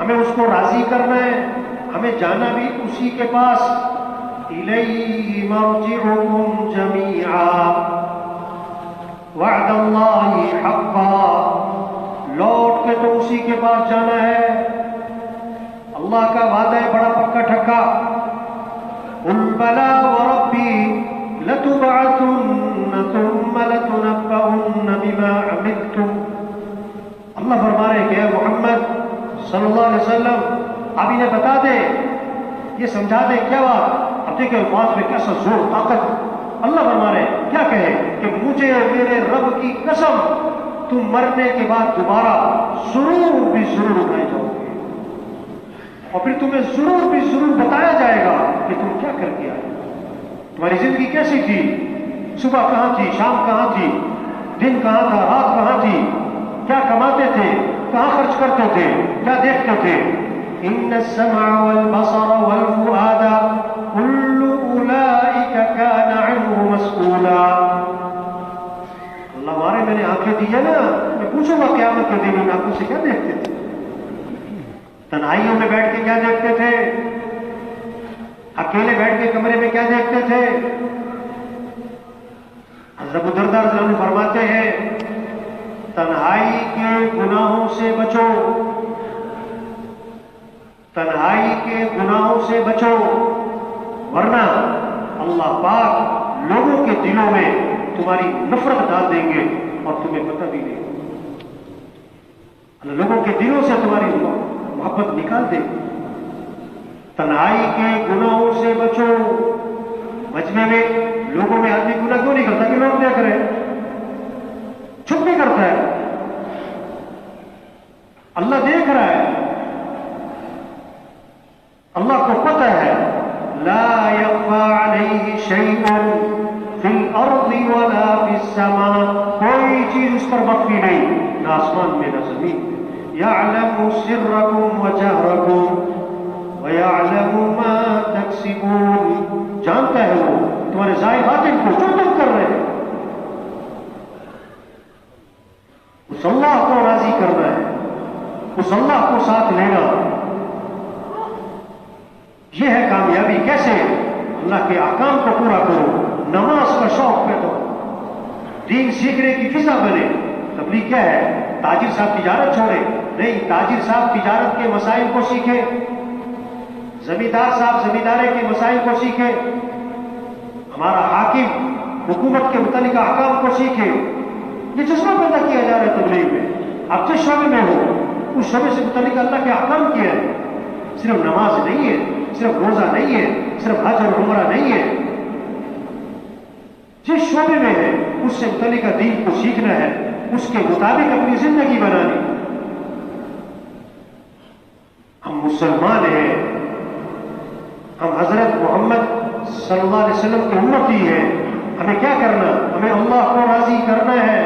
ہمیں اس کو راضی کرنا ہے، ہمیں جانا بھی اسی کے پاس. الیہ مرجعکم جمیعا وعد اللہ حقا، لوٹ کے تو اسی کے پاس جانا ہے. اللہ کا وعدہ ہے بڑا پکا ٹھکا. قل بلا وربی لتبعثن ثم لتنبؤن بما عملتم. اللہ فرما رہے کہ اے محمد صلی اللہ علیہ وسلم آپ انہیں بتا دے، یہ سمجھا دے کیا بات. اب دیکھیں الفاظ میں کیسا زور طاقت. اللہ فرما رہے کیا کہے کہ مجھے میرے رب کی قسم تم مرنے کے بعد دوبارہ ضرور بھی ضرور اٹھائے جاؤ گے، اور پھر تمہیں ضرور بھی ضرور بتایا جائے گا کہ تم کیا کر کے آئے، تمہاری زندگی کیسی تھی، صبح کہاں تھی، شام کہاں تھی، دن کہاں تھا، رات کہاں تھی، کیا کماتے تھے، کہاں خرچ کرتے تھے، کیا دیکھتے تھے. ان السمع والبصر والفؤاد كل اولئك كان عنه مسؤولا. اللہ ہمارے میں نے آنکھیں دی ہے نا، میں پوچھوں گا قیامت کے دن ان آنکھوں سے کیا دیکھتے تھے، تنہائیوں میں بیٹھ کے کیا دیکھتے تھے، اکیلے بیٹھ کے کمرے میں کیا دیکھتے تھے. حضرت ابو درداء رضی اللہ عنہ فرماتے ہیں تنہائی کے گناہوں سے بچو، تنہائی کے گناہوں سے بچو، ورنہ اللہ پاک لوگوں کے دلوں میں تمہاری نفرت ڈال دیں گے اور تمہیں پتہ بھی نہیں. اللہ لوگوں کے دلوں سے تمہاری محبت نکال دے. تنہائی کے گناہوں سے بچو. مجمع میں لوگوں میں آدمی گناہ کیوں نہیں کرتا کہ لوگ دیکھ رہے ہیں، چھپ نہیں کرتا ہے، اللہ دیکھ رہا ہے، اللہ کو پتہ ہے. لا يخفى عليه شيء في الارض ولا في السماء، کوئی چیز اس پر مخفی نہیں، نہ آسمان میں نہ زمین میں. يعلم سركم وجهركم ويعلم ما تكسبون، جانتا ہے وہ تمہارے ظاہر باطن کو جو تم کر رہے ہیں. اس اللہ کو راضی کرنا ہے، اس اللہ کو ساتھ لینا، یہ ہے کامیابی. کیسے؟ اللہ کے احکام کو پورا کرو، نماز کا شوق پیدا ہو، دین سیکھنے کی فضا بنے. تبلیغ کیا ہے؟ تاجر صاحب تجارت چھوڑے نہیں، تاجر صاحب تجارت کے مسائل کو سیکھے، زمیندار صاحب زمینداری کے مسائل کو سیکھے، ہمارا حاکم حکومت کے متعلق احکام کو سیکھے. یہ جذبہ پیدا کیا جا رہا ہے تبلیغ میں. آپ جس شعبے میں ہو اس شعبے سے متعلق اللہ کے احکام کیا ہے. صرف نماز نہیں ہے، صرف روزہ نہیں ہے، صرف حج اور عمرہ نہیں ہے. جس شعبے میں ہے اس سے متعلق دین کو سیکھنا ہے، اس کے مطابق اپنی زندگی بنانی. ہم مسلمان ہیں، ہم حضرت محمد صلی اللہ علیہ وسلم کی امتی ہیں. ہمیں کیا کرنا؟ ہمیں اللہ کو راضی کرنا ہے.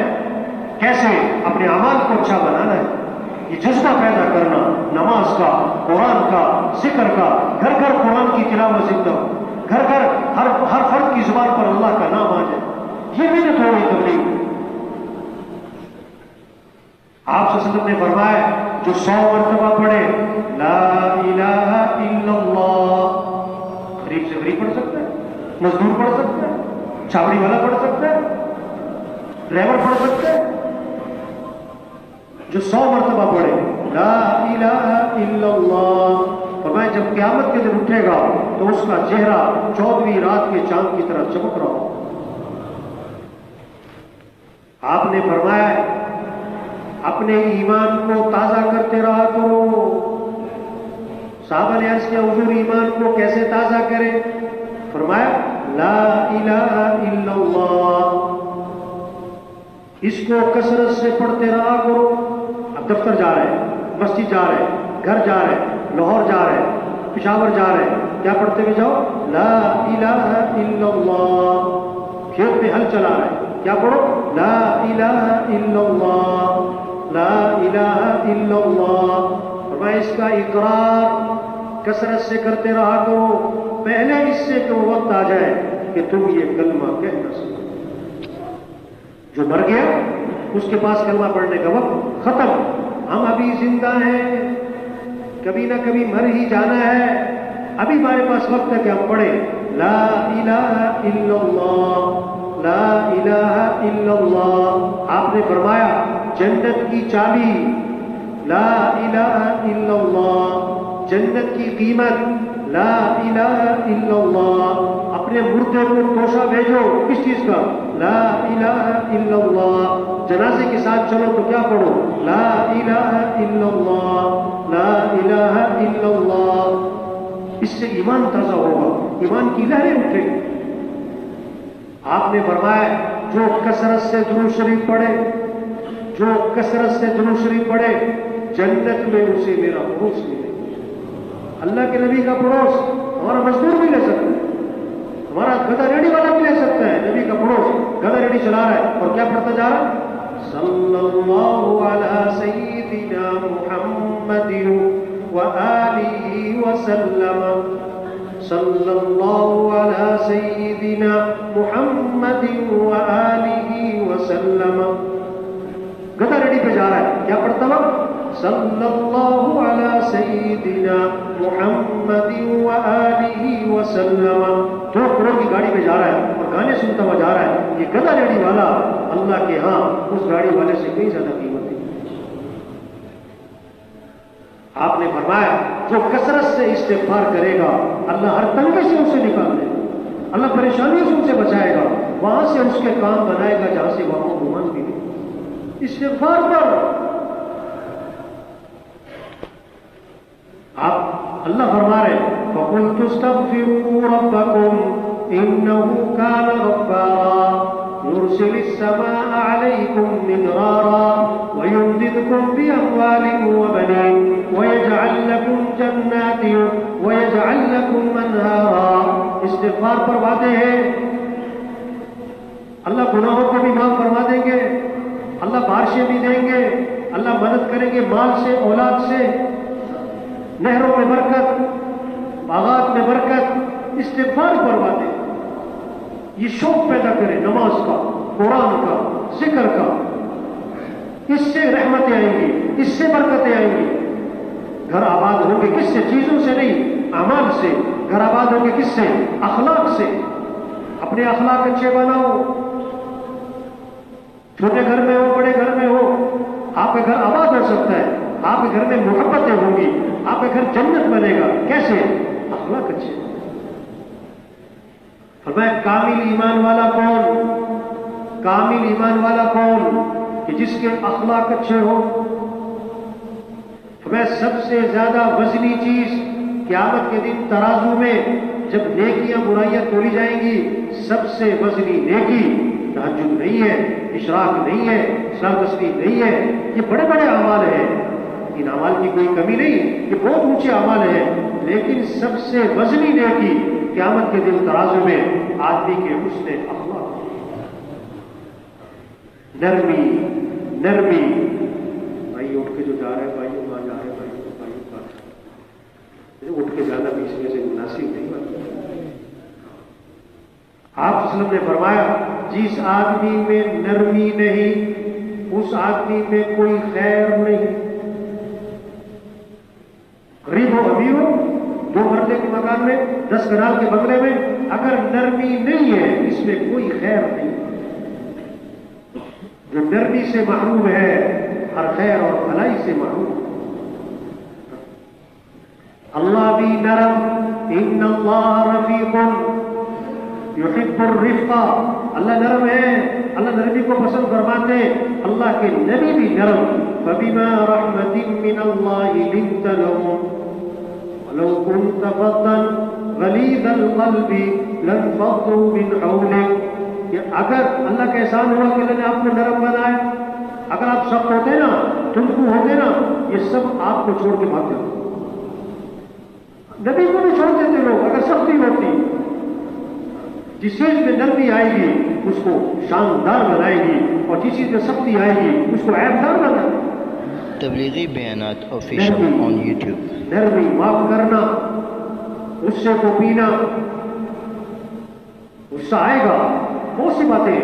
کیسے؟ اپنے اعمال کو اچھا بنانا ہے، یہ جذبہ پیدا کرنا، نماز کا، قرآن کا، ذکر کا، گھر گھر قرآن کی تلاوت زندہ ہو، گھر گھر ہر فرد کی زبان پر اللہ کا نام آ جائے. یہ محنت ہو رہی تبلیغ. آپ صلی اللہ علیہ وسلم نے فرمایا جو 100 مرتبہ پڑھے لا الہ الا اللہ، غریب سے غریب پڑھ سکتا ہے، مزدور پڑھ سکتا ہے، چھاوڑی والا پڑھ سکتا ہے، ڈرائیور پڑھ سکتا ہے. جو 100 مرتبہ پڑھے لا الہ الا اللہ، فرمایا جب قیامت کے دن اٹھے گا تو اس کا چہرہ 14ویں رات کے چاند کی طرح چمک رہا ہو. آپ نے فرمایا اپنے ایمان کو تازہ کرتے رہا کرو. صحابہ نے عرض کیا حضور ایمان کو کیسے تازہ کریں؟ فرمایا لا الہ الا اللہ، اس کو کثرت سے پڑھتے رہا کرو. اب دفتر جا رہے ہیں، مسجد جا رہے ہیں، گھر جا رہے ہیں، لاہور جا رہے ہیں، پشاور جا رہے ہیں، کیا پڑھتے ہوئے جاؤ لا الہ الا اللہ. کھیت میں ہل چلا رہے ہیں، کیا پڑھو لا الہ الا اللہ، لا الہ الا اللہ. فرمایا اس کا اقرار کثرت سے کرتے رہا کرو، پہلے اس سے کہ وہ وقت آ جائے کہ تم یہ کلمہ کہہ نہ سکو. جو مر گیا اس کے پاس کلمہ پڑھنے کا وقت ختم. ہم ابھی زندہ ہیں، کبھی نہ کبھی مر ہی جانا ہے، ابھی ہمارے پاس وقت ہے کہ ہم پڑھیں لا الہ الا اللہ، لا الہ الا اللہ۔ آپ نے فرمایا جنت کی چابی لا الہ الا اللہ، جنت کی قیمت لا الہ الا اللہ۔ اپنے مردے کو توشہ بھیجو، کس چیز کا؟ لا الہ الا اللہ۔ جنازے کے ساتھ چلو تو کیا پڑھو؟ لا الہ الا اللہ، لا الہ الا اللہ۔ اس سے ایمان تازہ ہوگا، ایمان کی لہریں اٹھیں گی۔ آپ نے فرمایا جو کثرت سے درود شریف پڑھے، جو کثرت سے درود شریف پڑھے، جنت میں اسے میرا پڑوس ملے۔ اللہ کے نبی کا پڑوس ہمارا مزدور بھی لے سکتا ہے، ہمارا گدا ریڈی والا بھی لے سکتا ہے۔ نبی کا پڑوس گدا ریڈی چلا رہا ہے اور کیا پڑھتا جا رہا ہے؟ صلی اللہ علی سیدنا محمد وآلہ وسلم، صلی اللہ علی سیدنا محمد وآلہ وسلم۔ گدا ریڈی پہ جا رہا ہے، کیا پڑھتا ہوا؟ صلی اللہ علی سیدنا محمد وآلہ وسلم۔ 2 کروڑ کی گاڑی پہ جا رہا ہے اور گانے سنتا ہوا جا رہا ہے۔ یہ گدا ریڈی والا اللہ کے ہاں اس گاڑی والے سے کئی زیادہ قیمت ہے۔ آپ نے فرمایا جو کثرت سے استغفار کرے گا اللہ ہر تنگی سے اسے نکال دے گا، اللہ پریشانیوں سے اسے بچائے گا، وہاں سے اس کے کام بنائے گا جہاں سے وہاں گمان بھی نہیں۔ استغفار پر آپ اللہ فرما رہے فَقُلْتُ اسْتَغْفِرُوا رَبَّكُمْ إِنَّهُ كَانَ غَفَّارًا يُرْسِلِ السَّمَاءَ عَلَيْكُمْ مِدْرَارًا وَيُمْدِدْكُمْ بِأَمْوَالٍ وَبَنِينَ وَيَجْعَلْ لَكُمْ جَنَّاتٍ وَيَجْعَلْ لَكُمْ أَنْهَارًا۔ استغفار پر وعدے ہیں، اللہ گناہوں کو بھی معاف فرما دیں گے، اللہ بارشیں بھی دیں گے، اللہ مدد کریں گے مال سے، اولاد سے، نہروں میں برکت، باغات میں برکت۔ استغفار پر وعدے، یہ شوق پیدا کرے نماز کا، قرآن کا، ذکر کا، اس سے رحمتیں آئیں گی، اس سے برکتیں آئیں گی۔ گھر آباد ہوں گے کس سے؟ چیزوں سے نہیں، اعمال سے۔ گھر آباد ہوں گے کس سے؟ اخلاق سے۔ اپنے اخلاق اچھے بناؤ، چھوٹے گھر میں ہو، بڑے گھر میں ہو، آپ کا گھر آباد ہو سکتا ہے، آپ کے گھر میں محبتیں ہوں گی، آپ کا گھر جنت بنے گا۔ کیسے؟ اخلاق اچھے۔ فرمایا کامل ایمان والا کون؟ کامل ایمان والا کون؟ کہ جس کے اخلاق اچھے ہو۔ فرمایا سب سے زیادہ وزنی چیز قیامت کے دن ترازو میں جب نیکیاں برائیاں تولی جائیں گی، سب سے وزنی نیکی تہجد نہیں ہے، اشراق نہیں ہے، اسلام تسلیم نہیں ہے، یہ بڑے بڑے اعمال ہیں، ان اعمال کی کوئی کمی نہیں، یہ بہت اونچے اعمال ہیں، لیکن سب سے وزنی نیکی قیامت کے دن ترازو میں آدمی کے حسن اخلاق، نرمی نرمی۔ بھائی اٹھ کے جو جا رہے ہیں، بھائیوں وہاں جا رہے ہیں، بھائیوں کا اٹھ کے جانا بھی اس میں سے مناسب نہیں ہوتا۔ آپ صلی اللہ علیہ وسلم نے فرمایا جس آدمی میں نرمی نہیں اس آدمی میں کوئی خیر نہیں۔ غریب ہو، امیر ہو، 2 مرلے کے مکان میں، 10 کنال کے بنگلے میں، اگر نرمی نہیں ہے اس میں کوئی خیر نہیں۔ جو نرمی سے محروم ہے ہر خیر اور بھلائی سے محروم۔ اللہ بھی نرم، ان اللہ رفیق یحب الرفق، اللہ نرم ہے، اللہ نرمی کو پسند فرماتے ہیں، اللہ کے نبی بھی نرم۔ فبما رحمت من اللہ لنت لهم ولو كنت فظا غلیظ القلب لانفضوا من حولك۔ اگر اللہ کا احسان ہوا کہ اللہ نے آپ کو نرم بنایا، اگر آپ سخت ہوتے نا، تنکو ہوتے نا، یہ سب آپ کو چھوڑ کے بھاگ جاتے، نبی کو بھی چھوڑ دیتے لوگ اگر سختی ہوتی۔ جس چیز میں نرمی آئے گی اس کو شاندار بنائے گی، اور جس چیز میں سختی آئے گی اس کو عیبدار بنائے گی۔ تبلیغی بیانات آفیشیل آن یوٹیوب۔ نرمی، معاف کرنا، غصے کو پینا۔ غصہ آئے گا، بہت سی باتیں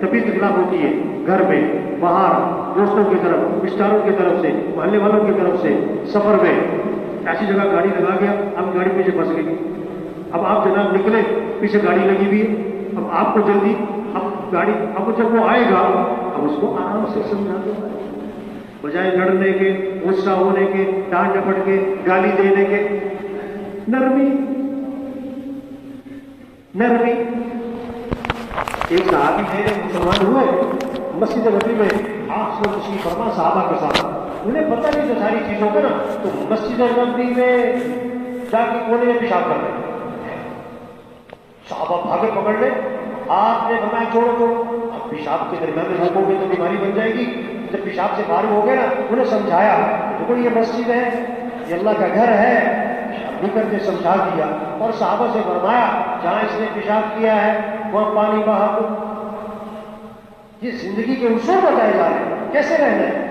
طبیعت کے خلاف ہوتی ہے، گھر میں، باہر، دوستوں کی طرف، رشتہ داروں کی طرف سے، محلے والوں کی طرف سے، سفر میں، ایسی جگہ گاڑی لگا گیا، اب گاڑی پیچھے پھنس گئی، اب آپ جناب نکلے، پیچھے گاڑی لگی ہوئی ہے، اب آپ کو جلدی، اب گاڑی، اب جب وہ آئے گا اب اس کو آرام سے سمجھا دو، بجائے لڑنے کے، غصہ ہونے کے، ڈانٹ ڈپٹ کے، گالی دینے کے، نرمی نرمی۔ ایک صحابی تھے مسلمان ہوئے، مسجد نبی میں آپ سے تشریف فرما صحابہ کے ساتھ، انہیں پتہ نہیں تھا ساری چیزوں کا نا، تو مسجد نبی میں جا کے کونے میں پیشاب کر رہے، صحابہ بھاگے پکڑ لے، آپ نے فرمایا چھوڑو چھوڑو، اب پیشاب کے درمیان میں روکو گے تو بیماری بن جائے گی، جب پیشاب سے فارغ ہو گئے نا، انہیں سمجھایا، دیکھو یہ مسجد ہے، یہ اللہ کا گھر ہے، پیشاب نہیں کرتے، سمجھا دیا، اور صحابہ سے فرمایا جہاں اس نے پیشاب کیا ہے وہاں پانی بہا دو۔ یہ زندگی کے اصول بتائے جا رہے ہیں کیسے رہنا ہے۔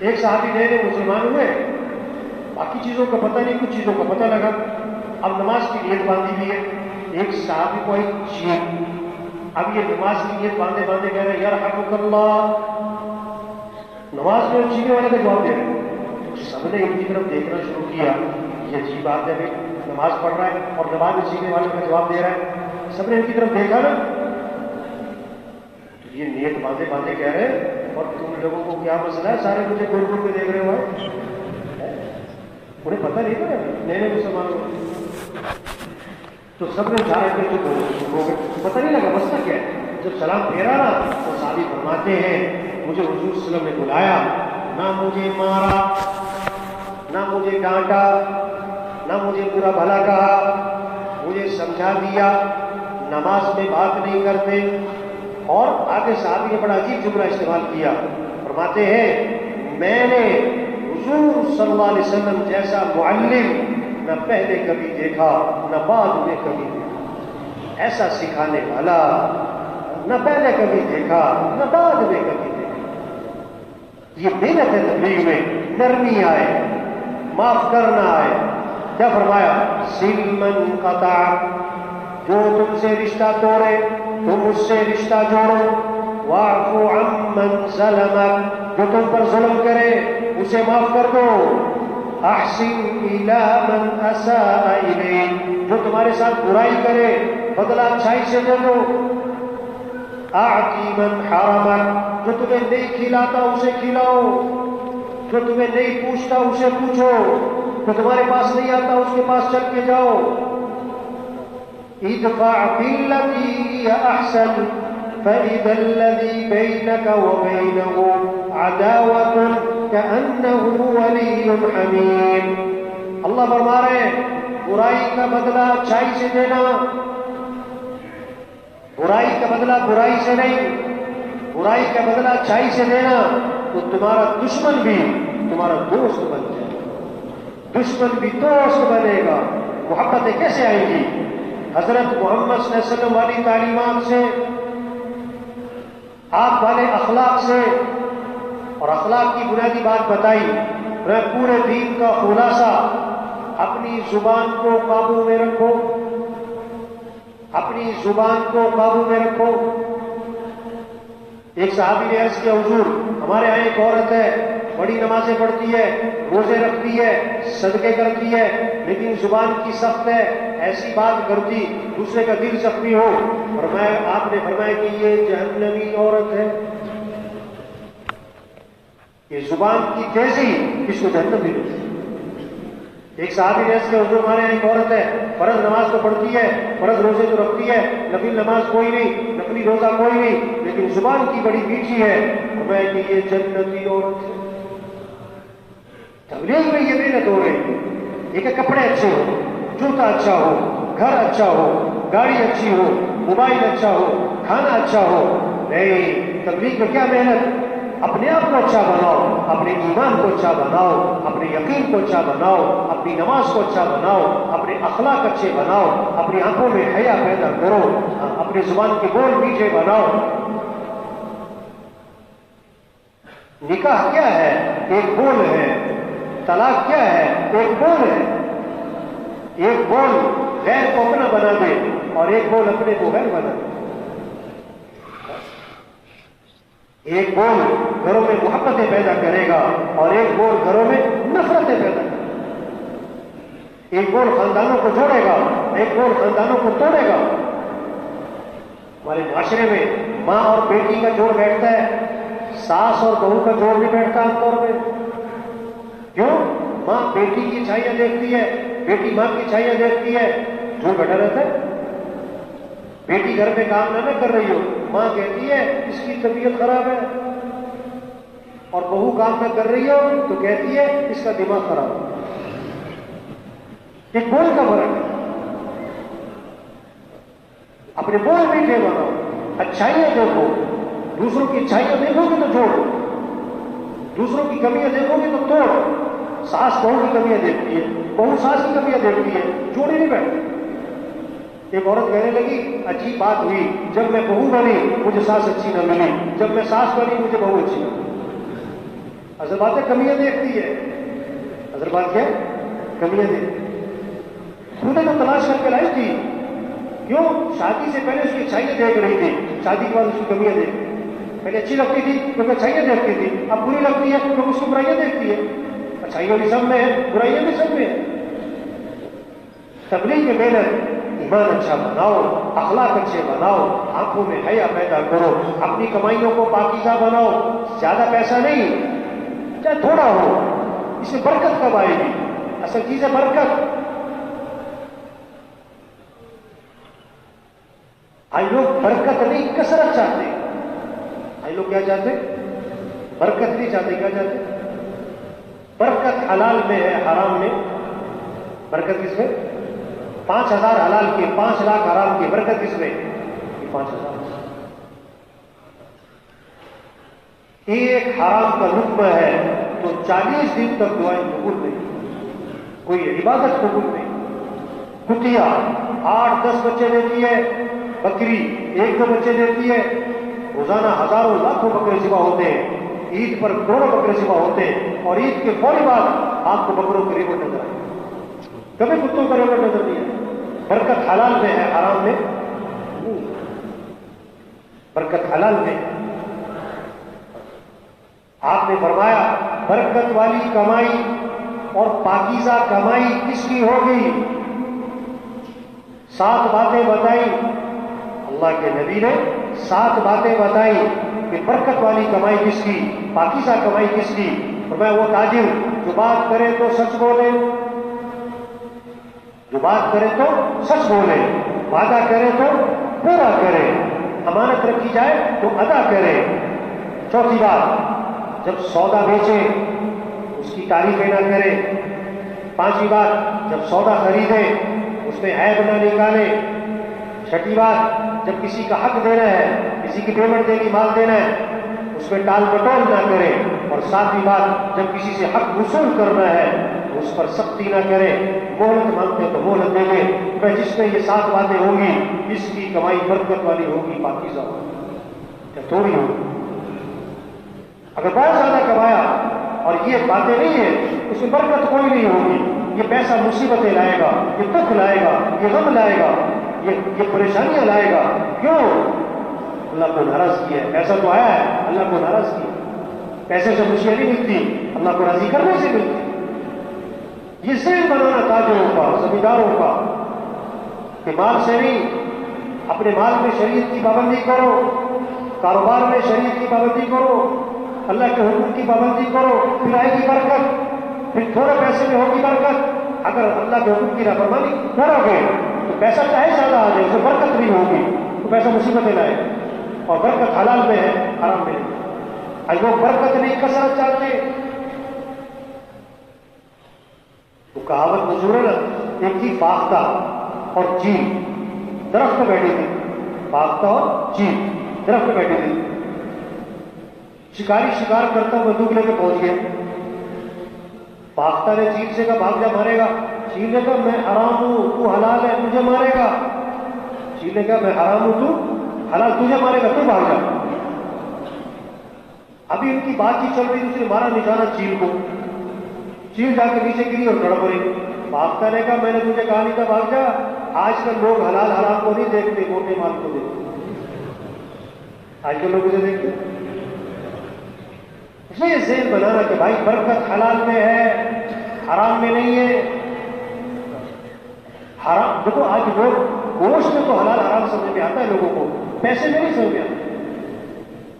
ایک صحابی نئے نئے مسلمان ہوئے، باقی چیزوں کا پتہ نہیں، کچھ چیزوں کا پتہ لگا، اب نماز کی نیت باندھی ہوئی ہے، ایک صحابی کو ایک چیخ، اب یہ نماز کی نیت باندھے باندھے کہہ رہے ہیں یرحمک اللہ، نماز میں چیخنے والے کا جواب دے رہے، سب نے ان کی طرف دیکھنا شروع کیا، یہ عجیب بات ہے، نماز پڑھ رہا ہے اور نماز میں چیخنے والے کا جواب دے رہا ہے، سب نے ان کی طرف دیکھا نا، تو یہ نیت باندھے باندھے کہہ رہے ہیں، اور تم لوگوں کو کیا مسئلہ ہے، سارے مجھے گول گول کے دیکھ رہے ہو، انہیں پتہ نہیں تھا نئے نئے مسلمانوں کو، تو سب نے جا رہے تھے تو پتہ نہیں لگا مسئلہ کیا ہے۔ جب سلام پھیرا نا تو صحابی فرماتے ہیں مجھے حضور صلی اللہ علیہ وسلم نے بلایا، نہ مجھے مارا، نہ مجھے ڈانٹا، نہ مجھے برا بھلا کہا، مجھے سمجھا دیا نماز میں بات نہیں کرتے، اور آگے صحابی نے بڑا عجیب جملہ استعمال کیا، فرماتے ہیں میں نے حضور صلی اللہ علیہ وسلم جیسا معلم نہ پہلے کبھی دیکھا نہ بعد میں کبھی دیکھا، ایسا سکھانے والا نہ پہلے کبھی دیکھا نہ بعد میں کبھی دیکھا۔ یہ محنت ہے تبلیغ میں، نرمی آئے، معاف کرنا آئے۔ کیا فرمایا؟ سلمن قطع، جو تم سے رشتہ توڑے تم اس سے رشتہ جوڑو، واعفو عمن ظلمک، جو تم پر ظلم کرے اسے معاف کر دو، احسن الی من اساء الیک، جو تمہارے ساتھ برائی کرے بدلہ اچھائی سے دے دو، اعطی من حرمک، جو تمہیں نہیں کھلاتا اسے کھلاؤ، جو تمہیں نہیں پوچھتا اسے پوچھو، جو تمہارے پاس نہیں آتا اس کے پاس چل کے جاؤ، ادفع بالتی ہی احسن فإذا الذي بينك وبينه عداوة كأنه ولي حميم۔ اللہ فرما رہے ہیں برائی کا بدلہ اچھائی سے دینا، برائی کا بدلہ برائی سے نہیں، برائی کا بدلہ اچھائی سے دینا، تو تمہارا دشمن بھی تمہارا دوست بن جائے گا، دشمن بھی دوست بنے گا۔ محبتیں کیسے آئیں گی؟ حضرت محمد صلی اللہ علیہ وسلم والی تعلیمات سے، آپ والے اخلاق سے، اور اخلاق کی بنیادی بات بتائی، پورے دین کا خلاصہ، اپنی زبان کو قابو میں رکھو، اپنی زبان کو قابو میں رکھو۔ ایک صحابی نے عرض کیا حضور ہمارے یہاں ایک عورت ہے، بڑی نمازیں پڑھتی ہے، روزے رکھتی ہے، صدقے کرتی ہے، لیکن زبان کی سخت ہے، ایسی بات کرتی دوسرے کا دل زخمی ہو، آپ نے فرمایا کہ یہ جہنمی عورت ہے، یہ زبان کی تیزی اس کو جہنم بھی ملتی۔ ایک صحابی نے عرض کیا حضور ہمارے یہاں ایک عورت ہے، فرض نماز تو پڑھتی ہے، فرض روزے تو رکھتی ہے، نفل نماز کوئی نہیں، نفلی روزہ کوئی نہیں، لیکن زبان کی بڑی میٹھی ہے، فرمایا کہ یہ جنتی عورت ہے۔ تبلیغ میں یہ محنت ہو رہی ہے، یہ کہ کپڑے اچھے ہو، جوتا اچھا ہو، گھر اچھا ہو، گاڑی اچھی ہو، موبائل اچھا ہو، کھانا اچھا ہو، نہیں، تبلیغ میں کیا محنت؟ اپنے آپ کو اچھا بناؤ، اپنے ایمان کو اچھا بناؤ، اپنے یقین کو اچھا بناؤ، اپنی نماز کو اچھا بناؤ، اپنے اخلاق اچھے بناو، اپنی آنکھوں میں حیا پیدا کرو، اپنی زبان کے بول میٹھے بناؤ۔ نکاح کیا ہے؟ ایک بول ہے۔ طلاق کیا ہے؟ ایک بول ہے۔ ایک بول غیر کو اپنا بنا دے اور ایک بول اپنے کو غیر بنا دے۔ ایک بول گھروں میں محبتیں پیدا کرے گا اور ایک بول گھروں میں نفرتیں پیدا کرے گا۔ ایک اور خاندانوں کو جوڑے گا، ایک اور خاندانوں کو توڑے گا۔ ہمارے معاشرے میں ماں اور بیٹی کا جوڑ بیٹھتا ہے، ساس اور بہو کا جوڑ نہیں بیٹھتا عام طور پہ۔ کیوں؟ ماں بیٹی کی اچھائیاں دیکھتی ہے، بیٹی ماں کی اچھائیاں دیکھتی ہے، جوڑ بیٹھا رہتا ہے۔ بیٹی گھر میں کام نہ کر رہی ہو، ماں کہتی ہے اس کی طبیعت خراب ہے، اور بہو کام نہ کر رہی ہو تو کہتی ہے اس کا دماغ خراب ہے۔ ایک بول کا فرق ہے۔ اپنے بول میٹھے بناؤ، اچھائیاں دیکھو، دوسروں کی اچھائیاں دیکھو گے تو جوڑ، دوسروں کی کمیاں دیکھو گے تو توڑ۔ ساس بہو کی کمیاں دیکھتی ہے، بہو ساس کی کمیاں دیکھتی ہے، جوڑے نہیں بیٹھتے۔ ایک عورت کہنے لگی عجیب بات ہوئی، جب میں بہو بنی مجھے ساس اچھی نہ ملی، جب میں ساس بنی مجھے بہو اچھی نہ ملی۔ اصل بات ہے کمیاں دیکھتی ہے، اصل بات کیا ہے؟ کمیاں دیکھتی ہے۔ خودے کو تلاش کر کے لائی تھی، کیوں؟ شادی سے پہلے اس کی اچھائیاں دیکھ رہی تھی، شادی کے بعد اس کی کمیاں دیکھتی ہے۔ پہلے اچھی لگتی تھی کیونکہ اچھائیاں دیکھتی تھی، اب بری لگتی ہے کیونکہ اس کو برائیاں دیکھتی ہے۔ اچھائیوں بھی سب میں ہے، برائیاں بھی سب میں ہے۔ تبلیغ کی محنت، ایمان اچھا بناؤ، اخلاق اچھے بناؤ، آنکھوں میں حیا پیدا کرو، اپنی کمائیوں کو پاکیزہ بناؤ۔ زیادہ پیسہ نہیں، چاہے تھوڑا ہو، اس میں برکت کب آئے گی؟ اصل چیز ہے برکت۔ آئی لوگ برکت نہیں کثرت چاہتے، آئی لوگ کیا چاہتے؟ برکت نہیں چاہتے، کیا چاہتے؟ برکت حلال میں ہے، حرام میں برکت کس میں؟ 5,000 حلال کے، 5 لاکھ حرام کے، برکت کس میں؟ 5,000۔ ایک حرام کا لقمہ ہے تو 40 دن تک دعائیں قبول نہیں، کوئی عبادت قبول نہیں۔ کتیا 8-10 بچے دیتی ہے، بکری 1-2 بچے دیتی ہے، روزانہ ہزاروں لاکھوں بکرے ذبح ہوتے ہیں، عید پر کروڑوں بکرے ذبح ہوتے ہیں، اور عید کے فوری بعد آپ کو بکروں کے ریوٹ نظر آئے، کبھی کتوں کا ریوٹ نظر نہیں آئے۔ برکت حلال میں ہے، حرام میں نہیں۔ برکت حلال میں ہے۔ آپ نے فرمایا برکت والی کمائی اور پاکیزہ کمائی کس کی ہوگی؟ 7 باتیں بتائی اللہ کے نبی نے، 7 باتیں بتائی کہ برکت والی کمائی کس کی، پاکیزہ کمائی کس کی۔ فرمایا وہ تاجر جو بات کرے تو سچ بولے، جو بات کرے تو سچ بولے، وعدہ کرے تو پورا کرے، امانت رکھی جائے تو ادا کرے۔ چوتھی بات، جب سودا بیچے اس کی تعریفیں نہ کرے۔ 5ویں بات، جب سودا خریدے اس میں عیب نہ نکالے۔ 6ٹھی بات، جب کسی کا حق دینا ہے، کسی کی پیمنٹ دینی، مال دینا ہے، اس میں ٹال مٹول نہ کرے۔ اور 7ویں بات، جب کسی سے حق وصول کرنا ہے اس پر سختی نہ کرے، مہلت مانگتے تو مہلت دے دے۔ میں جس میں یہ 7 باتیں ہوں گی اس کی کمائی برکت والی ہوگی، پاکیزہ ہوگی، کیا تھوڑی ہوگی؟ اگر بہت زیادہ کمایا اور یہ باتیں نہیں ہیں اس میں برکت کوئی نہیں ہوگی۔ یہ پیسہ مصیبتیں لائے گا، یہ دکھ لائے گا، یہ غم لائے گا، یہ پریشانیاں لائے گا۔ کیوں؟ اللہ کو ناراض کیا ہے۔ پیسہ تو آیا ہے، اللہ کو ناراض کیا۔ پیسے سے خوشیاں نہیں ملتی، اللہ کو راضی کرنے سے ملتی۔ یہ ذہن بنانا تاجروں کا، زمینداروں کا، کہ مال سے نہیں، اپنے مال میں شریعت کی پابندی کرو، کاروبار میں شریعت کی پابندی کرو، اللہ کے حکم کی پابندی کرو، پھر آئے گی برکت، پھر تھوڑے پیسے میں ہوگی برکت۔ اگر اللہ کے حکم کی نافرمانی کرو گے تو پیسہ چاہے زیادہ آ جائے، اس میں برکت نہیں ہوگی، تو پیسہ مصیبتیں لائے، اور برکت حلال میں ہے، حرام میں نہیں۔ آج لوگ برکت نہیں کثرت چاہتے۔ تو کہاوت مشہور ہے نا، ایک تھی فاختہ اور چیل، درخت پہ بیٹھی تھی، فاختہ اور چیل درخت پہ بیٹھی تھی۔ شکاری شکار کرتا ہوں بندوق لے کے پہنچ گیا۔ فاختہ نے چیل سے کہا بھاگ جا، مارے گا۔ چیل نے کہا میں حرام ہوں، تو حلال ہے، مجھے مارے گا۔ چیل نے کہا میں حرام ہوں، تو حلال، تجھے مارے گا، تو بھاگ جا۔ ابھی ان کی بات چیت چل رہی، اس نے مارا نشانہ چیل کو، چیل جا کے نیچے گری اور تڑپ رہی۔ فاختہ نے کہا میں نے تجھے کہا نہیں تھا بھاگ جا۔ آج کل لوگ حلال حرام کو نہیں دیکھتے، موٹے مال کو دیکھتے۔ آج کل لوگ اسے دیکھتے۔ اس لیے ذہن بنانا کہ بھائی برکت حلال میں ہے، حرام میں نہیں ہے۔ حرام دیکھو آج لوگ گوشت میں تو حلال حرام سمجھ میں آتا ہے لوگوں کو، پیسے میں نہیں سمجھ میں آتا،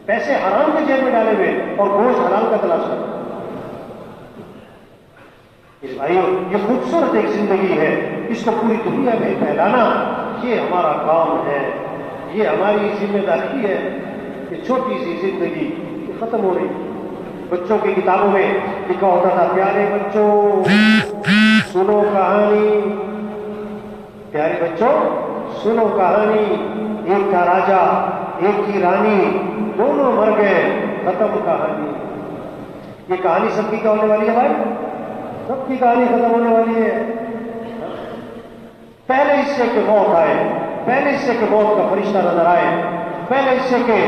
پیسے حرام کے جیب میں ڈالے ہوئے اور گوشت حلال کا تلاش کرتے بھائیو، یہ خوبصورت ایک زندگی ہے، اس کو پوری دنیا میں پھیلانا یہ ہمارا کام ہے، یہ ہماری ذمہ داری ہے۔ یہ چھوٹی سی زندگی یہ ختم ہو رہی، بچوں کی کتابوں میں لکھا ہوتا تھا پیارے بچوں سنو کہانی، پیارے بچوں سنو کہانی، ایک تھا راجا ایک تھی رانی، دونوں مر گئے ختم کہانی۔ یہ کہانی سب کی کیا ہونے والی ہے بھائی؟ سب کی کہانی ختم ہونے والی ہے۔ پہلے حصے کے موت آئے، پہلے حصے کے موت کا فرشتہ نظر آئے، پہلے حصے کے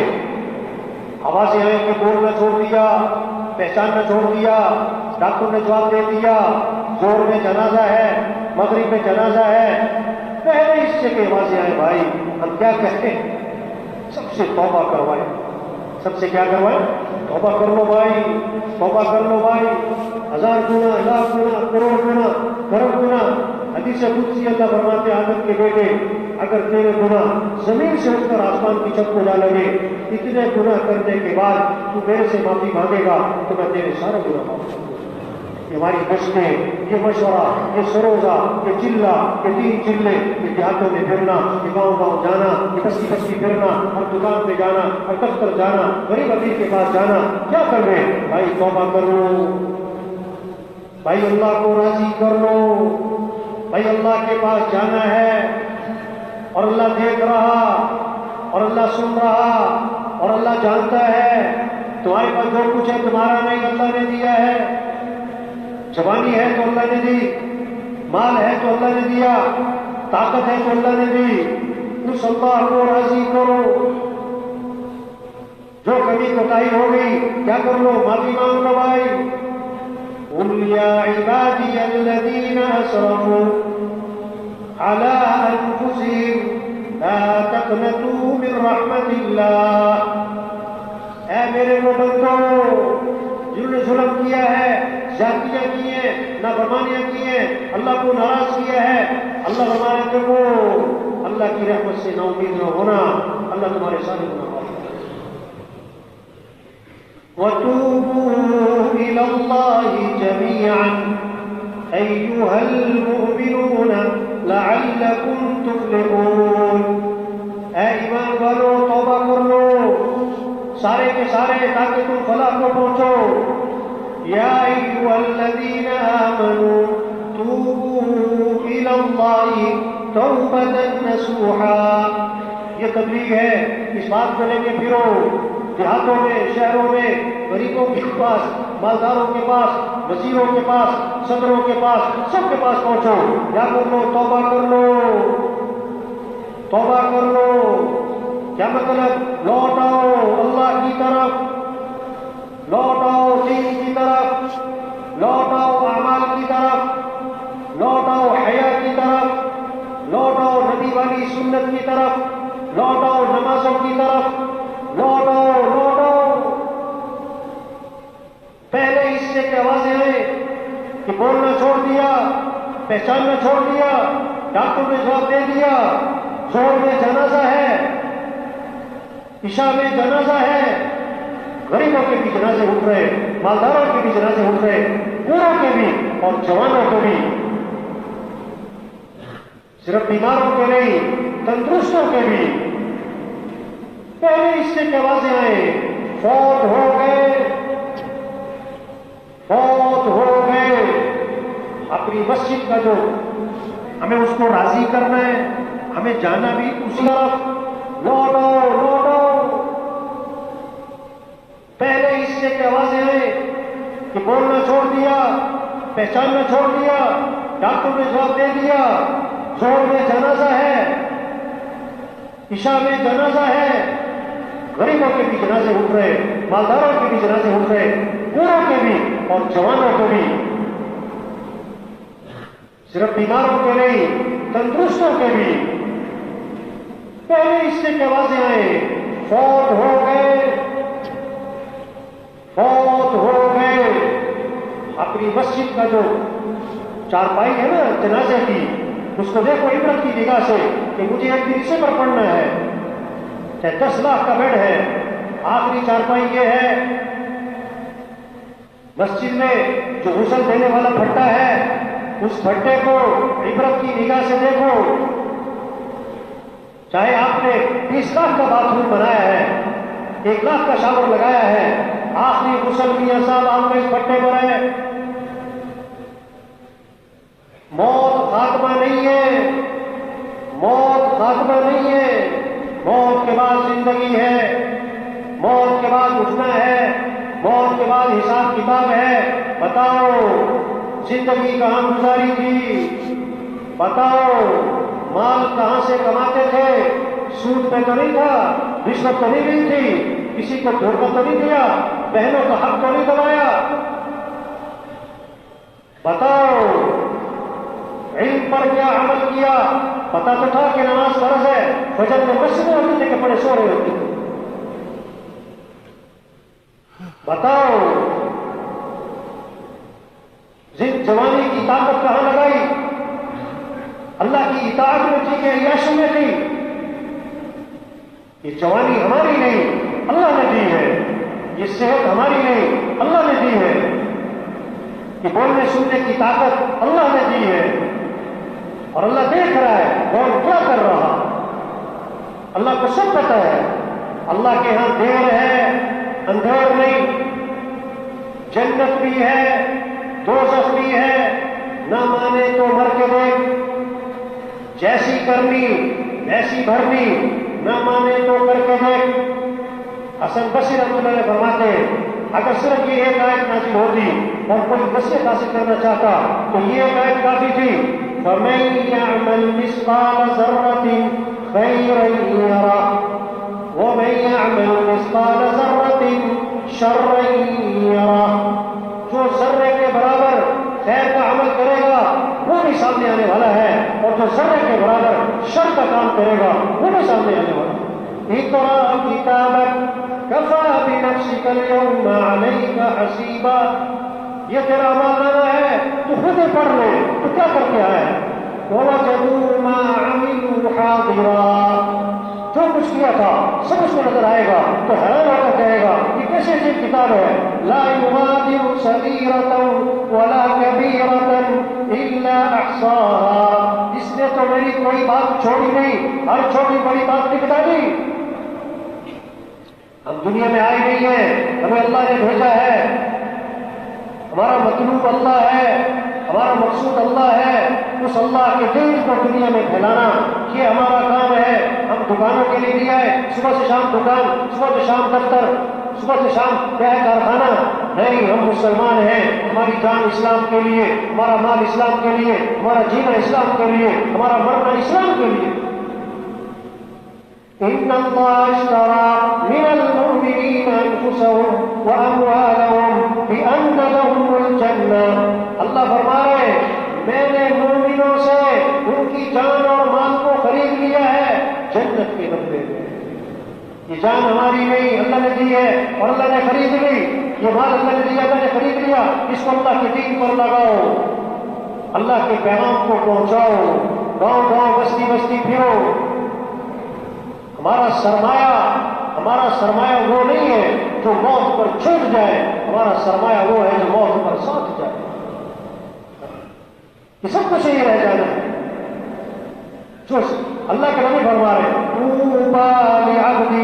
آوازیں آئیں کہ بولنا چھوڑ دیا، پہچاننا چھوڑ دیا، ڈاکٹر نے جواب دے دیا زور میں جنازہ ہے، مغرب میں جنازہ ہے، پہلے حصے کے آوازیں آئے بھائی ہم کیا کہتے ہیں؟ سب سے توبہ کروائے، سب سے کیا کروائے؟ توبہ کر لو بھائی، توبہ کر لو بھائی، 1000 گنا، لاکھ گنا، کروڑ گنا، کروڑ گنا۔ حدیث قدسی اللہ فرماتے ہیں آدم کے بیٹے اگر تیرے گناہ زمین سے اٹھ کر آسمان کی چھت کو جا لگے، اتنے گناہ کرنے کے بعد تو میرے سے معافی مانگے گا تو میں تیرے سارے گناہ معاف کر دوں گا۔ یہ ہماری گشتیں، یہ مشورہ، یہ سروزہ، یہ چلہ، یہ 3 چلے، یہ دیہاتوں میں پھرنا، یہ گاؤں گاؤں جانا، یہ بستی بستی پھرنا، ہر دکان پہ جانا، ہر دفتر جانا، غریب امیر کے پاس جانا، کیا کر رہے ہیں بھائی؟ توبہ کر لو بھائی، اللہ کو راضی کر لو بھائی، اللہ کے پاس جانا ہے اور اللہ دیکھ رہا اور اللہ سن رہا اور اللہ جانتا ہے تمہارے پاس جو کچھ ہے تمہارا نہیں، اللہ نے دیا ہے۔ جوانی ہے تو اللہ نے دی، مال ہے تو اللہ نے دیا، طاقت ہے تو اللہ نے دی، اس اللہ کو راضی کرو۔ جو کبھی کوتاہی ہو گئی کیا کر لو؟ معافی مانگ لو بھائی۔ قل یا عبادی الذین اسرفوا علی انفسہم لا تقنطوا من رحمت اللہ، اے میرے وہ بندو جنہوں نے ظلم کیا ہے، زیادتیاں کی ہیں، نافرمانیاں کی ہیں، اللہ کو ناراض کیا ہے، اللہ ہمارے دیکھو اللہ کی رحمت سے نا امید نہ ہونا، اللہ تمہارے سارے گناہ معاف کرے۔ وَتُوبُوا إِلَى اللَّهِ جَمِيعًا أَيُّهَا الْمُؤْمِنُونَ لَعَلَّكُمْ تُفْلِحُونَ، اے ایمان والو توبہ کر لو سارے کے سارے تاکہ تم فلاح کو پہنچو۔ یا ایھا الذین آمنوا توبوا الی اللہ توبۃ نصوحا، یہ تبلیغ ہے، اس بات کو لے کے پھرو دیہاتوں میں، شہروں میں، غریبوں کے پاس، مالداروں کے پاس، وزیروں کے پاس، صدروں کے پاس، سب کے پاس پہنچو، یا کر لو توبہ کر لو، توبہ کر لو۔ کیا مطلب؟ لوٹ آؤ اللہ کی طرف، لوٹ آؤ دین کی طرف، لوٹ آؤ اعمال کی طرف، لوٹ آؤ حیا کی طرف، لوٹ آؤ نبی والی سنت کی طرف، لوٹ آؤ نمازوں کی طرف، لوٹ آؤ لوٹ آؤ۔ پہلے حصے کی آوازیں آئیں کہ بولنا چھوڑ دیا، پہچاننا چھوڑ دیا، ڈاکٹر نے جواب دے دیا زور میں جنازہ ہے، عشاء میں جنازہ ہے، غریبوں کے بھی جنازے اٹھ رہے، مالداروں کے بھی جنازے اٹھ رہے، بوڑھوں کے بھی اور جوانوں کے بھی، صرف بیماروں کے نہیں تندرستوں کے بھی۔ پہلے حصے کی آوازیں آئیں فوت ہو گئے، فوت ہو گئے، اپنی مسجد کا جو ہمیں اس کو راضی کرنا ہے، ہمیں جانا بھی اسی طرف، لوٹ آؤ لوٹ آؤ۔ پہلے حصے کی آوازیں آئیں کہ بولنا چھوڑ دیا، پہچاننا چھوڑ دیا، ڈاکٹر نے جواب دے دیا زور میں جنازہ ہے، عشاء میں جنازہ ہے، غریبوں کے بھی جنازے اٹھ رہے، مالداروں کے بھی جنازے اٹھ رہے، بوڑھوں کے بھی اور جوانوں کے بھی، صرف بیماروں کے نہیں تندرستوں کے بھی۔ پہلے حصے کی آوازیں آئیں فوت ہو گئے، فوت ہو گئے، اپنی مسجد کا جو چارپائی ہے نا جنازے کی، اس کو دیکھو عبرت کی نگاہ سے کہ مجھے ایک دن اسی پر پڑھنا ہے، چاہے 10 لاکھ کا بیڈ ہے، آخری چارپائی یہ ہے، مسجد میں جو غسل دینے والا پھٹا ہے اس پھٹے کو عبرت کی نگاہ سے دیکھو، چاہے آپ نے 20 لاکھ کا باتھ روم بنایا ہے، 1 لاکھ کا شاور لگایا ہے، آخری غسل میاں صاحب آپ نے اس پھٹے پر ہے۔ موت خاتمہ نہیں ہے، موت خاتمہ نہیں ہے، موت کے بعد زندگی ہے، موت کے بعد اٹھنا ہے، موت کے بعد حساب کتاب ہے۔ بتاؤ زندگی کہاں گزاری تھی؟ بتاؤ مال کہاں سے کماتے تھے؟ سود پہ تو نہیں تھا، رشوت تو نہیں لی تھی، کسی کو دھوکہ تو نہیں دیا، بہنوں کا حق تو نہیں دبایا؟ بتاؤ علم پر کیا عمل کیا؟ پتا تو تھا کہ نماز فرض ہے، فجر میں مسجد میں ہوتی تھے کہ بڑے سو رہے ہوتے تھے۔ بتاؤ جوانی کی طاقت کہاں لگائی؟ اللہ کی اطاعت میں تھی کہ عیاشی میں تھی؟ یہ جوانی ہماری نہیں، اللہ نے دی ہے، یہ صحت ہماری نہیں، اللہ نے دی ہے، یہ بولنے سننے کی طاقت اللہ نے دی ہے، اور اللہ دیکھ رہا ہے کون کیا کر رہا، اللہ کو سب پتہ ہے۔ اللہ کے ہاں دیر ہے اندھیر نہیں، جنت بھی ہے دوزخ بھی ہے، نہ مانے تو مر کے دیکھ، جیسی کرنی ایسی بھرنی، نہ مانے تو کر کے دیکھ۔ حسن بصری رحمۃ اللہ علیہ فرماتے ہیں اگر صرف یہ ایک آیت نازل ہوتی اور کوئی نصیحت حاصل کرنا چاہتا تو یہ ایک آیت کافی تھی، فَمَن يَعْمَلْ مِثْقَالَ ذَرَّةٍ خَيْرًا يَرَهُ وَمَن يَعْمَلْ مِثْقَالَ ذَرَّةٍ شَرًّا يَرَهُ۔ جو ذرے کے برابر خیر کا عمل کرے گا وہ بھی سامنے آنے والا ہے، اور جو ذرے کے برابر شر کا کام کرے گا وہ بھی سامنے آنے والا ہے۔ اقرأ کتابک کفی بنفسک اليوم علیک حسیبا، یہ تیرا عمل نامہ ہے، تو خود ہی پڑھ لے تو کیا کر کے آیا ہے۔ ووجدوا ما عملوا حاضرا، جو کچھ کیا تھا سب اس کو نظر آئے گا، تو حیران ہو کر کہے گا یہ کیسے عجیب کتاب ہے، لا یغادر صغیرۃ ولا کبیرۃ الا احصاها، اس نے تو میری کوئی بات چھوڑی نہیں، ہر چھوٹی بڑی بات لکھ ڈالی۔ ہم دنیا میں آئے نہیں ہیں، ہمیں اللہ نے بھیجا ہے، ہمارا مطلوب اللہ ہے، ہمارا مقصود اللہ ہے، اس اللہ کے دین کو دنیا میں پھیلانا یہ ہمارا کام ہے۔ ہم دکانوں کے لیے دیا ہے، صبح سے شام دکان، صبح سے شام دفتر، صبح سے شام کارخانہ نہیں، ہم مسلمان ہیں، ہماری جان اسلام کے لیے، ہمارا مال اسلام کے لیے، ہمارا جینا اسلام کے لیے، ہمارا مرنا اسلام کے لیے۔ ان اللہ اشترى من المؤمنین انفسهم واموالهم بان لهم الجنہ، اللہ فرما رہے ہیں میں نے مومنوں سے ان کی جان اور مال کو خرید لیا ہے جنت کے بدلے میں۔ یہ جان ہماری نہیں، اللہ نے دی ہے اور اللہ نے خرید لی، یہ مال اللہ نے دیا، اللہ نے خرید لیا، اس کو اللہ کے دین پر لگاؤ، اللہ کے پیغام کو پہنچاؤ، گاؤں گاؤں بستی بستی پھرو۔ ہمارا سرمایہ وہ نہیں ہے جو موت پر چھوٹ جائے، ہمارا سرمایہ وہ ہے جو موت پر ساتھ جائے، یہ سب کچھ یہی رہ جانا ہے۔ جو اللہ کے نبی فرما رہے ہیں طوبى لعبد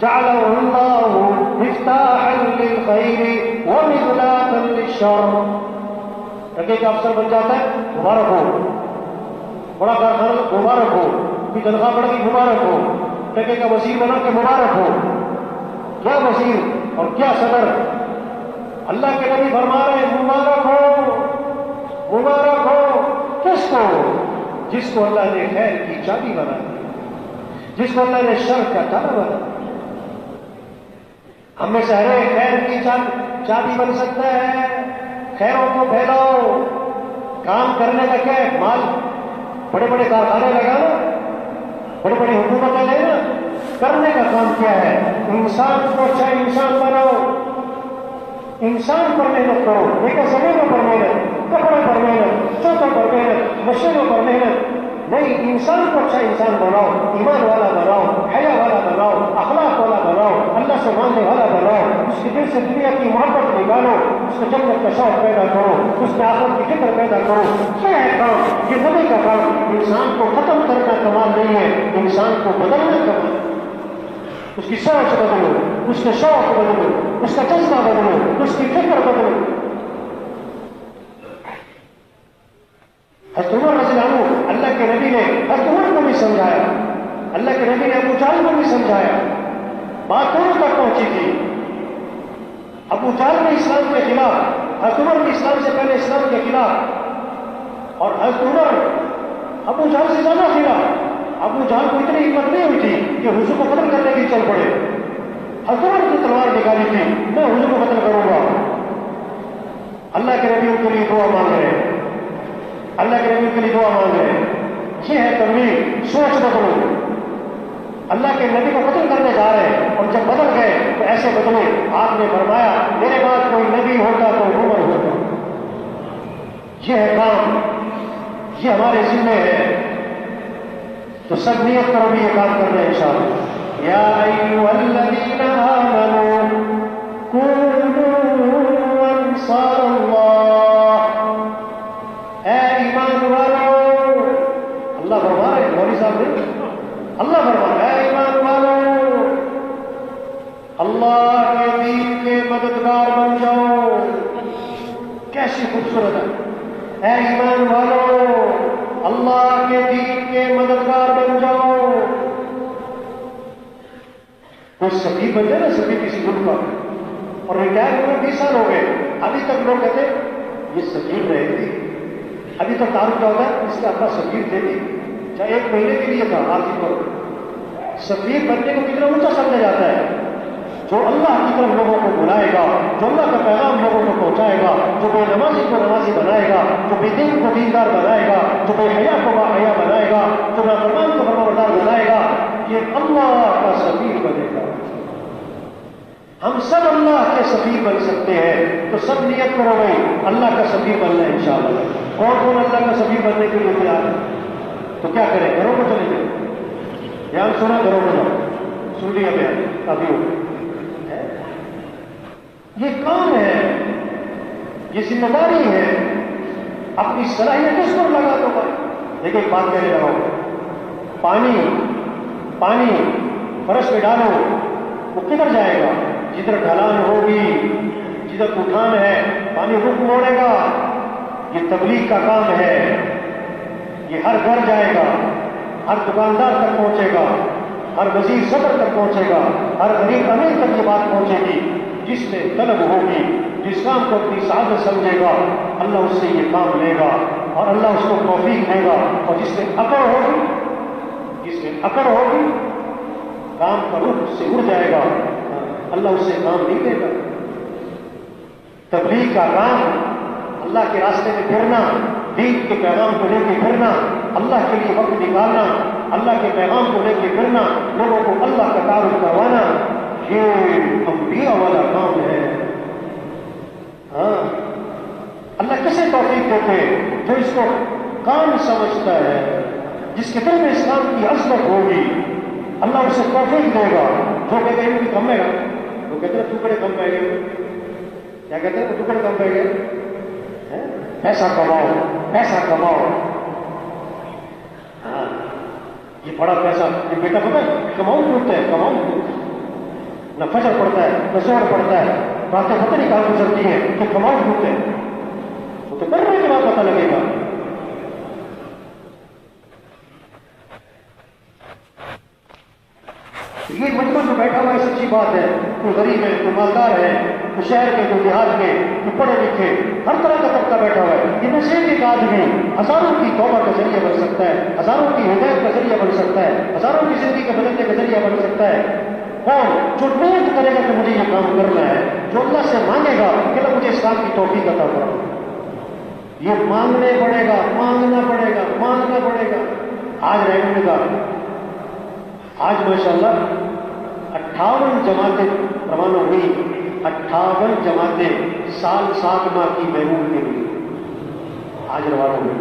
جعله الله مفتاحا للخير ومغلاقا للشر، لگے کہ افسر بن جاتا ہے مبارک ہو، بڑا کارخانہ مبارک ہو، کی تنخواہ بڑھ گئی مبارک ہو، لگے کا وزیر بنا کے مبارک ہو، کیا وزیر اور کیا صدر۔ اللہ کے نبی فرما رہے ہیں مبارک ہو، مبارک ہو کس کو؟ جس کو اللہ نے خیر کی چابی بنا دی، جس کو اللہ نے شر کا تالا بنا دی۔ ہم میں سے ہر ایک خیر کی چابی بن سکتا ہے، خیروں کو پھیلاؤ۔ کام کرنے کا کیا ہے؟ مال، بڑے بڑے کارخانے لگانا، بڑی بڑی حکومتیں لینا، کرنے کا کام کیا ہے؟ انسان کو اچھا انسان بناؤ، انسان پر محنت کرو، ایک زمینوں پر محنت، کپڑے پر محنت، چوکوں پر محنت، مشینوں پر محنت۔ انسان کو اچھا انسان بناؤ، ایمان والا بناؤ، حیا والا بناؤ، اخلاق والا بناؤ، اللہ سے ماننے والا بناؤ، اس کے دل سے دنیا کی محبت نکالو، اس کو جنت کا شوق پیدا کرو، اس میں آخرت کی فکر پیدا کرو. کیا ہے کام؟ یہ نبی کا کام. انسان کو ختم کرنا کمال نہیں ہے، انسان کو بدلنا کمال. اس کی سوچ بدلو، اس کے شوق بدلو، اس کا جذبہ بدلو، اس کی فکر بدلو. حضرت عمر رضی اللہ عنہ، اللہ کے نبی نے حضرت عمر کو بھی سمجھایا، اللہ کے نبی نے ابو جہل کو بھی سمجھایا. بات دونوں تک پہنچی تھی. ابو جہل نے اسلام کے خلاف، حضرت عمر نے اسلام سے پہلے اسلام کے خلاف، اور حضرت عمر ابو جہل سے زیادہ خلاف. ابو جہل کو اتنی ہمت نہیں ہوئی تھی کہ حضور کو قتل کرنے کی چل پڑے. حضرت عمر کی تلوار نکالی تھی، میں حضور کو قتل کروں گا. اللہ کے نبی ان کے لیے دعا مانگ رہے ہیں، اللہ کے نبی کے لیے دعا مانگ رہے ہیں. یہ ہے تبلیغ. سوچ بدلو. اللہ کے نبی کو قتل کرنے جا رہے ہیں، اور جب بدل گئے تو ایسے بدلے. آپ نے فرمایا میرے بعد کوئی نبی ہوتا تو عمر ہوتا. یہ ہے کام، یہ ہمارے ذمہ ہے. تو سب نیت کرو بھی یہ کام کرنا ہے انشاءاللہ. یا ایھا الذین آمنوا کونوا انصار اللہ. اے ایمان والو، اللہ فرما رہے ہیں، مولوی صاحب نے، اللہ فرما رہے ہیں اے ایمان والو، اللہ کے دین کے مددگار بن جاؤ. کیسی خوبصورت ہے. اے ایمان والو، اللہ کے دین کے مددگار بن جاؤ. کوئی سفیر بن جائے نا، سفیر کسی ملک کا، اور ریٹائر ہوئے 20 سال ہو گئے، ابھی تک لوگ کہتے یہ سفیر رہے تھے. ابھی تک تعارف کیا ہوتا ہے، اس کا ابا سفیر تھے بھی، چاہے 1 مہینے کے لیے تھا. آخر پر سفیر بننے کو کتنا اونچا سمجھا جاتا ہے. جو اللہ کی طرف لوگوں کو بلائے گا، جو اللہ کا پیغام لوگوں کو پہنچائے گا، جو بے نمازی کو نمازی بنائے گا، جو بے دین کو دیندار بنائے گا، جو بے حیا کو باحیا بنائے گا، جو نافرمان کو فرمانبردار بنائے گا، یہ اللہ کا سفیر بنے گا. ہم سب اللہ کے سفیر بن سکتے ہیں. تو سب نیت کرو بھائی اللہ کا سفیر بننا ہے انشاءاللہ. کون کون اللہ کا سفیر بننے کے لیے تیار ہے؟ تو کیا کریں؟ گھروں کو چلے جائیں. بیان سنا، گھروں کو جاؤ. سن لیا بیان کافی ہو. یہ کام ہے، یہ ذمہ داری ہے. اپنی صلاحیت اس پر لگا دو بھائی. دیکھیں ایک بات کہنے لگا ہوں، پانی فرش پہ ڈالو، وہ کدھر جائے گا؟ جدھر ڈھلان ہوگی، جدھر اٹھان ہے، پانی رخ موڑے گا. یہ تبلیغ کا کام ہے. یہ ہر گھر جائے گا، ہر دکاندار تک پہنچے گا، ہر وزیر صدر تک پہنچے گا، ہر غریب امیر تک یہ بات پہنچے گی. جس میں طلب ہوگی، جس کام کو اپنی سعادت سمجھے گا، اللہ اس سے یہ کام لے گا، اور اللہ اس کو توفیق دے گا. اور جس میں اکڑ ہوگی، کام کا رخ اس سے اڑ جائے گا، اللہ اس سے کام نہیں دے گا. تبلیغ کا کام، اللہ کے راستے میں پھرنا، دین کے پیغام کو لے کے پھرنا، اللہ کے لیے وقت نکالنا، اللہ کے پیغام کو لے کے پھرنا، لوگوں کو اللہ کا تعارف کروانا، یہ انبیاء والا کام ہے. ہاں، اللہ کسے توفیق دیتے ہیں؟ جو اس کو کام سمجھتا ہے، جس کے دل میں اسلام کی عظمت ہوگی، اللہ اسے توفیق دے گا. جو کہتے ہیں ان کی کم ہے گا، وہ کہتے ہیں ٹکڑے کم پہ گئے. کیا کہتے ہیں؟ ٹکڑے کم پہ گئے. پیسہ کماؤ. ہاں، یہ بڑا پیسہ، یہ بیٹا پتہ ہے کماؤں ٹوٹتا ہے، نہ فجر پڑتا ہے، نہ ظہر پڑتا ہے، باتیں پتہ نہیں کہاں گزرتی ہیں کہ کماؤں ٹوٹتے ہیں. وہ تو کرنے کے بعد پتہ لگے گا. یہ مجمع جو بیٹھا ہوا ہے سچی بات ہے. کوئی غریب ہے، کوئی مالدار ہے، کوئی شہر کے، کوئی دیہات کے، کوئی پڑھے لکھے، ہر طرح کا طبقہ بیٹھا ہوا ہے. ان میں سے ایک آدمی ہزاروں کی توبہ کا ذریعہ بن سکتا ہے، ہزاروں کی ہدایت کا ذریعہ بن سکتا ہے، ہزاروں کی زندگی کے بدلنے کا ذریعہ بن سکتا ہے. کون؟ جو نیت کرے گا کہ مجھے یہ کام کرنا ہے، جو اللہ سے مانگے گا کہ اللہ مجھے اس کام کی توفیق عطا کرو. یہ مانگنا پڑے گا. آج رہنے کا آج ماشاءاللہ 58 جماعتیں روانہ ہوئی. 58 جماعتیں سال 7 ماہ کی محمود کے لیے آج روانہ ہوئی.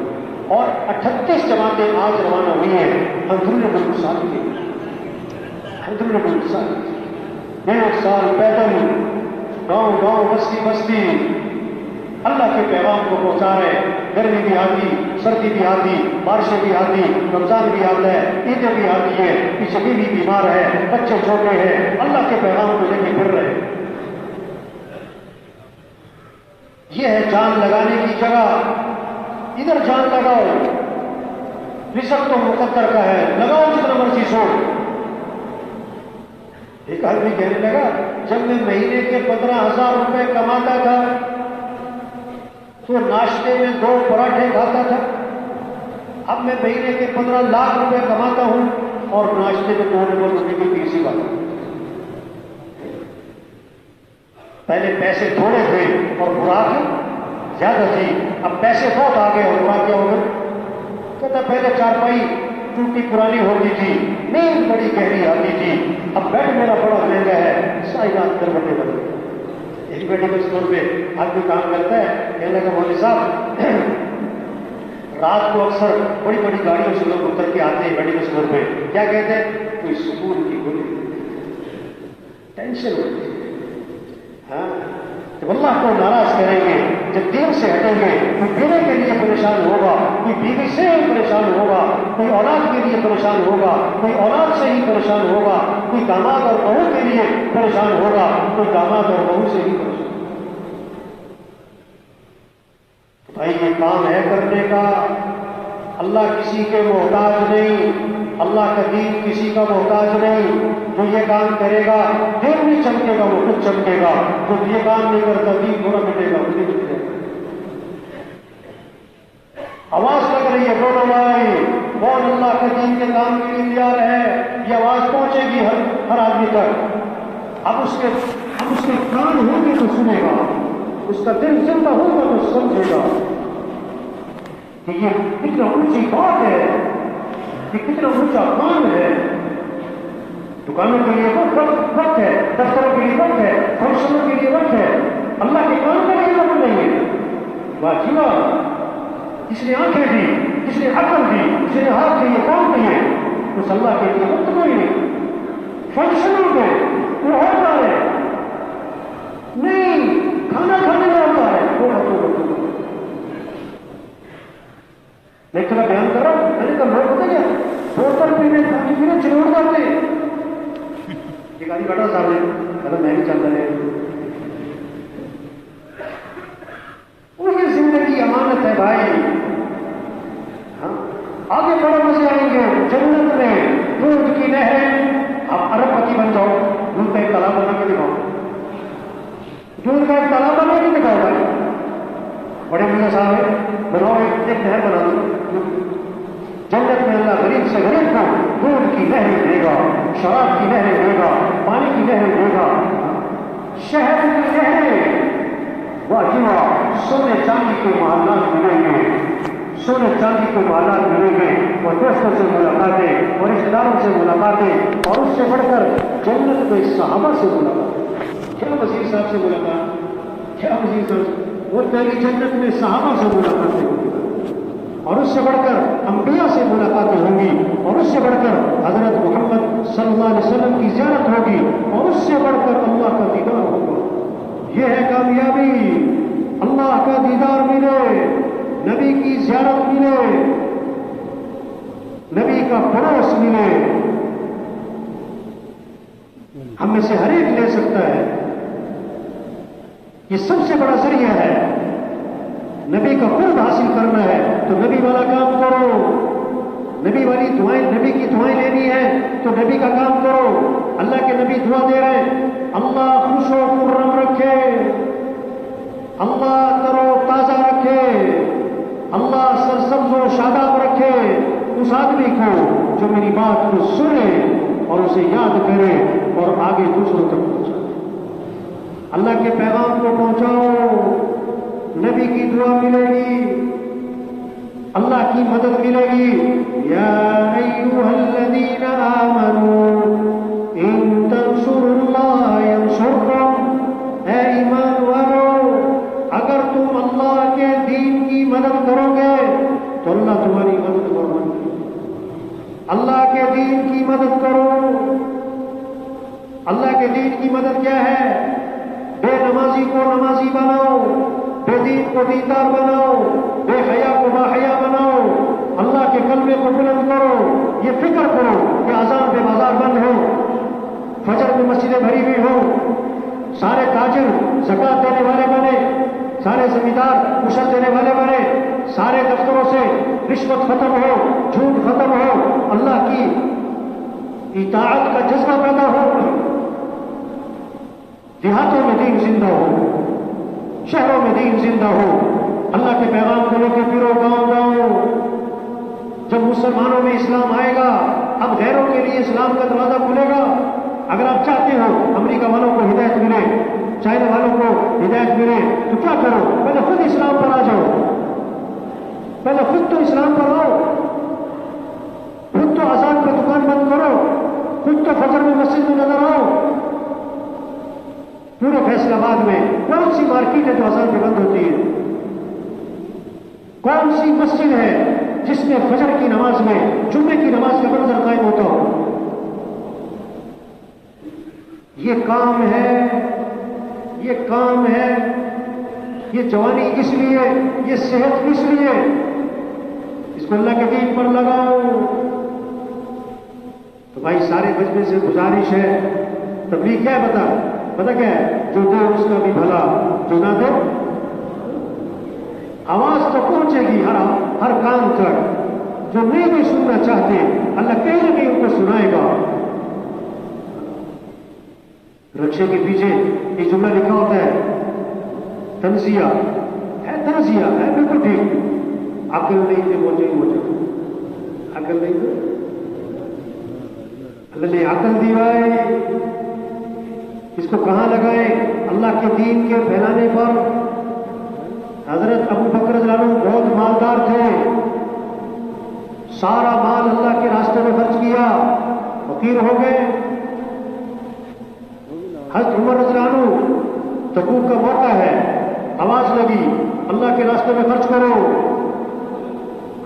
اور 38 جماعتیں آج روانہ ہوئی ہیں اندرون ملک سال کے اندرون ملک سال 1 سال پیدل گاؤں گاؤں بستی بستی اللہ کے پیغام کو پہنچا رہے. گرمی بھی آتی، سردی بھی آتی، بارشیں بھی آتی، رمضان بھی آتا ہے، عیدیں بھی آتی ہے، پیچھے بھی بیمار ہے، بچے چھوٹے ہیں، اللہ کے پیغام کو لے کے پھر رہے. یہ ہے جان لگانے کی جگہ. ادھر جان لگاؤ، رزق تو مقدر کا ہے، لگاؤ جتنا مرضی سو. ایک آدمی کہنے لگا جب میں مہینے کے 15,000 روپے کماتا تھا تو ناشتے میں 2 پراٹھے کھاتا تھا. اب میں مہینے کے 15 لاکھ روپے کماتا ہوں اور ناشتے میں 2 روپے کی پیسی کھاتا ہوں. پہلے پیسے تھوڑے تھے اور خوراک زیادہ تھی، اب پیسے بہت آ گئے اور خوراک کیا ہوگا. کہتا پہلے چارپائی ٹوٹی پرانی ہوتی تھی، نیند بڑی گہری آتی تھی، اب بیڈ میرا بڑا مہنگا ہے، ساری رات کربٹیں بدل گئی. ایک میڈیکل اسٹور پہ آدمی کام کرتا ہے، کہنے لگا مولوی صاحب رات کو اکثر بڑی بڑی گاڑیوں سے لوگ اتر کے آتے ہیں میڈیکل اسٹور پہ، کیا کہتے ہیں کوئی سکون کی گولی، ٹینشن ہوتی ہے. ہاں جب اللہ کو ناراض کریں گے، جب دین سے ہٹیں گے، کوئی بیوے کے لیے پریشان ہوگا، کوئی بیوی سے پریشان ہوگا، کوئی اولاد کے لیے پریشان ہوگا، کوئی اولاد سے ہی پریشان ہوگا، کوئی داماد اور بہو کے لیے پریشان ہوگا، کوئی داماد اور بہو سے ہی پریشان ہوگا. بھائی یہ کام ہے کرنے کا. اللہ کسی کے محتاج نہیں، اللہ کا دین کسی کا محتاج نہیں. جو یہ کام کرے گا دین نہیں چمکے گا، وہ خود چمکے گا. جو یہ کام نہیں کرتا دین تھوڑا مٹے گا، وہ نہیں مٹے گا. آواز لگ رہی ہے بولو بھائی کون اللہ کے دین کے کام کے لیے تیار ہے. یہ آواز پہنچے گی ہر آدمی تک. اب اس کے کان ہوں گے تو سنے گا، اس کا دل زندہ ہوگا تو سمجھے گا کہ یہ کتنا اونچی بات ہے، یہ کتنا اونچا کام ہے. دکانوں کے لیے وقت ہے، دفتروں کے لیے وقت ہے، فنکشنوں کے لیے وقت ہے، اللہ کے کام کے لیے وقت نہیں ہے. واجبہ جس نے آنکھیں دی، جس نے عقل دی، جس نے ہاتھ دیے کام دیے، اس اللہ کے لیے وقت کوئی نہیں. فنکشنوں میں وہ ہوتا ہے نہیں، کھانا کھانے میں ہوتا ہے تھوڑا تھوڑا تھوڑا. میں تھوڑا بیان کر رہا ہوں، میں نے کہا لوگ ہوتا کیا بوتل پینے پینے چلوڑ جاتے. ایک آدمی بیٹھا سامنے، کہا میں نہیں چاہتا ہے. پوری زندگی امانت ہے بھائی. ہاں آگے بڑے مزے آئیں گے جنت میں، دودھ کی نہریں. آپ ارب پتی بن جاؤ، دودھ کا ایک تالاب بنا کے دکھاؤ، دودھ کا ایک تالاب بنا کے دکھاؤ بھائی. بڑے مزے صاحب بناؤ، ایک نہر بنا دو. جنت میں اللہ غریب سے غریب کو دودھ کی نہریں دے گا، شراب کی نہریں دے گا، پانی کی نہریں دے گا، شہد کی نہریں. واجبہ سونے چاندی کے محلات ملیں گے، سونے چاندی کے محلات ملیں گے، اور دوستوں سے ملاقاتیں اور رشتے داروں سے ملاقاتیں، اور اس سے بڑھ کر جنت میں صحابہ سے ملاقات. کیا وزیر صاحب سے ملاقات، کیا وزیر صاحب سے وہ پہلی جنت میں صحابہ سے ملاقاتیں ہوں گی، اور اس سے بڑھ کر انبیاء سے ملاقاتیں ہوں گی، اور اس سے بڑھ کر حضرت محمد صلی اللہ علیہ وسلم کی زیارت ہوگی، اور اس سے بڑھ کر اللہ کا دیدار ہوگا. یہ ہے کامیابی. اللہ کا دیدار ملے، نبی کی زیارت ملے، نبی کا پڑوس ملے. ہم میں سے ہر ایک لے سکتا ہے. یہ سب سے بڑا ذریعہ ہے. نبی کا قرب حاصل کرنا ہے تو نبی والا کام کرو. نبی والی دعائیں، نبی کی دعائیں لینی ہے تو نبی کا کام کرو. اللہ کے نبی دعا دے رہے ہیں، اللہ خوش و خرم رکھے، اللہ تر و تازہ رکھے، اللہ سرسبز و شاداب رکھے اس آدمی کو جو میری بات کو سنے اور اسے یاد کرے اور آگے دوسروں تک پہنچائے. اللہ کے پیغام کو پہنچاؤ. نبی کی دعا ملے گی، اللہ کی مدد ملے گی. یا ایھا الذین آمنوا ان تنصروا اللہ ینصرکم. اے ایمان والو، اگر تم اللہ کے دین کی مدد کرو گے تو اللہ تمہاری مدد فرمائے. اللہ کے دین کی مدد کرو. اللہ کے دین کی مدد کیا ہے؟ بے نمازی کو نمازی بناؤ، بے دین کو دیندار بناؤ، بے حیا کو باحیا بناؤ. اللہ کے کلمے کو بلند کرو. یہ فکر کرو کہ اذان پہ بازار بند ہو، فجر میں مسجدیں بھری ہوئی ہوں، سارے تاجر زکات دینے والے بنے، سارے زمیندار عشر دینے والے بنے، سارے دفتروں سے رشوت ختم ہو، جھوٹ ختم ہو، اللہ کی اطاعت کا جذبہ پیدا ہو. دیہاتوں میں دین زندہ ہو، شہروں میں دین زندہ ہو. اللہ کے پیغام کو لے کے پھرو گاؤں گاؤں. جب مسلمانوں میں اسلام آئے گا، اب غیروں کے لیے اسلام کا دروازہ کھلے گا. اگر آپ چاہتے ہو امریکہ والوں کو ہدایت ملے، چائنا والوں کو ہدایت ملے، تو کیا کرو؟ پہلے خود اسلام پر آ جاؤ. پہلے خود تو اسلام پر آؤ. خود تو اذان پہ دکان بند کرو. خود تو فجر میں مسجد میں نظر آؤ. پورے فیصل آباد میں کون سی مارکیٹ ہے جو اذان پہ بند ہوتی ہے؟ کون سی مسجد ہے جس میں فجر کی نماز میں جمعے کی نماز کا منظر قائم ہوتا ہو؟ یہ کام ہے، یہ کام ہے. یہ جوانی اس لیے، یہ صحت اس لیے. اس کو اللہ کے دین پر لگاؤ. تو بھائی سارے مجمع سے گزارش ہے، تبلیغ کیا ہے؟ پتا کیا ہے؟ جو دے اس کا بھی بھلا، جو نہ دے. آواز تو پہنچے گی ہر کام تک. جو نہیں بھی سننا چاہتے اللہ کہیں نہ کہیں ان کو سنائے گا. رکشے کے پیچھے ایک جملہ لکھا ہوتا ہے، تنزیہ ہے، تنزیہ ہے، بالکل ٹھیک. عقل نہیں تھے موجے عقل نہیں تھے، اللہ نے عقل دیوائے. اس کو کہاں لگائے؟ اللہ کے دین کے پھیلانے پر. حضرت ابو بکر رضی اللہ عنہ بہت مالدار تھے، سارا مال اللہ کے راستے میں خرچ کیا، فقیر ہو گئے. حضرت عمر رضی اللہ عنہ تبوک کا موقع ہے، آواز لگی اللہ کے راستے میں خرچ کرو.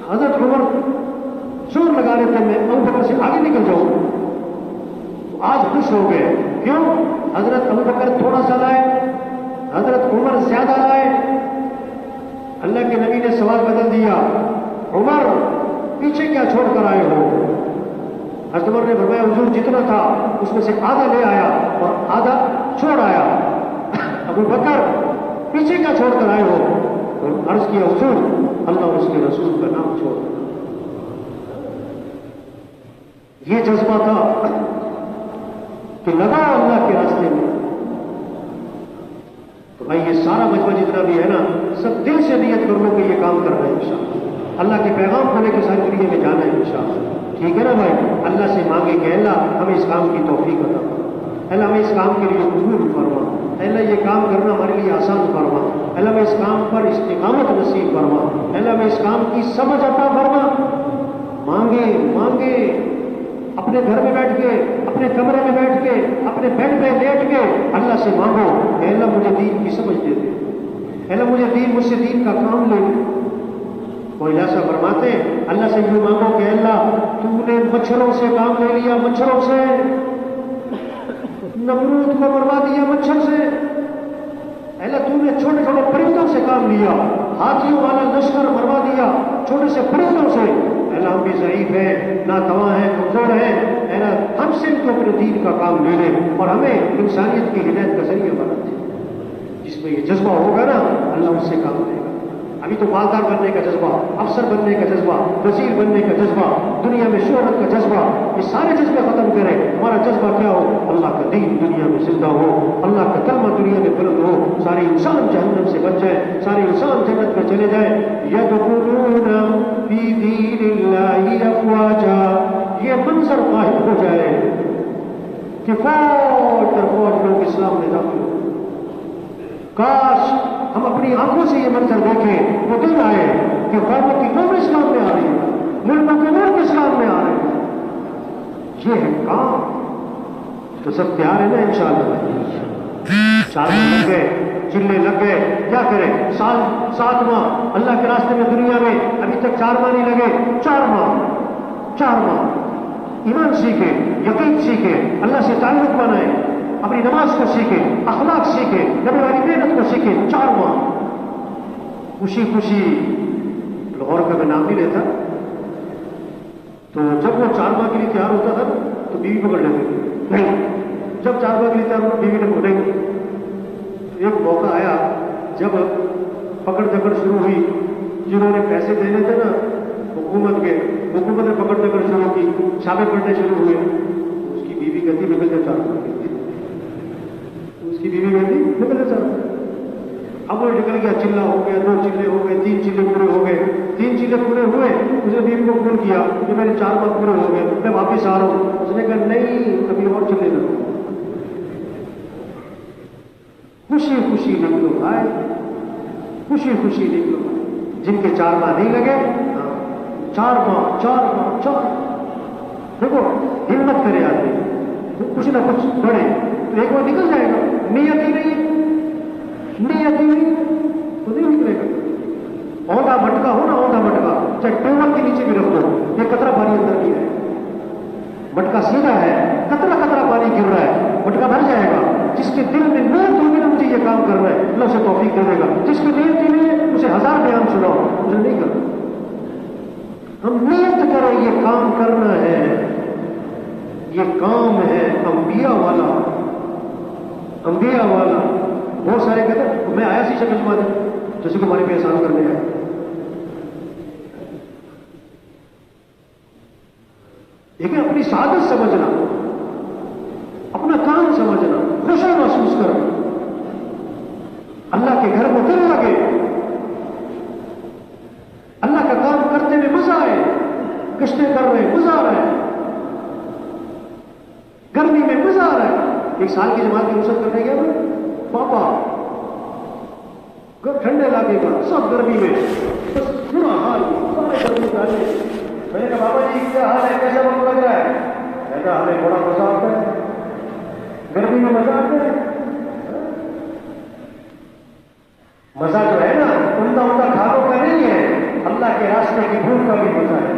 حضرت عمر زور لگا رہے تھے میں ابو بکر سے آگے نکل جاؤں. آج خوش ہو گئے. کیوں؟ حضرت ابو بکر تھوڑا سا لائے، حضرت عمر زیادہ لائے. اللہ کے نبی نے سوال بدل دیا، عمر پیچھے کیا چھوڑ کر آئے ہو؟ حضرت عمر نے فرمایا حضور جتنا تھا اس میں سے آدھا لے آیا اور آدھا چھوڑ آیا. ابو بکر پیچھے کیا چھوڑ کر آئے ہو؟ عرض کیا حضور اللہ اور اس کے رسول کا نام چھوڑ. یہ جذبہ تھا کہ لگا اللہ کے راستے میں. تو بھائی یہ سارا مجمع جتنا بھی ہے نا، سب دل سے نیت کر لو کہ یہ کام کرنا ہے انشاءاللہ. اللہ کے پیغام کو لے کے ساری دنیا میں جانا ہے انشاءاللہ. ٹھیک ہے نا بھائی؟ اللہ سے مانگے کہ اللہ ہمیں اس کام کی توفیق عطا فرما، اللہ ہمیں اس کام کے لیے قبول فرما، اللہ یہ کام کرنا ہمارے لیے آسان فرما، اللہ ہمیں اس کام پر استقامت نصیب فرما، اللہ ہمیں اس کام کی سمجھ عطا فرما. مانگے اپنے گھر میں بیٹھ کے، اپنے کمرے میں بیٹھ کے، اپنے بیڈ پہ لیٹ کے اللہ سے مانگو کہ اللہ مجھے دین کی سمجھ دے دے، اللہ مجھ سے دین کا کام لے. کوئی ایسا فرماتے اللہ سے یوں مانگو کہ اللہ تو نے مچھروں سے کام لے لیا، مچھروں سے نمرود کو مروا دیا، مچھر سے. اللہ تو نے چھوٹے چھوٹے پرندوں سے کام لیا، ہاتھیوں والا لشکر مروا دیا چھوٹے سے پرندوں سے. اللہ ہم بھی ضعیف ہیں، ناتواں ہیں، کمزور ہیں. اللہ ہم سے تو اپنے دین کا کام لے لیں اور ہمیں انسانیت کی ہدایت کا ذریعہ بنا دے. جس میں یہ جذبہ ہوگا نا اللہ اس سے کام لے گا. ابھی تو مالدار بننے کا جذبہ، افسر بننے کا جذبہ، وزیر بننے کا جذبہ، دنیا میں شہرت کا جذبہ، یہ سارے جذبے ختم کریں. ہمارا جذبہ کیا ہو؟ اللہ کا دین دنیا میں زندہ ہو، اللہ کا کلمہ دنیا میں بلند ہو، سارے انسان جہنم سے بچ جائیں، سارے انسان جنت میں چلے جائیں. یدخلون فی دین اللہ افواجا. یہ منظر ظاہر ہو جائے کہ فوج در فوج لوگ اسلام میں داخل ہو. کاش ہم اپنی آنکھوں سے یہ منظر دیکھیں، وہ دن آئے کہ قوموں کی قوم اسلام میں آ رہی ہے، ملکوں کے ملک اسلام میں آ رہے ہیں. یہ ہے کام. تو سب تیار ہے نا انشاءاللہ؟ 4 ماہ لگ گئے، چلنے لگ گئے، کیا کرے؟ 7 ماہ اللہ کے راستے میں دنیا میں، ابھی تک 4 ماہ نہیں لگے، 4 ماہ ایمان سیکھے، یقین سیکھے، اللہ سے تعلق بنائے، اپنی نماز کو سیکھے، اخلاق سیکھے، نبی والی محنت کو سیکھے، 4 ماہ خوشی خوشی لاہور کا میں نام نہیں لیتا، تو جب وہ 4 ماہ کے لیے تیار ہوتا تھا تو بیوی پکڑ لیتے نہیں، جب 4 ماہ کے لیے تیار ہوتا بیوی نے پکڑے. ایک موقع آیا جب پکڑ دکڑ شروع ہوئی، جنہوں نے پیسے دینے تھے نا حکومت نے پکڑ دکڑ شروع کی، چھاپے پڑنے شروع ہوئے. اس کی بیوی کہتی نکلتے 4 ماہ کے لیے، اس کی بیوی کہتی نکلتے 4 ماہ. اب وہ نکل گیا، چلہ ہو گیا، 2 چلے ہو گئے، 3 چلے پورے ہو گئے، 3 چلے پورے ہوئے. اس نے بیوی کو فون کیا کہ میرے 4 ماہ پورے ہو گئے، میں واپس آ رہا ہوں. اس نے کہا نہیں، کبھی اور چلے لگو. خوشی خوشی نکلو بھائی، خوشی خوشی نکلو. جن کے 4 ماہ نہیں لگے، 4 ماہ دیکھو ہمت کرے آدمی، کچھ نہ کچھ بڑھے تو ایک بار نکل جائے گا. نیت ہی نہیں تو نہیں نکلے گا. اوندا مٹکا ہو نا، اوندا مٹکا چاہے ٹیبل کے نیچے بھی رکھ دو، یہ قطرہ پانی اندر نہیں ہے. مٹکا سیدھا ہے، قطرہ پانی گر رہا ہے، مٹکا بھر جائے گا. جس کے دل میں نیت ہوگی نا مجھے یہ کام کرنا ہے، اللہ اسے توفیق دے دے گا. جس کی نیت ہی نہیں ہے اسے 1000 بیان سناؤ، اسے نہیں کرنا. ہم نیت کریں یہ کام کرنا ہے، یہ کام ہے انبیاء والا. بہت سارے کہتے ہیں میں آیا سی شکل مانے جیسے کہ ہمارے پہ احسان کرنے آئے. لیکن اپنی سعادت سمجھنا، اپنا کام سمجھنا، خوشی محسوس کرنا، اللہ کے گھر میں دل لگے، اللہ کا کام کرتے میں مزہ آئے. کشتیں کر رہے مزہ آ رہا ہے، گرمی میں مزہ آ رہا ہے. 1 سال کی جماعت کی رخصت کرنے گیا پاپا، ٹھنڈے علاقے کا سب گرمی میں بس برا حال، سارے گرمی ڈالے. میں نے کہا بابا جی کیا حال ہے، کیسا وقت لگ رہا ہے؟ میں کہا ہمیں بڑا مزہ آتا ہے، گرمی میں مزہ آتا ہے. مزہ جو ہے نا عمدہ کھانوں کا نہیں ہے، اللہ کے راستے کی بھوک کا بھی مزہ ہے.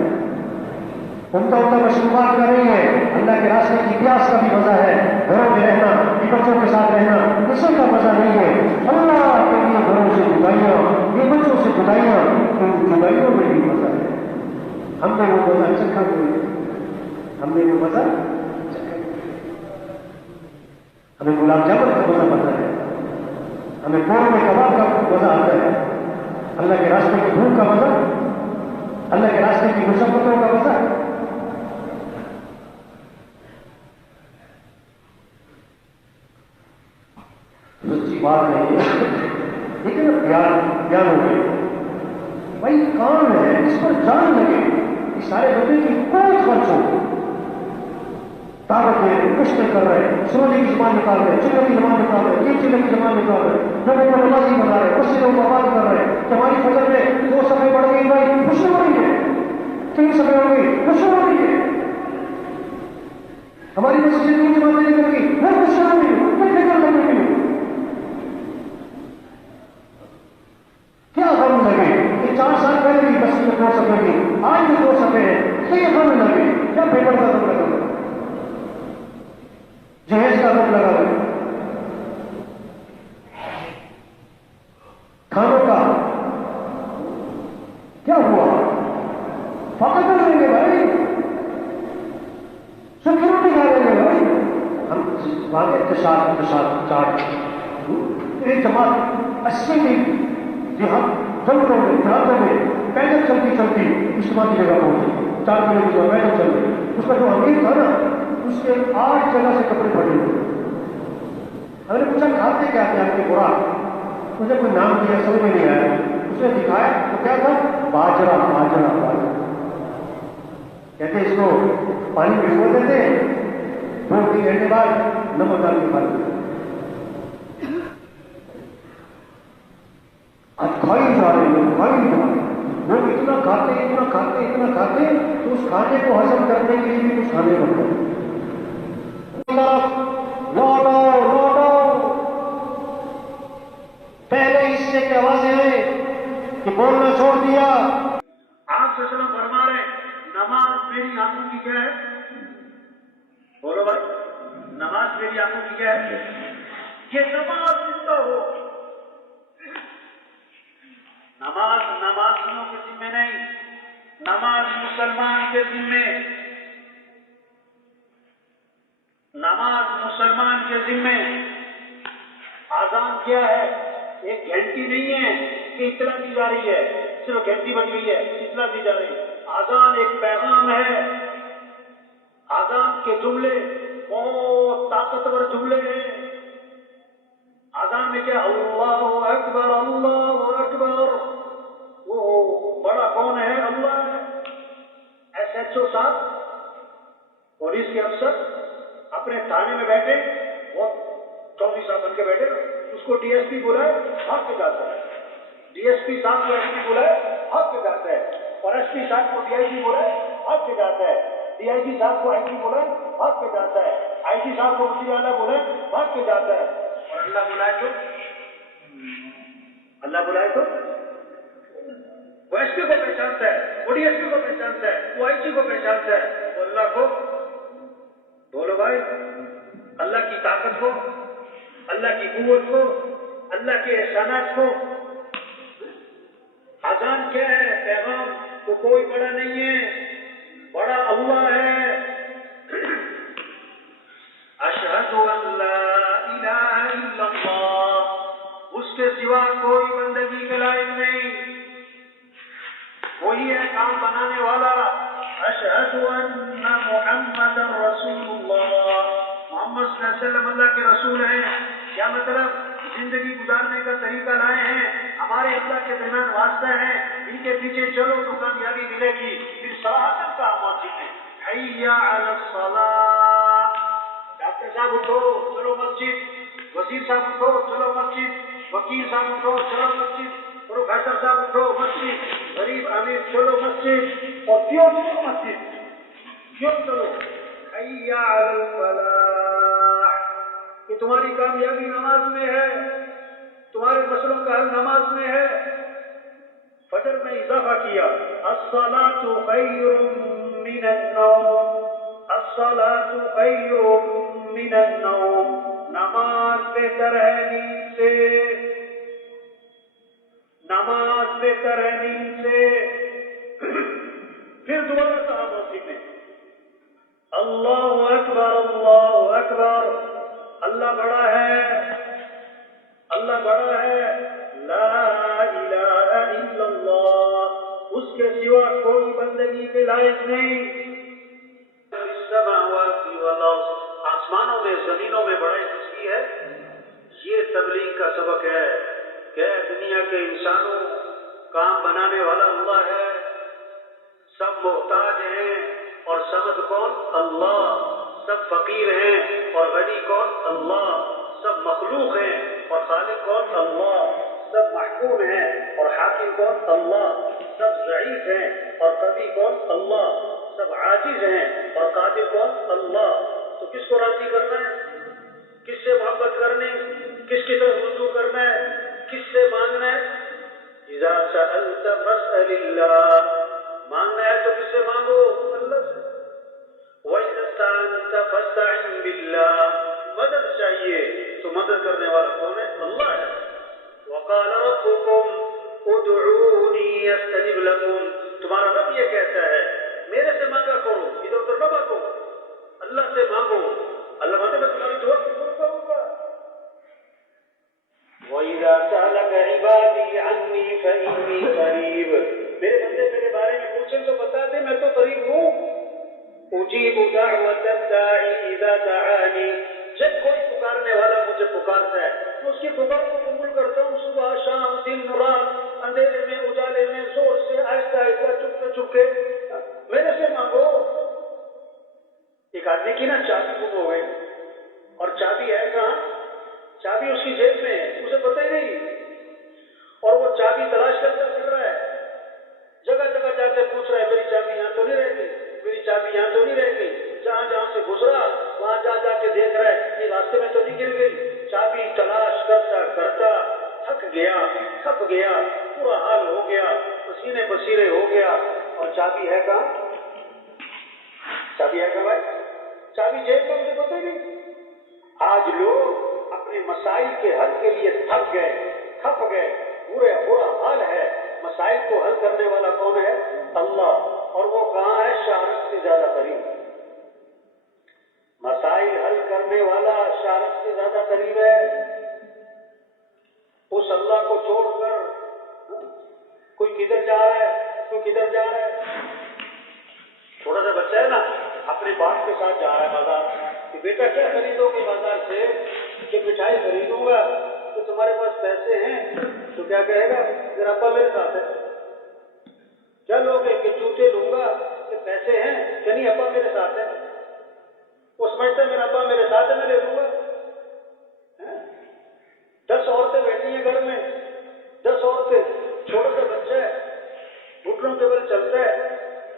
عمدہ مشروبات کا نہیں ہے، اللہ کے راستے کی پیاس کا بھی مزہ ہے. گھروں میں رہنا، بچوں کے ساتھ رہنا، کسی کا مزہ نہیں ہے. اللہ کے لیے گھروں سے جدائیاں، یہ بچوں سے جدائیاں، ان جدائیوں میں بھی مزہ ہے. ہم نے وہ مزہ چکھا کوئی، ہم نے وہ مزہ چکھا. ہمیں گلاب جامن کا مزہ پڑتا ہے، ہمیں قورمے کباب کا مزہ آتا ہے. اللہ کے راستے کی بھوک کا مزہ، اللہ کے راستے کی مصیبتوں کا مزہ. سچی بات نہیں ہے، لیکن پیار ہو گئی. بھائی کام ہے، اس پر جان لگے. اس سارے بندے کی کوئی خرچ ہو، طاقت ہے، کشتے کر رہے، سونے کی زبان نکال رہے، چلے کی زبان نکال رہے، یہ چلے کی زبان نکال رہے، لوگوں کو نمازی بنا رہے، اس سے لوگ آباد کر رہے. ہماری فجر میں 2 صفحے بڑھ گئی بھائی، خوشی ہو رہی ہے. 3 صفحے ہو گئی، خوشی ہو رہی ہے. ہماری مسجد 3 جماعتیں نکل گئی، وہ خوشی ہو رہی ہے، پھر فکر لگے گی. کیا غم لگے کہ 4 سال پہلے بھی مسجد میں 2 صفحے تھی، آج بھی 2 صفحے ہیں. یہ غم لگے کیا پیپر کا غم لگا، جہیز کا غم لگا ہوئے، کھانوں کا کیا ہوا، فقط کر لیں گے بھائی، سیکورٹی کھا لیں گے بھائی. ہم وہاں چاٹ ایک جماعت 80 دن جہاں جنگلوں میں دیہاتوں میں پیدل چلتی اجتماع کی جگہ پہنچی. 4 کلومیٹر پیدل چل رہی. اس کا جو امیر تھا نا، اس کے 8 جگہ سے کپڑے پھٹے ہوئے. ہم نے پوچھا کھاتے کیا تھے آپ کے خوراک؟ اس نے کوئی نام دیا، سمجھ میں نہیں آیا. اس نے دکھایا تو کیا تھا، باجرا. کہتے اس کو پانی بھگو دیتے، 2-3 گھنٹے بعد نمک ڈال کے کھا لیتے. آج کھائی جا رہے ہیں. لوگ اتنا کھاتے تو اس کھانے کو ہضم کرنے کے لیے بھی کچھ کھانے پڑتے ہیں. لوٹو علیہ وسلم فرما رہے ہیں نماز میری آنکھوں کی کیا ہے؟ بولو بھائی، نماز میری آنکھوں کی کیا ہے؟ یہ نماز زندہ ہو، نماز نمازیوں کے ذمے نہیں، نماز مسلمان کے ذمے، نماز مسلمان کے ذمے۔ آزان کیا ہے؟ ایک گھنٹی نہیں ہے کہ اطلاع دی جا رہی ہے، صرف گھنٹی بج گئی ہے اطلاع دی جا رہی ہے۔ آزان ایک پیغام ہے۔ آزان کے جملے بہت طاقتور جملے ہیں۔ آزان میں کیا؟ اللہ اکبر اللہ اکبر۔ وہ بڑا کون ہے؟ اللہ ہے۔ ایس ایچ او صاحب، پولیس کے افسر اپنے تھانے میں بیٹھے، وہ چودھری صاحب بن کے بیٹھے، اس کو ڈی ایس پی بلائے بھاگ کے جاتا ہے، ڈی ایس پی صاحب کو ایس پی بلائے بھاگ کے جاتا ہے، اور ایس پی صاحب کو ڈی آئی جی بلائے بھاگ کے جاتا ہے، ڈی آئی جی صاحب کو آئی جی بلائے بھاگ کے جاتا ہے، آئی جی صاحب کو وزیر اعلیٰ بلائے بھاگ کے جاتا ہے، اور اللہ بلائے تو وہ ایس پی کو پہچانتا ہے، وہ ڈی ایس پی کو پہچانتا ہے، وہ آئی جی کو پہچانتا ہے، وہ اللہ کو۔ بولو بھائی، اللہ کی طاقت کو، اللہ کی قوت کو، اللہ کے احسانات کو۔ اذان کیا ہے؟ پیغام کو کوئی بڑا نہیں ہے، بڑا اللہ ہے۔ اشہد ان لا الہ الا اللہ، اس کے سوا کوئی بندگی کے لائق نہیں، وہی ہے کام بنانے والا۔ اشہد ان محمد رسول اللہ، محمد صلی اللہ علیہ وسلم اللہ کے رسول ہیں۔ کیا مطلب؟ زندگی گزارنے کا طریقہ لائے ہیں، ہمارے اللہ کے درمیان واسطہ ہیں، ان کے پیچھے چلو تو کامیابی ملے گی۔ پھر صراحتاً کا مسجد ہے، حی علی الصلاۃ۔ ڈاکٹر صاحب اٹھو چلو مسجد، وزیر صاحب اٹھو چلو مسجد، وکیل صاحب اٹھو چلو مسجد، پروفیسر صاحب اٹھو مسجد، غریب امیر چلو مسجد، اور کیوں چلو مسجد؟ کیوں چلو؟ حی علی الفلاح، کہ تمہاری کامیابی نماز میں ہے، تمہارے مسئلوں کا حل نماز میں ہے۔ فجر میں اضافہ کیا، الصلاۃ خیر من النوم، الصلاۃ خیر من النوم، نماز بہتر ہے نیند سے، نماز بہتر ہے نیند سے۔ پھر دوبارہ کہا مسجد میں، اللہ اکبر اللہ اکبر، اللہ بڑا ہے، اللہ بڑا ہے، لا الہ الا اللہ، اس کے سوا کوئی بندگی کے لائق نہیں۔ السماوات والارض، آسمانوں میں زمینوں میں بڑائی کس کی ہے؟ یہ تبلیغ کا سبق ہے کہ دنیا کے انسانوں، کام بنانے والا اللہ ہے، سب محتاج ہیں اور سمد کون؟ اللہ، سب فقیر ہیں اور غنی کون؟ اللہ، سب مخلوق ہیں اور خالق کون؟ اللہ، سب محکوم ہیں اور حاکم کون؟ اللہ، سب ضعیف ہیں اور قوی کون؟ اللہ، سب عاجز ہیں اور قادر کون؟ اللہ۔ تو کس کو راضی کرنا ہے؟ کس سے محبت کرنی؟ کس کی طرف رجوع کرنا ہے؟ کس سے مانگنا ہے؟ اذا سألت فاسأل اللہ، مانگنا ہے تو کس سے مانگو؟ اللہ سے۔ وَإِذَا اسْتَعَنْتَ فَاسْتَعِنْ بِاللَّهِ، مدد چاہیے تو مدد کرنے والا کون ہے؟ اللہ ہے۔ وَقَالَ رَبُّكُمْ ادْعُونِي أَسْتَجِبْ لَكُمْ، تمہارا رب یہ کہتا ہے میرے سے مانگا کرو، ادھر ادھر نہ مانگو، اللہ سے مانگو، اللہ مانگے میں تمہاری دعا قبول کروں گا۔ وَإِذَا سَأَلَكَ عِبَادِي عَنِّي فَإِنِّي قَرِيبٌ، میرے بندے میرے بارے میں پوچھیں تو بتا دے میں تو قریب ہوں۔ اجیب دعوت الداعی اذا دعانی، جب کوئی پکارنے والا مجھے پکارتا ہے تو اس کی پکار کو قبول کرتا ہوں، صبح شام دن رات، اندھیرے میں اجالے میں، زور سے آہستہ آہستہ، چپکے چپکے، میرے سے مانگو۔ ایک آدمی کی نا چابی گم ہو گئی، اور چابی ہے کہاں؟ چابی اس کی جیب میں ہے، اسے پتہ ہی نہیں، اور وہ چابی تلاش کرتا پھر رہا ہے، جگہ جگہ جا کے پوچھ رہا ہے میری چابی یہاں تو نہیں رہتی، میری چابی یہاں تو نہیں رہتی، جہاں جہاں سے گزرا وہاں جا جا کے دیکھ رہا ہے یہ راستے میں تو نہیں گر گئی، چابی تلاش کرتا کرتا تھک گیا، تھک گیا، برا حال ہو گیا، پسینے پسیرے ہو گیا، اور چابی ہے کہاں؟ چابی ہے کہاں بھائی؟ چابی جیب میں مجھے پتہ ہی نہیں. آج لوگ اپنے مسائل کے حل کے لیے تھک گئے، کھپ گئے، برا حال ہے. مسائل کو حل کرنے والا کون ہے؟ اللہ. اور وہ کہاں ہے؟ شہرت سے زیادہ قریب. مسائل حل کرنے والا شہرت سے زیادہ قریب ہے. اس اللہ کو چھوڑ کر کوئی کدھر جا رہا ہے، کوئی کدھر جا رہا ہے. چھوٹا سا بچہ ہے نا، اپنے باپ کے ساتھ جا رہا ہے بازار کہ بیٹا کیا خریدو گے بازار سے؟ کہ مٹھائی خریدوں گا. کہ تمہارے پاس پیسے ہیں؟ تو کیا کہے گا؟ میرا ابا میرے ساتھ ہے. کیا لوگ کہ جوتے لوں گا کہ پیسے ہیں کہ نہیں ابا میرے ساتھ ہے. وہ سمجھتا ہے میرا ابا میرے ساتھ ہے میں لے لوں گا. 10 عورتیں بیٹھی ہیں گھر میں، 10 عورتیں، چھوٹا سا بچہ ہے، گھٹنوں کے بل چلتا ہے،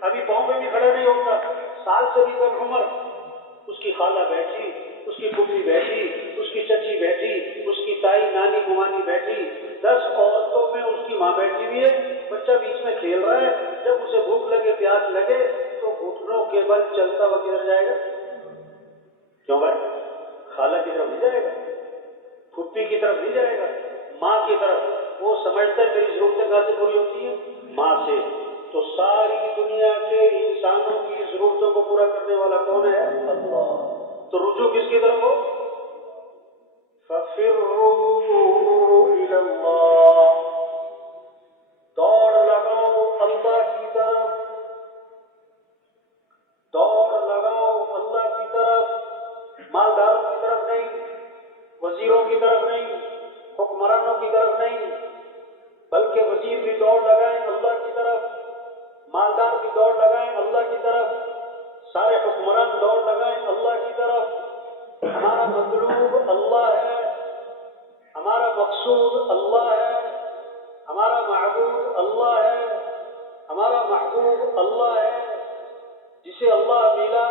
ابھی پاؤں پہ بھی کھڑا نہیں ہوتا، سال سے بھی کم عمر. اس کی خالہ بیٹھی، اس کی پھوپھی بیٹھی، اس کی چچی بیٹھی، اس کی تائی نانی ممانی بیٹھی، 10 عورتوں میں اس کی ماں بیٹھی ہوئی ہے. بچہ بیچ میں کھیل رہا ہے. جب اسے بھوک لگے، پیاس لگے تو گھٹنوں کے بل چلتا ہوا کدھر جائے گا؟ کیوں بھائی؟ خالہ کی طرف نہیں جائے گا، پھوپھی کی طرف نہیں جائے گا، ماں کی طرف. وہ سمجھتا ہے میری ضرورتیں کہاں سے پوری ہوتی ہیں؟ ماں سے. تو ساری دنیا کے انسانوں کی ضرورتوں کو پورا کرنے والا کون ہے؟ اللہ. تو رجوع کس کی طرف ہو؟ فَفِرُّوا إِلَى اللَّهِ. دوڑ لگاؤ اللہ کی طرف، دوڑ لگاؤ اللہ کی طرف. مالداروں کی طرف نہیں، وزیروں کی طرف نہیں، حکمرانوں کی طرف نہیں، بلکہ وزیر بھی دوڑ لگائیں اللہ کی طرف، مالدار بھی دوڑ لگائیں اللہ کی طرف، سارے حکمران دوڑ لگائیں اللہ کی طرف. ہمارا مطلوب اللہ ہے، ہمارا مقصود اللہ ہے، ہمارا معبود اللہ ہے، ہمارا محبوب اللہ ہے. جسے اللہ ملا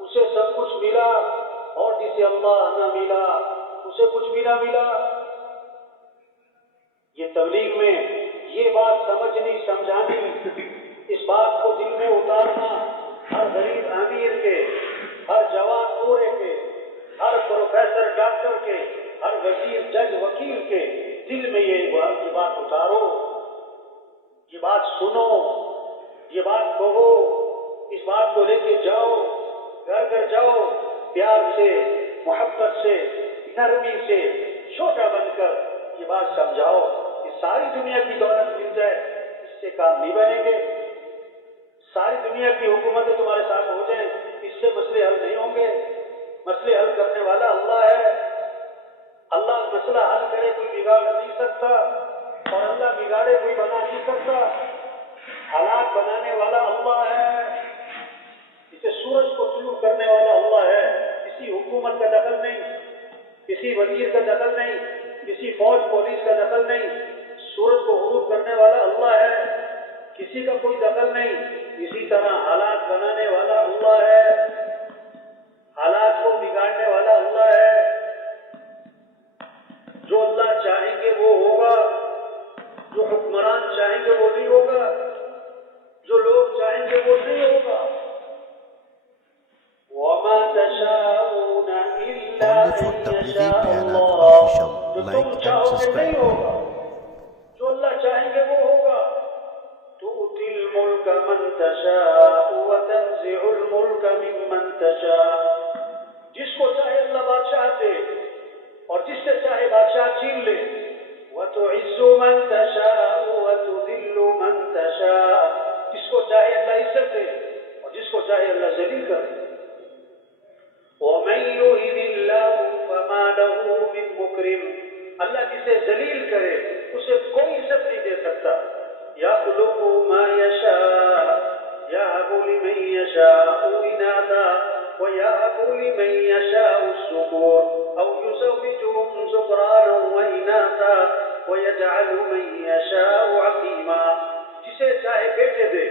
اسے سب کچھ ملا، اور جسے اللہ نہ ملا اسے کچھ بھی نہ ملا. یہ تبلیغ میں یہ بات سمجھنی، سمجھانی، اس بات کو دل میں اتارنا ہر غریب امیر کے، ہر جوان بوڑھے کے، ہر پروفیسر ڈاکٹر کے، ہر وزیر جج وکیل کے دل میں یہ بات اتارو، یہ بات سنو، یہ بات کہو، اس بات کو لے کے جاؤ، گھر گھر جاؤ، پیار سے، محبت سے، نرمی سے، چھوٹا بن کر یہ بات سمجھاؤ کہ ساری دنیا کی دولت مل جائے اس سے کام نہیں بنیں گے. ساری دنیا کی حکومتیں تمہارے ساتھ ہو جائیں اس سے مسئلے حل نہیں ہوں گے. مسئلے حل کرنے والا اللہ ہے. اللہ مسئلہ حل کرے کوئی بگاڑ نہیں سکتا، اور اللہ بگاڑے کوئی بنا نہیں سکتا. حالات بنانے والا اللہ ہے. اسے سورج کو طلوع کرنے والا اللہ ہے. کسی حکومت کا دخل نہیں، کسی وزیر کا دخل نہیں، کسی فوج پولیس کا دخل نہیں. سورج کو غروب کرنے والا اللہ ہے، کسی کا کوئی دخل نہیں. اسی طرح حالات بنانے والا اللہ ہے، حالات کو بگاڑنے والا اللہ ہے. جو اللہ چاہیں گے وہ ہوگا، جو حکمران چاہیں گے وہ نہیں ہوگا، جو لوگ چاہیں گے وہ نہیں ہوگا. وَمَا تَشَاءُونَ إِلَّا أَن يَشَاءَ اللَّهُ. جو تم چاہو گے نہیں ہوگا، جو اللہ چاہیں گے وہ ہوگا. تُؤْتِي الْمُلْكَ مَن تَشَاءُ وَتَنزِعُ الْمُلْكَ مِمَّن تَشَاءُ. جس کو چاہے اللہ بادشاہ دے اور جس سے چاہے بادشاہ چھین لے. وَتُعِزُّ مَن تَشَاءُ وَتُذِلُّ مَن تَشَاءُ. جس کو چاہے اللہ عزت دے اور جس کو چاہے اللہ ذلیل کرے. وَمَن يُهِنِ اللَّهُ فَمَا لَهُ مِن مُكْرِمٍ. اللہ جسے ذلیل کرے اسے کوئی عزت نہیں دے سکتا. يَخْلُقُ مَا يَشَاءُ يَهَبُ لِمَن يَشَاءُ إِنَاثًا وَيَهَبُ لِمَن يَشَاءُ الذُّكُورَ أَوْ يُزَوِّجُهُمْ ذُكْرَانًا وَإِنَاثًا وَيَجْعَلُ مَن يَشَاءُ عَقِيمًا. جسے چاہے بیٹے دے،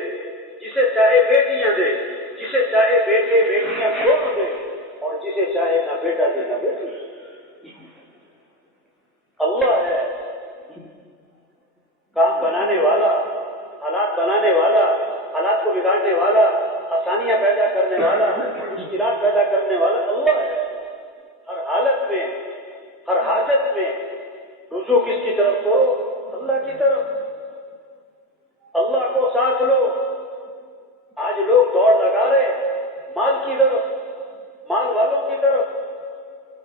جسے چاہے بیٹیاں دے، جسے چاہے بیٹے بیٹیاں دونوں دے، اور جسے چاہے نہ بیٹا دے نہ بیٹی. اللہ ہے کام بنانے والا، حالات بنانے والا، حالات کو پریشانیاں پیدا کرنے والا، مشکلات پیدا کرنے والا اللہ ہے۔ ہر حالت میں، ہر حاجت میں رجوع کس کی طرف کرو؟ اللہ کی طرف۔ اللہ کو ساتھ لو۔ آج لوگ دوڑ لگا رہے ہیں مال کی طرف، مال والوں کی طرف،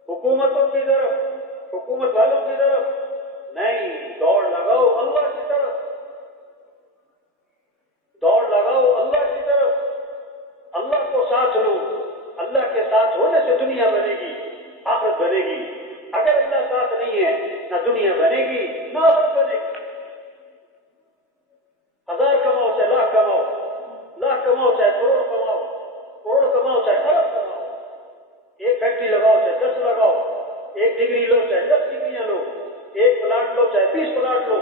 حکومتوں کی طرف، حکومت والوں کی طرف نہیں، دوڑ لگاؤ اللہ کی طرف، دوڑ لگاؤ اللہ کی طرف۔ اللہ کو ساتھ لو۔ اللہ کے ساتھ ہونے سے دنیا بنے گی، آخرت بنے گی۔ اگر اللہ ساتھ نہیں ہے، نہ دنیا بنے گی نہ آخرت بنے گی۔ 1000 کماؤ چاہے لاکھ کماؤ، لاکھ کماؤ چاہے کروڑ کماؤ، کروڑ کماؤ چاہے ارب کماؤ، ایک فیکٹری لگاؤ چاہے 10 لگاؤ، ایک ڈگری لو چاہے 10 ڈگریاں لو، ایک پلاٹ لو چاہے 20 پلاٹ لو،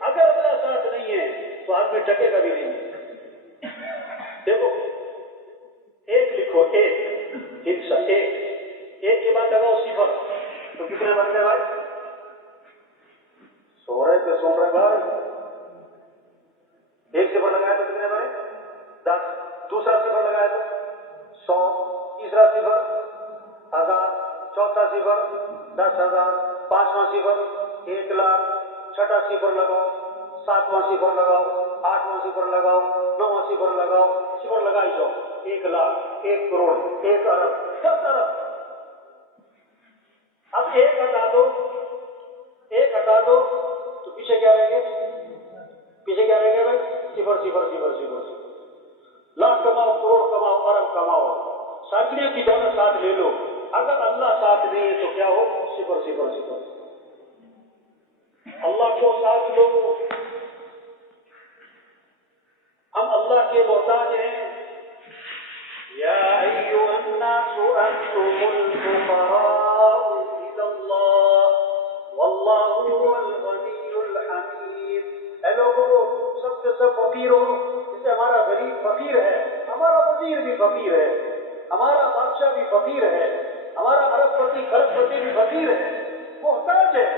اگر اللہ ساتھ نہیں ہے تو آدمی ٹکے گا بھی نہیں۔ دیکھو ایک لکھو، ایک حصہ، ایک کے بعد لگاؤ صفر، تو کتنے بن گئے بھائی؟ 100 پہ 100 بھائی۔ ایک صفر لگایا تو کتنے بنے؟ 10۔ دوسرا صفر لگایا تو 100، تیسرا صفر 1000، چوتھا صفر 10,000، پانچواں صفر 1,00,000، چھٹا صفر لگاؤ، ساتواں صفر لگاؤ، آٹھواں صفر لگاؤ، نواں صفر لگاؤ، صفر لگائی جاؤ، 1,00,000، 1 کروڑ، 1 ارب، 10 ارب۔ اب ایک ہٹا دو، ایک ہٹا دو تو پیچھے کیا رہیں گے؟ پیچھے کیا رہیں گے بھائی؟ صفر صفر صفر صفر صفر۔ لاکھ کماؤ، کروڑ کماؤ، ارب کماؤ، ساتھیوں کی دولت ساتھ لے لو، اگر اللہ ساتھ نہیں ہے تو کیا ہو؟ صفر صفر صفر۔ اللہ کو ساتھ لو۔ ہم اللہ کے محتاج ہیں۔ یا ایھا الناس انتم الفقراء الی اللہ واللہ هو الغنی الحمید۔ اے لوگوں، سب کے سب فقیر ہو، جیسے ہمارا غریب فقیر ہے، ہمارا وزیر بھی فقیر ہے، ہمارا بادشاہ بھی فقیر ہے، ہمارا ارب پتی کھرب پتی بھی فقیر ہے، محتاج ہے۔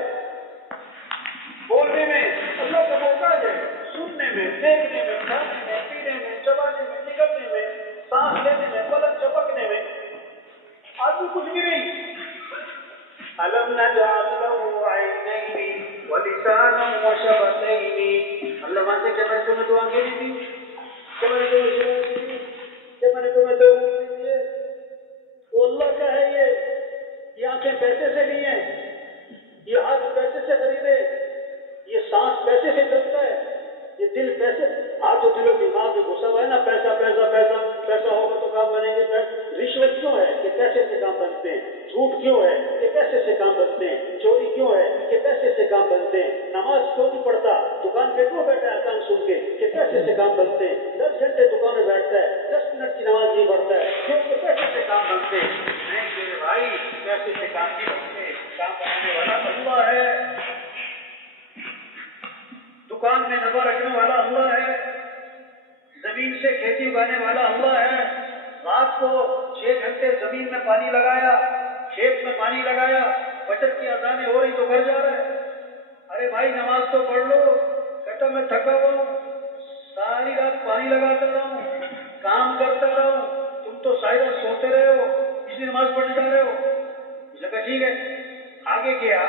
بولنے میں اللہ کا محتاج ہے، سننے میں، دیکھنے میں، کھانے میں، پینے میں، چبانے میں، نگلنے میں، سانس لینے میں، پلک چپکنے میں، آدمی کچھ بھی نہیں۔ أَلَمْ نَجْعَلْ لَهُ عَيْنَيْنِ وَلِسَانًا وَشَفَتَيْنِ۔ اللہ مانتے کہ میں نے تمہیں 2 آنکھیں دی تھی، کہ میں نے تمہیں زبان دی تھی، کہ میں نے تمہیں 2 منہ دیے۔ وہ اللہ کا ہے یہ آنکھیں پیسے سے لی ہیں، یہ ہاتھ پیسے سے خریدے، یہ سانس پیسے سے چلتا ہے، یہ دل پیسے، آج تو دل و دماغ میں گھسا ہوا ہے نا، پیسہ پیسہ پیسہ، پیسہ ہوگا تو کام بنیں گے۔ رشوت کیوں ہے؟ کہ پیسے سے کام بنتے ہیں۔ جھوٹ کیوں ہے؟ کہ پیسے سے کام بنتے ہیں۔ چوری کیوں ہے؟ کہ پیسے سے کام بنتے ہیں۔ نماز کیوں نہیں پڑھتا؟ دکان پہ کیوں بیٹھا ہے اذان سن کے؟ کہ پیسے سے کام بنتے ہیں۔ 10 گھنٹے دکان میں بیٹھتا ہے، 10 منٹ کی نماز نہیں پڑھتا ہے، کیونکہ پیسے سے کام بنتے ہیں۔ نہیں میرے بھائی، پیسے سے کام نہیں بنتے، کام بنانے والا اللہ ہے۔ دکان میں نفع رکھنے والا اللہ ہے، زمین سے کھیتی اگانے والا اللہ ہے۔ رات کو 6 گھنٹے زمین میں پانی لگایا، کھیت میں پانی لگایا، فجر کی اذانیں ہو رہی تو گھر جا رہا ہے۔ ارے بھائی نماز تو پڑھ لو، کہتا میں تھکا ہوا ہوں، ساری رات پانی لگاتا رہا ہوں، کام کرتا رہا ہوں، تم تو ساری رات سوتے رہے ہو، اس لیے نماز پڑھنے جا رہے ہو۔ اس نے کہا ٹھیک ہے۔ آگے گیا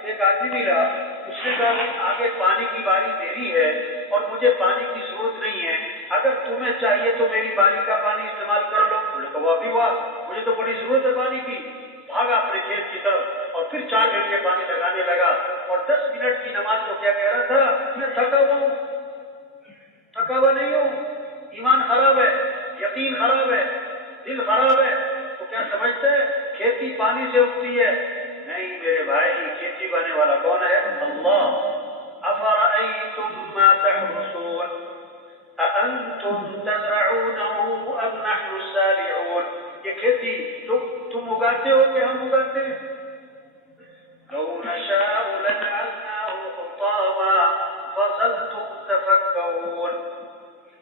تو ایک آدمی ملا، اس نے کہا آگے پانی کی باری میری ہے اور مجھے پانی کی ضرورت نہیں ہے، اگر تمہیں چاہیے تو میری باری کا پانی استعمال کر لو۔ بولے تو واہ بھی واہ، مجھے تو بڑی ضرورت ہے پانی کی۔ بھاگا اپنے کھیت کی طرف اور پھر 4 گھنٹے پانی لگانے لگا، اور 10 منٹ کی نماز کو کیا کہہ رہا تھا؟ میں تھکا ہوا ہوں، تھکا ہوا نہیں ہوں۔ ایمان خراب ہے، یقین خراب ہے، دل خراب ہے، تو کیا سمجھتے ہیں کھیتی پانی سے اگتی ہے؟ نہیں میرے بھائی، کھیتی اگانے والا کون ہے؟ اللہ۔ أَفَرَأَيْتُمْ مَا تَحْرُثُونَ أَأَنْتُمْ تَزْرَعُونَهُ أَمْ نَحْنُ الزَّارِعُونَ۔ یہ کھیتی تم اگاتے ہو کہ ہم اگاتے ہیں؟ لَوْ نَشَاءُ لَجَعَلْنَاهُ حُطَامًا فَظَلْتُمْ تَفَكَّهُونَ۔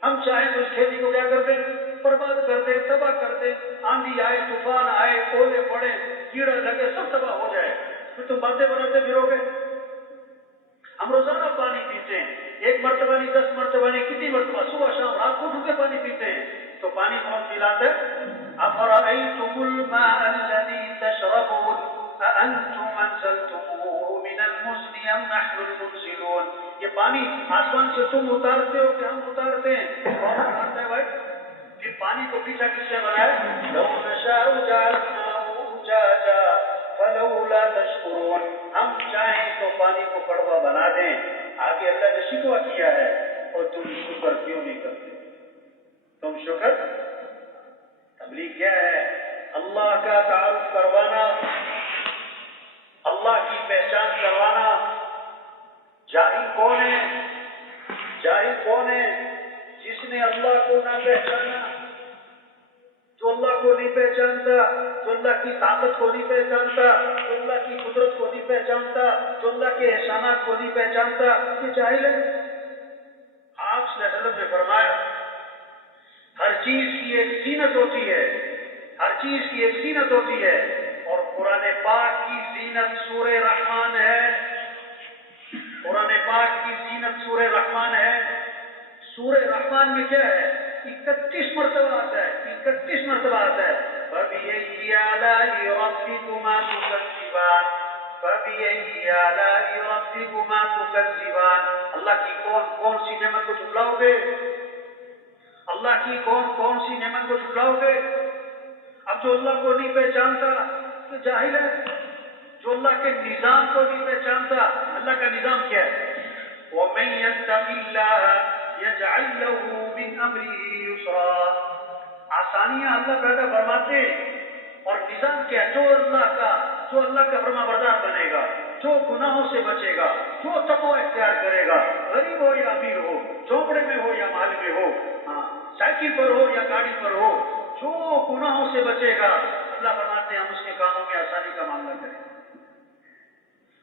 ہم چاہیں تو اس کھیتی کو کیا کر دیں؟ برباد کر دیں، تباہ کر دیں، آندھی آئے، طوفان آئے، اولے پڑے، کیڑا لگے، سب تباہ ہو جائے، پھر تم باتیں بناتے پھرو گے۔ ہم روزانہ پانی پیتے ہیں، 1 مرتبہ نہیں، 10 مرتبہ نہیں، کتنی مرتبہ، صبح شام رات کو ڈھکے پانی پیتے ہیں، تو پانی کون پلاتے؟ افرأيتم الماء الذي تشربون أأنتم أنزلتموه من المزن أم نحن المنزلون؟ یہ پانی آسمان سے تم اتارتے ہو کہ ہم اتارتے ہیں؟ کون اتارتا ہے بھائی؟ پھر پانی کو پیچھا کس سے بنایا؟ لو نشاء جعلناه أجاجا فلولا تشكرون. ہم چاہیں تو پانی کو کڑوا بنا دیں. آگے اللہ نے شکوہ کیا ہے اور تم شکر کیوں نہیں کرتے؟ تم شکر. تبلیغ کیا ہے؟ اللہ کا تعارف کروانا، اللہ کی پہچان کروانا. جاہل کون ہے؟ جاہل کون ہے؟ جس نے اللہ کو نہ پہچانا، جو اللہ کو نہیں پہچانتا، جو اللہ کی طاقت کو نہیں پہچانتا، جو اللہ کی قدرت کو نہیں پہچانتا، جو اللہ کے احسانات کو نہیں پہچانتا، یہ جاہل ہے. آپ صلی اللہ علیہ وسلم نے فرمایا ہر چیز کی ایک زینت ہوتی ہے، ہر چیز کی ایک زینت ہوتی ہے، اور قرآن پاک کی زینت سورہ رحمان ہے. قرآن پاک کی زینت سورہ رحمان ہے. سورہ رحمان میں کیا ہے؟ 31 مرتبہ آتا ہے، 31 مرتبہ آتا ہے. فَبِأَيِّ آلَاءِ رَبِّكُمَا تُكَذِّبَانِ فَبِأَيِّ آلَاءِ رَبِّكُمَا تُكَذِّبَانِ. اللہ کی کون سی نعمت کو جھٹلاؤ گے؟ اللہ کی کون سی نعمت کو جھٹلاؤ گے؟ اب جو اللہ کو نہیں پہچانتا تو جاہل ہے. جو اللہ کے نظام کو نہیں پہچانتا، اللہ کا نظام کیا ہے؟ وَمَن يَتَّقِ اللَّهَ يَجْعَل لَّهُ مِنْ أَمْرِهِ يُسْرًا. آسانیاں اللہ پیدا فرماتے اور نظام کیا ہے؟ جو اللہ کا فرما بردار بنے گا، جو گناہوں سے بچے گا، جو تقوی اختیار کرے گا، غریب ہو یا امیر ہو، جھونپڑے میں ہو یا محل میں ہو، سائیکل پر ہو یا گاڑی پر ہو، جو گناہوں سے بچے گا، اللہ فرماتے ہیں ہم اس کے کاموں میں آسانی کا معاملہ کریں گے.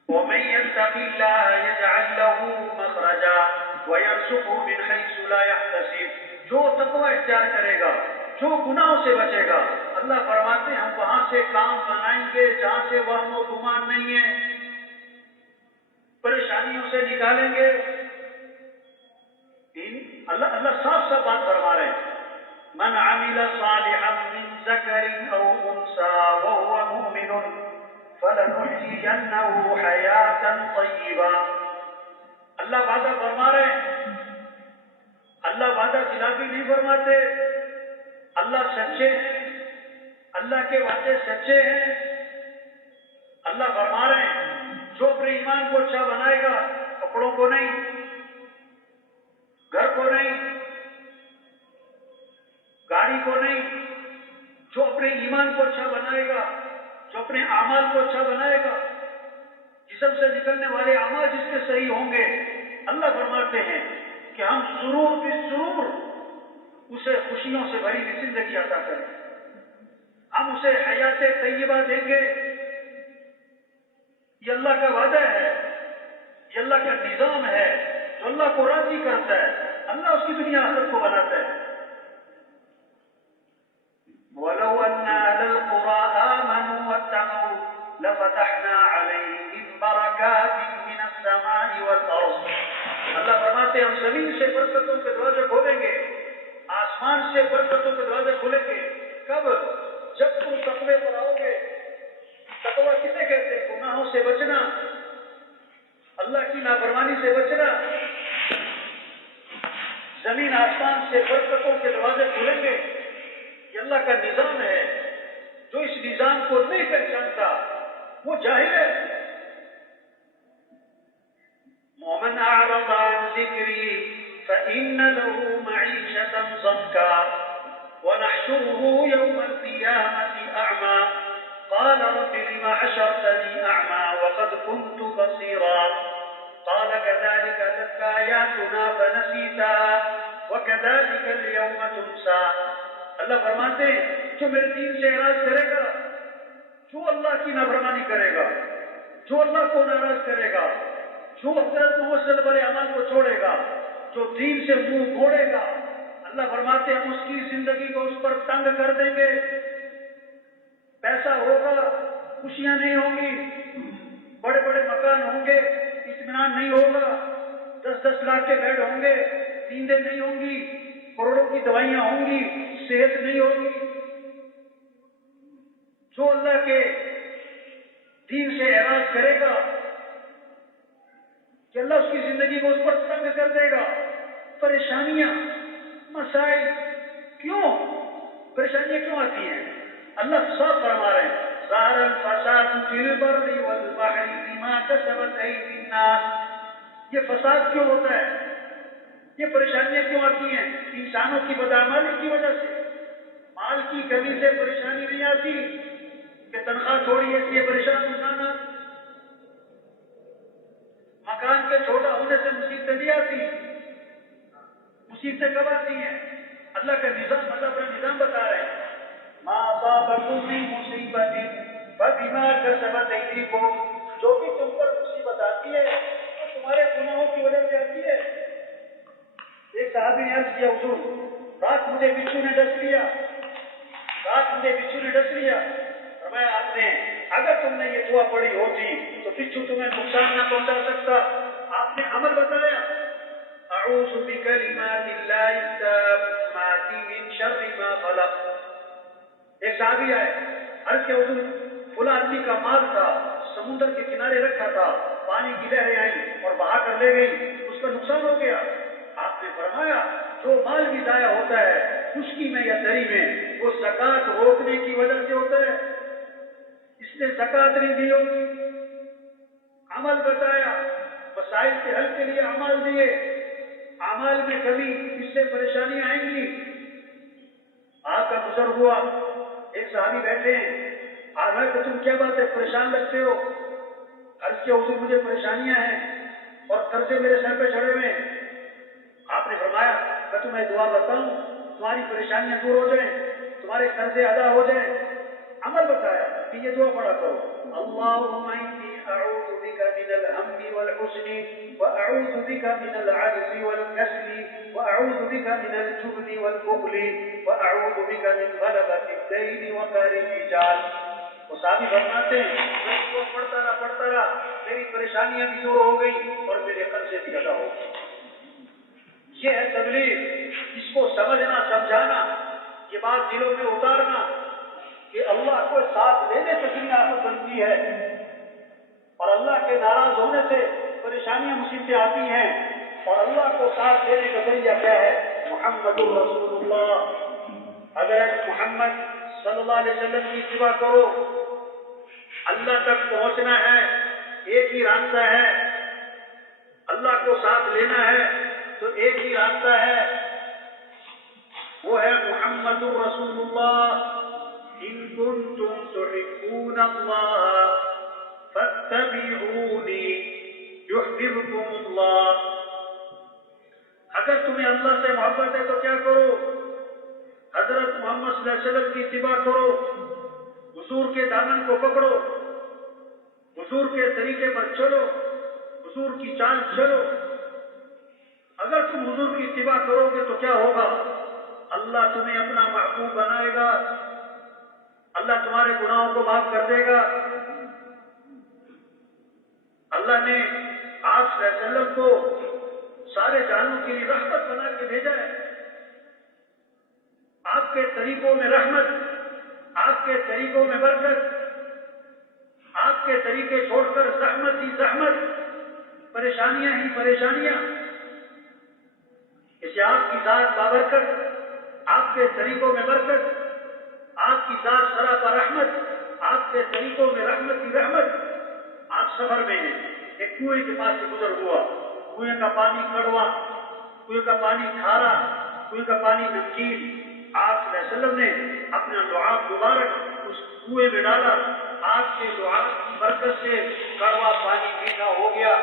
وَمَن يَتَّقِ اللَّهَ يَجْعَل لَّهُ مَخْرَجًا وَيَرْزُقْهُ مِنْ حَيْثُ لَا يَحْتَسِبُ. جو تقوی اختیار کرے گا، جو گناہوں سے بچے گا، اللہ فرماتے ہیں ہم وہاں سے کام بنائیں گے جہاں سے وہم و گمان نہیں ہے، پریشانیوں سے نکالیں گے. اللہ صاف بات فرما رہے ہیں. من عمل صالحا من ذکر او انثى وهو مؤمن فلنحيينه حیاتا طیبا. اللہ وعدہ فرما رہے ہیں. اللہ وعدہ خلافی نہیں فرماتے. اللہ سچے ہیں، اللہ کے وعدے سچے ہیں. اللہ فرما رہے ہیں جو اپنے ایمان کو اچھا بنائے گا، کپڑوں کو نہیں، گھر کو نہیں، گاڑی کو نہیں، جو اپنے ایمان کو اچھا بنائے گا، جو اپنے اعمال کو اچھا بنائے گا، جسم سے نکلنے والے اعمال جس کے صحیح ہوں گے، اللہ فرماتے ہیں کہ ہم سرور بالسرور اسے خوشیوں سے بھری ہوئی زندگی عطا کریں. ہم اسے حیات طیبہ دیں گے. یہ اللہ کا وعدہ ہے، یہ اللہ کا نظام ہے جو اللہ کو راضی کرتا ہے. اللہ اس کی دنیا آخرت کو بناتا ہے. وَلَوْ أَنَّ أَهْلَ الْقُرَىٰ آمَنُوا وَاتَّقَوْا لَفَتَحْنَا عَلَيْهِمْ بَرَكَاتٍ مِّنَ السَّمَاءِ وَالْأَرْضِ. اللہ فرماتے ہیں ہم زمین سے برکتوں کے دروازے کھولیں گے، آسمان سے برکتوں کے دروازے کھولیں گے. کب؟ جب تم تقوی پر آؤ گے. تقوی کسے کہتے ہیں؟ گناہوں سے بچنا، اللہ کی نافرمانی سے بچنا. زمین آسمان سے برکتوں کے دروازے کھولیں گے. یہ اللہ کا نظام ہے. جو اس نظام کو نہیں پہچانتا وہ جاہل ہے. وَمَنْ أَعْرَضَ عَنْ ذِكْرِي فَإِنَّ لَهُ مَعِيشَةً ضَنكًا وَنَحْشُرُهُ يَوْمَ الْقِيَامَةِ أَعْمَى قَالَ رَبِّ لِمَ حَشَرْتَنِي أَعْمَى وَقَدْ كُنْتُ بَصِيرًا قَالَ كَذَلِكَ أَتَتْكَ آيَاتُنَا فَنَسِيتَهَا وَكَذَلِكَ الْيَوْمَ تُنسَى. اللہ فرماتے ہیں جو میرے دین سے اعراض کرے گا، جو اللہ کی نافرمانی کرے گا، جو اللہ کو ناراض کرے گا، جو حضرت محمد صلی اللہ علیہ وسلم کو چھوڑے گا، جو دین سے منہ موڑے گا، اللہ فرماتے ہیں ہم اس کی زندگی کو اس پر تنگ کر دیں گے. پیسہ ہوگا، خوشیاں نہیں ہوں گی، بڑے بڑے مکان ہوں گے، اطمینان نہیں ہوگا، 10-10 لاکھ کے بیڈ ہوں گے، نیندیں نہیں ہوں گی، کروڑوں کی دوائیاں ہوں گی، صحت نہیں ہوگی، جو اللہ کے دین سے اعراض کرے گا کہ اللہ اس کی زندگی کو اس پر تنگ کر دے گا. پریشانیاں، مسائل، کیوں پریشانیاں کیوں آتی ہیں؟ اللہ صاف فرما رہے ہیں ظاہر الفساد فی البر والبحر بما کسبت ایدی الناس. یہ فساد کیوں ہوتا ہے؟ یہ پریشانیاں کیوں آتی ہیں؟ انسانوں کی بدعمالی کی وجہ سے. مال کی کمی سے پریشانی نہیں آتی کہ تنخواہ تھوڑی ہے اس لیے پریشان انسان آتی. مکان کے چھوٹا ہونے سے مصیبتیں نہیں آتی. مصیبتیں کب آتی ہیں؟ اللہ کا نظام، اللہ اپنا نظام بتا رہے ہیں. ما اصابکم من مصیبت فبما کسبت ایدیکم. جو بھی تم پر مصیبت آتی ہے وہ تمہارے گناہوں کی وجہ سے آتی ہے. ایک صحابی نے عرض کیا حضور رات مجھے بچھو نے ڈس لیا، فرمایا آپ نے اگر تم نے یہ دعا پڑھی ہوتی تو بچھو تمہیں نقصان نہ پہنچا سکتا. آپ نے عمل بتایا اعوذ بکلمات اللہ التامات من شر ما خلق. ایک صحابی آئے عرض کیا حضور فلاں آدمی کا مال تھا، سمندر کے کنارے رکھا تھا، پانی کی لہریں آئیں اور بہا کر لے گئی، اس کا نقصان ہو گیا. آپ نے فرمایا جو مال بھی ضائع ہوتا ہے خشکی میں یا تری میں وہ زکات روکنے کی وجہ سے ہوتا ہے. اس نے زکات نہیں دی ہوگی. عمل بتایا، مسائل کے حل کے لیے عمل دیے. اعمال میں کمی، اس سے پریشانیاں آئیں گی. آپ کا گزر ہوا، ایک صحابی بیٹھے ہیں، آج کہ تم کیا بات ہے پریشان لگتے ہو؟ عرض کیا حضور مجھے پریشانیاں ہیں اور قرضے میرے سر پہ چڑھے ہوئے ہیں. آپ نے فرمایا میں تمہیں دعا بتاؤں تمہاری پریشانیاں دور ہو جائیں، تمہارے قرضے ادا ہو جائیں. عمل بتایا کہ یہ دعا پڑھا کرو اللہم انی اعوذ بک من الہم والحزن واعوذ بک من العجز والکسل واعوذ بک من الجبن والبخل واعوذ بک من غلبۃ الدین وقہر الرجال. وہ صحابی فرماتے ہیں میں اس کو پڑھتا رہا میری پریشانیاں بھی دور ہو گئی اور میرے قرضے بھی ادا ہو گئے. یہ ہے تبلیغ. اس کو سمجھنا، سمجھانا، یہ بات دلوں میں اتارنا کہ اللہ کو ساتھ لینے سے دنیا آفت بنتی ہے اور اللہ کے ناراض ہونے سے پریشانیاں مصیبتیں آتی ہیں. اور اللہ کو ساتھ دینے کا ذریعہ کیا ہے؟ محمد رسول اللہ. حضرت محمد صلی اللہ علیہ وسلم کی اتباع کرو. اللہ تک پہنچنا ہے، ایک ہی راستہ ہے. اللہ کو ساتھ لینا ہے تو ایک ہی راستہ ہے، وہ ہے محمد رسول اللہ. ان کنتم تحبون اللہ فاتبعونی یحببکم اللہ. اگر تمہیں اللہ سے محبت ہے تو کیا کرو؟ حضرت محمد صلی اللہ علیہ وسلم کی اتباع کرو. حضور کے دامن کو پکڑو، حضور کے طریقے پر چلو، حضور کی چال چلو. اگر تم حضور کی اتباع کرو گے تو کیا ہوگا؟ اللہ تمہیں اپنا محبوب بنائے گا، اللہ تمہارے گناہوں کو معاف کر دے گا. اللہ نے آپ صلی اللہ علیہ وسلم کو سارے جہانوں کے لیے رحمت بنا کے بھیجا ہے. آپ کے طریقوں میں رحمت، آپ کے طریقوں میں برکت، آپ کے طریقے چھوڑ کر زحمت ہی زحمت، پریشانیاں ہی پریشانیاں. اسے آپ کی ذات بابرکت، آپ کے طریقوں میں برکت، آپ کی ذات سراپا رحمت، آپ کے طریقوں میں رحمت ہی رحمت. آپ سفر میں ہیں، ایک کنویں کے پاس سے گزر ہوا، کنویں کا پانی کڑوا، کنویں کا پانی کھارا، کنویں کا پانی نمکین. آپ صلی اللہ علیہ وسلم نے اپنا لعاب مبارک اس کنویں میں ڈالا. آپ کے لعاب کی برکت سے کڑوا پانی میٹھا ہو گیا.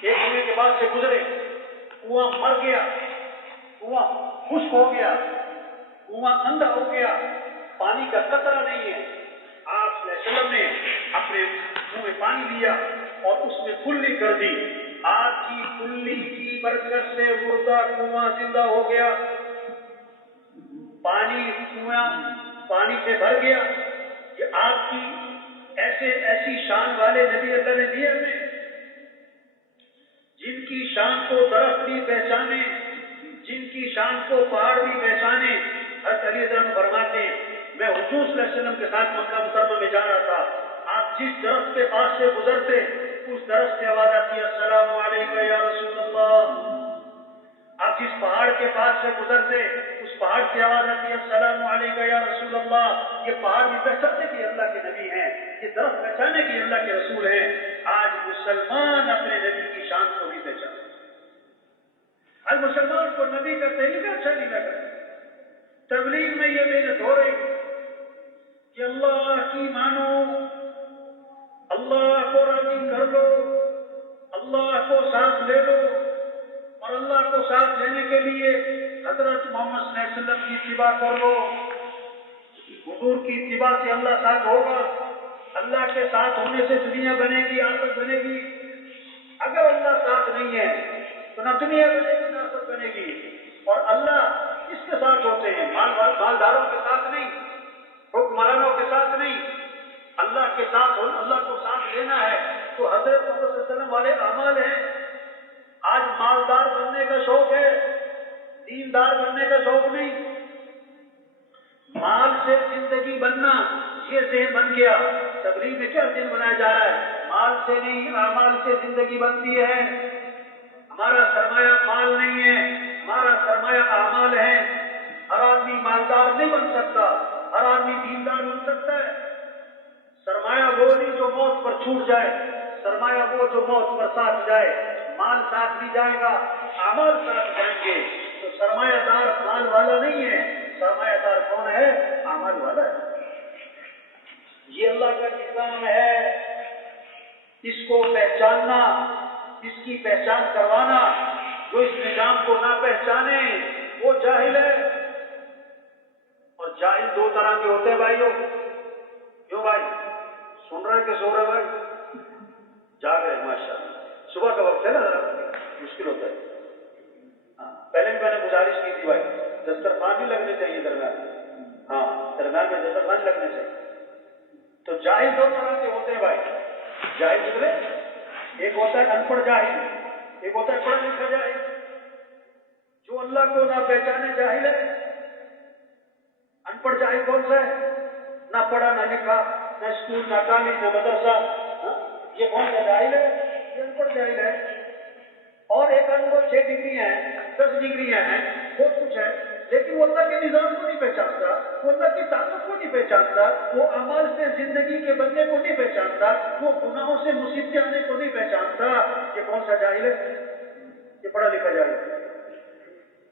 ایک کنویں کے پاس سے گزرے، کنواں مر گیا، کنواں خشک ہو گیا، کنواں اندھا ہو گیا، پانی کا قطرہ نہیں ہے. آپ صلی اللہ علیہ وسلم نے اپنے منہ میں پانی لیا اور اس میں کلی کر دی. آپ کی کلی کی برکت سے مردہ کنواں زندہ ہو گیا. کنواں پانی سے بھر گیا. یہ آپ کی ایسی شان والے نبی اللہ نے دیے ہمیں، جن کی شان کو درخت بھی پہچانے، جن کی شان کو پہاڑ بھی پہچانے. حضرت علی رضی اللہ عنہ فرماتے ہیں میں حضور صلی اللہ علیہ وسلم کے ساتھ مکہ مکرمہ میں جا رہا تھا. آپ جس درخت کے پاس سے گزرتے اس درخت سے آواز آتی ہے السلام علیکم یا رسول اللہ. آپ جس پہاڑ کے پاس سے گزرتے اس پہاڑ سے آواز آتی ہے السلام علیکم یا رسول اللہ. یہ پہاڑ بھی پہچانے کے اللہ کے نبی ہیں, یہ درخت پہچانے کے اللہ کے رسول ہیں. آج مسلمان اپنے نبی کی شان کو بھی پہچانے. آج مسلمان کو نبی کا طریقہ اچھا نہیں لگا. تبلیغ میں یہ محنت ہو رہی کہ اللہ کی مانو, اللہ کو راضی کر لو, اللہ کو ساتھ لے لو, اور اللہ کو ساتھ لینے کے لیے حضرت محمد صلی اللہ علیہ وسلم کی اتباع کر لو. حضور کی اتباع سے اللہ ساتھ ہوگا. اللہ کے ساتھ ہونے سے دنیا بنے گی, آخرت بنے گی. اگر اللہ ساتھ نہیں ہے تو نہ دنیا بنے گی نہ آخرت بنے گی. اور اللہ کس کے ساتھ ہوتے ہیں؟ مالداروں کے ساتھ نہیں, حکمرانوں کے ساتھ نہیں. اللہ کے ساتھ ہونا, اللہ کو ساتھ لینا ہے تو حضرت محمد صلی اللہ علیہ وسلم والے اعمال ہیں. آج مالدار بننے کا شوق ہے, دیندار بننے کا شوق نہیں. مال سے زندگی بننا یہ ذہن بن گیا. تبلیغ میں کیا ذہن بنایا جا رہا ہے؟ مال سے نہیں, اعمال سے زندگی بنتی ہے. ہمارا سرمایہ مال نہیں ہے, ہمارا سرمایہ اعمال ہے. ہر آدمی مالدار نہیں بن سکتا, ہر آدمی دیندار بن سکتا ہے. سرمایہ وہ نہیں جو موت پر چھوٹ جائے, سرمایہ وہ جو موت پر ساتھ جائے. مال ساتھ بھی جائے گا, اعمال ساتھ جائیں گے. تو سرمایہ دار مال والا نہیں ہے, سرمایہ دار کون ہے؟ اعمال والا ہے. یہ اللہ کا نظام ہے. اس کو پہچاننا, اس کی پہچان کروانا. جو اس نظام کو نہ پہچانے وہ جاہل ہے. اور جاہل دو طرح کے ہوتے ہیں بھائیوں. کیوں بھائی سن رہے کہ سو رہے بھائی؟ جاگ رہے ماشاء اللہ. صبح کا وقت ہے نا, مشکل ہوتا ہے. ہاں, پہلے بھی میں نے گزارش کی تھی بھائی دسترخوان بھی لگنے چاہیے درمیان. ہاں, درمیان میں دسترخوان لگنے چاہیے. تو جاہل دو طرح کے ہوتے ہیں بھائی. جاہل نکلے, ایک ہوتا ہے ان پڑھ جاہل, ایک ہوتا ہے پڑھا لکھا جاہل. جو اللہ کو نہ پہچانے جاہل ہے. ان پڑھ جاہل کون سا ہے؟ نہ پڑھا نہ لکھا, نہ اسکول نہ کالج نہ مدرسہ. یہ کون سا جاہل ہے؟ یہ ان پڑھ جاہل ہے. اور ایک ان کو 6 ڈگریاں ہیں, 10 ڈگریاں ہیں, بہت کچھ ہے, لیکن وہ اللہ کے نظام کو نہیں پہچانتا, وہ اللہ کی طاقت کو نہیں پہچانتا, وہ اعمال سے زندگی کے بننے کو نہیں پہچانتا, وہ گناہوں سے مصیبتیں آنے کو نہیں پہچانتا. یہ کون سا جاہل ہے؟ یہ پڑھا لکھا جاہل ہے.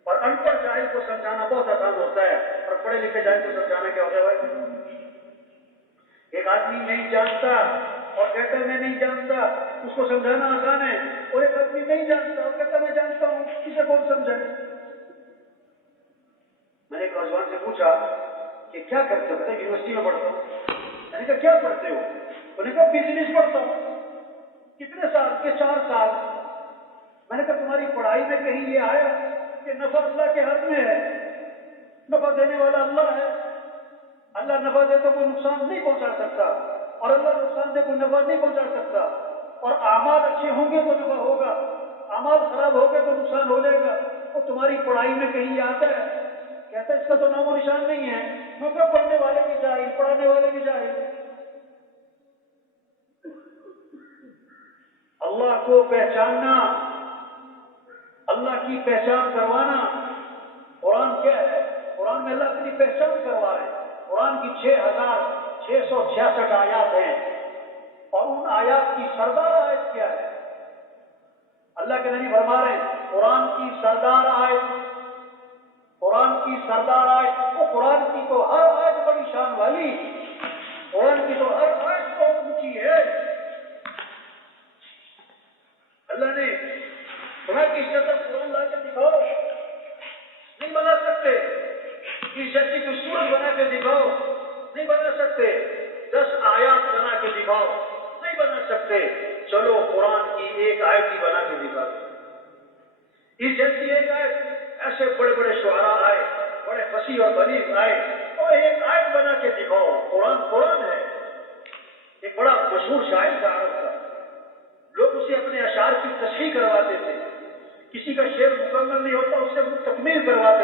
اور ان پڑھ جاہل کو سمجھانا بہت آسان ہوتا ہے, اور پڑھے لکھے جاہل کو سمجھانا کیا ہوتا ہے بھائی؟ ایک آدمی نہیں جانتا اور کہتا ہے میں نہیں جانتا, اس کو سمجھانا آسان ہے. اور ایک آدمی نہیں جانتا اور کہتا میں جانتا ہوں, اسے کون سمجھائے؟ میں نے ایک نوجوان سے پوچھا کہ کیا کرتے ہو؟ کہتے یونیورسٹی میں پڑھتا ہوں. میں نے کہا کیا پڑھتے ہو؟ انہوں نے کہا بزنس پڑھتا ہوں. کتنے سال کے؟ 4 سال. میں نے کہا تمہاری پڑھائی میں کہیں یہ آیا کہ نفع اللہ کے ہاتھ میں ہے, نفع دینے والا اللہ ہے, اللہ نفع دے تو کوئی نقصان نہیں پہنچا سکتا, اور اللہ نقصان دے کوئی نفع نہیں پہنچا سکتا. اور اعمال اچھے ہوں گے تو نفع ہوگا, اعمال خراب ہو گئے تو نقصان ہو جائے گا. اور تمہاری پڑھائی میں کہیں یہ آتا ہے؟ کہتا ہے اس کا تو نام و نشان نہیں ہے. میں کہا پڑھنے والے بھی جاہل, پڑھانے والے بھی جاہل. اللہ کو پہچاننا, اللہ کی پہچان کروانا. قرآن کیا ہے؟ قرآن میں اللہ اپنی پہچان کروا رہے ہیں. قرآن کی 6666 آیات ہیں, اور ان آیات کی سردار آیت کیا ہے؟ اللہ کے نبی فرما رہے ہیں قرآن کی سردار آیت, قرآن کی سردار آیت. وہ قرآن کی تو ہر آیت بڑی شان والی, قرآن کی تو ہر آیت بہت اونچی ہے. اللہ نے بڑا کہ اس جیسا قرآن لا کے دکھاؤ, نہیں بنا سکتے. اس جیسی کوئی سورج بنا کے دکھاؤ, نہیں بنا سکتے. 10 آیات بنا کے دکھاؤ, نہیں بنا سکتے. چلو قرآن کی ایک آیت ہی بنا کے دکھاؤ. اس جیسی ایک آیت, ایسے بڑے بڑے شعراء آئے, بڑے فصیح اور بلیغ آئے, اور ایک آیت بنا کے دکھاؤ. قرآن ہے. ایک بڑا مشہور شاعر تھا عرب کا, لوگ اسے اپنے اشعار کی تصحیح کرواتے تھے. کسی کا شعر مکمل نہیں ہوتا, اس سے تکمیل کرواتے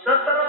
17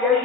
DIG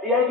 DIG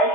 IG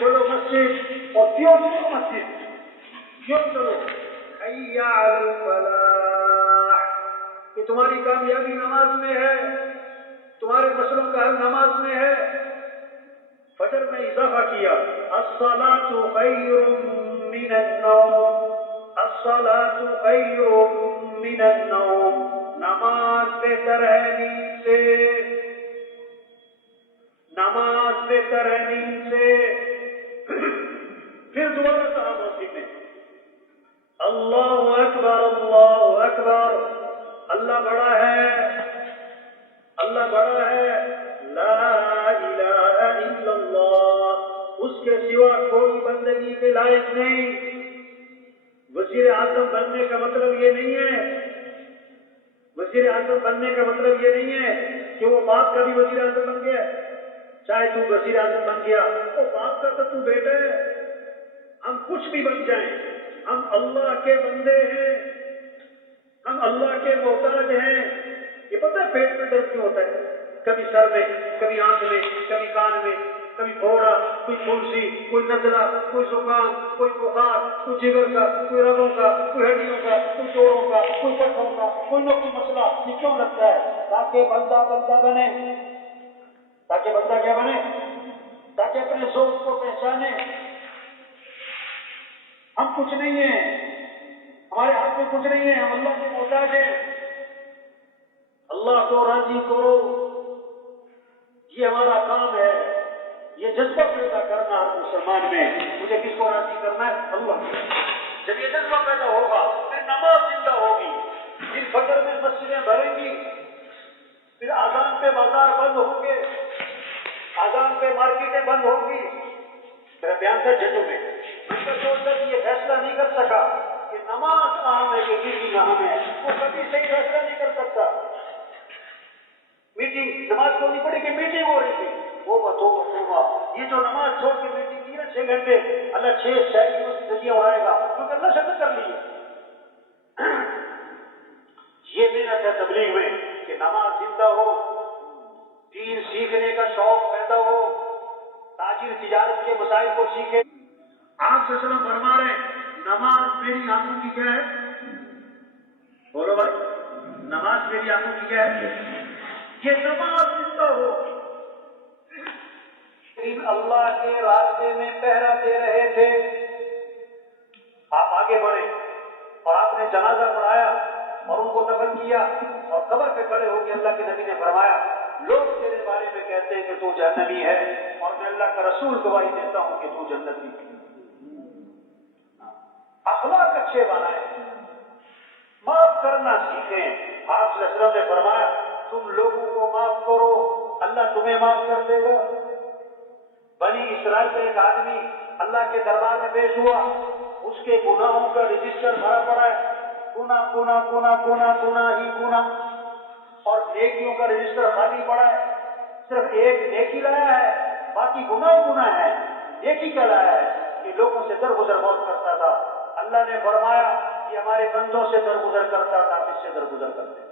چلو مسجد، اور کیوں چلو مسجد؟ کیوں چلو؟ حی علی الفلاح، کہ تمہاری کامیابی نماز میں ہے، تمہارے مسئلوں کا حل نماز میں ہے۔ فجر میں اضافہ کیا، الصلاۃ خیر من النوم، الصلاۃ خیر من النوم، نماز بہتر ہے نیند سے، نماز بہتر ہے نیند سے۔ پھر دوبارہ کہا مسجد میں، اللہ اکبر اللہ اکبر، اللہ بڑا ہے، اللہ بڑا ہے، لا الہ الا اللہ، اس کے سوا کوئی بندگی کے لائق نہیں۔ وزیر اعظم بننے کا مطلب یہ نہیں ہے، وزیر اعظم بننے کا مطلب یہ نہیں ہے کہ وہ باپ کا بھی وزیر اعظم بن گیا، چاہے تو وزیر اعظم بن گیا، وہ باپ کا تو بیٹا ہے۔ ہم کچھ بھی بن جائیں، ہم اللہ کے بندے ہیں، ہم اللہ کے محتاج ہیں۔ یہ پتہ ہے پیٹ میں درد کیوں ہوتا ہے؟ کبھی سر میں، کبھی آنکھ میں، کبھی کان میں، کبھی پھوڑا، کوئی کھنسی، کوئی نزلہ، کوئی زکام، کوئی بخار، کوئی جگر کا، کوئی رگوں کا، کوئی ہڈیوں کا، کوئی جوڑوں کا، کوئی پٹھوں کا، کوئی نہ کوئی مسئلہ۔ یہ کیوں لگتا ہے؟ تاکہ بندہ بندہ بنے، تاکہ بندہ کیا بنے؟ تاکہ اپنے ذوق کو پہچانے۔ ہم کچھ نہیں ہیں، ہمارے ہاتھ میں کچھ نہیں ہے، ہم اللہ کے محتاج ہیں۔ اللہ کو راضی کرو، یہ ہمارا کام ہے۔ یہ جذبہ پیدا کرنا ہر مسلمان میں، مجھے کس کو راضی کرنا ہے؟ اللہ کو۔ جب یہ جذبہ پیدا ہوگا پھر نماز زندہ ہوگی، پھر فجر میں مسجدیں بھریں گی، پھر اذان پہ بازار بند ہوں گے، اذان پہ مارکیٹیں بند ہوں گی۔ میرا بیان تھا ججوں میں، ان کا جو شخص یہ فیصلہ نہیں کر سکا کہ نماز اہم ہے کہ میٹنگ اہم ہے، وہ کبھی صحیح فیصلہ نہیں کر سکتا۔ میٹنگ نماز کو نہیں پڑی کہ میٹنگ ہو رہی تھی، وہ توبہ، یہ جو نماز چھوڑ کے میٹنگ کی نا 6 گھنٹے، اللہ 6 شہر کی زندگیاں اڑائے گا، کیونکہ اللہ شکر کر لی ہے۔ یہ محنت ہے تبلیغ میں کہ نماز زندہ ہو، دین سیکھنے کا شوق پیدا ہو، تاجر تجارت کے مسائل کو سیکھے۔ آپ صلی اللہ علیہ وسلم فرما رہے ہیں، نماز میری آنکھوں کی کیا ہے؟ بولو بھائی، نماز میری آنکھوں کی کیا ہے؟ یہ نماز زندہ ہو۔ اللہ کے راستے میں پہرا دے رہے تھے، آپ آگے بڑھے اور آپ نے جنازہ پڑھایا اور ان کو دفن کیا اور قبر پہ کھڑے ہو کے اللہ کے نبی نے فرمایا، لوگ تیرے بارے میں کہتے ہیں کہ تو جہنمی ہے، اور میں اللہ کا رسول گواہی دیتا ہوں کہ تو جنتی ہے۔ اخلاق اچھے بنائیں، معاف کرنا سیکھیں۔ آپ صلی اللہ علیہ وسلم نے فرمایا، تم لوگوں کو معاف کرو، اللہ تمہیں معاف کر دے گا۔ بنی اسرائیل کا ایک آدمی اللہ کے دربار میں پیش ہوا، اس کے گناہوں کا رجسٹر بھرا پڑا ہے، گناہ گناہ گناہ گناہ گناہ ہی گناہ، اور نیکیوں کا رجسٹر خالی پڑا ہے، صرف ایک نیکی لایا ہے، باقی گناہ ہی گناہ ہے۔ نیکی کیا لایا ہے؟ کہ لوگوں سے درگزر بہت کرتا تھا۔ اللہ نے فرمایا کہ ہمارے بندوں سے درگزر کرتا تھا، کس سے درگزر کرتے؟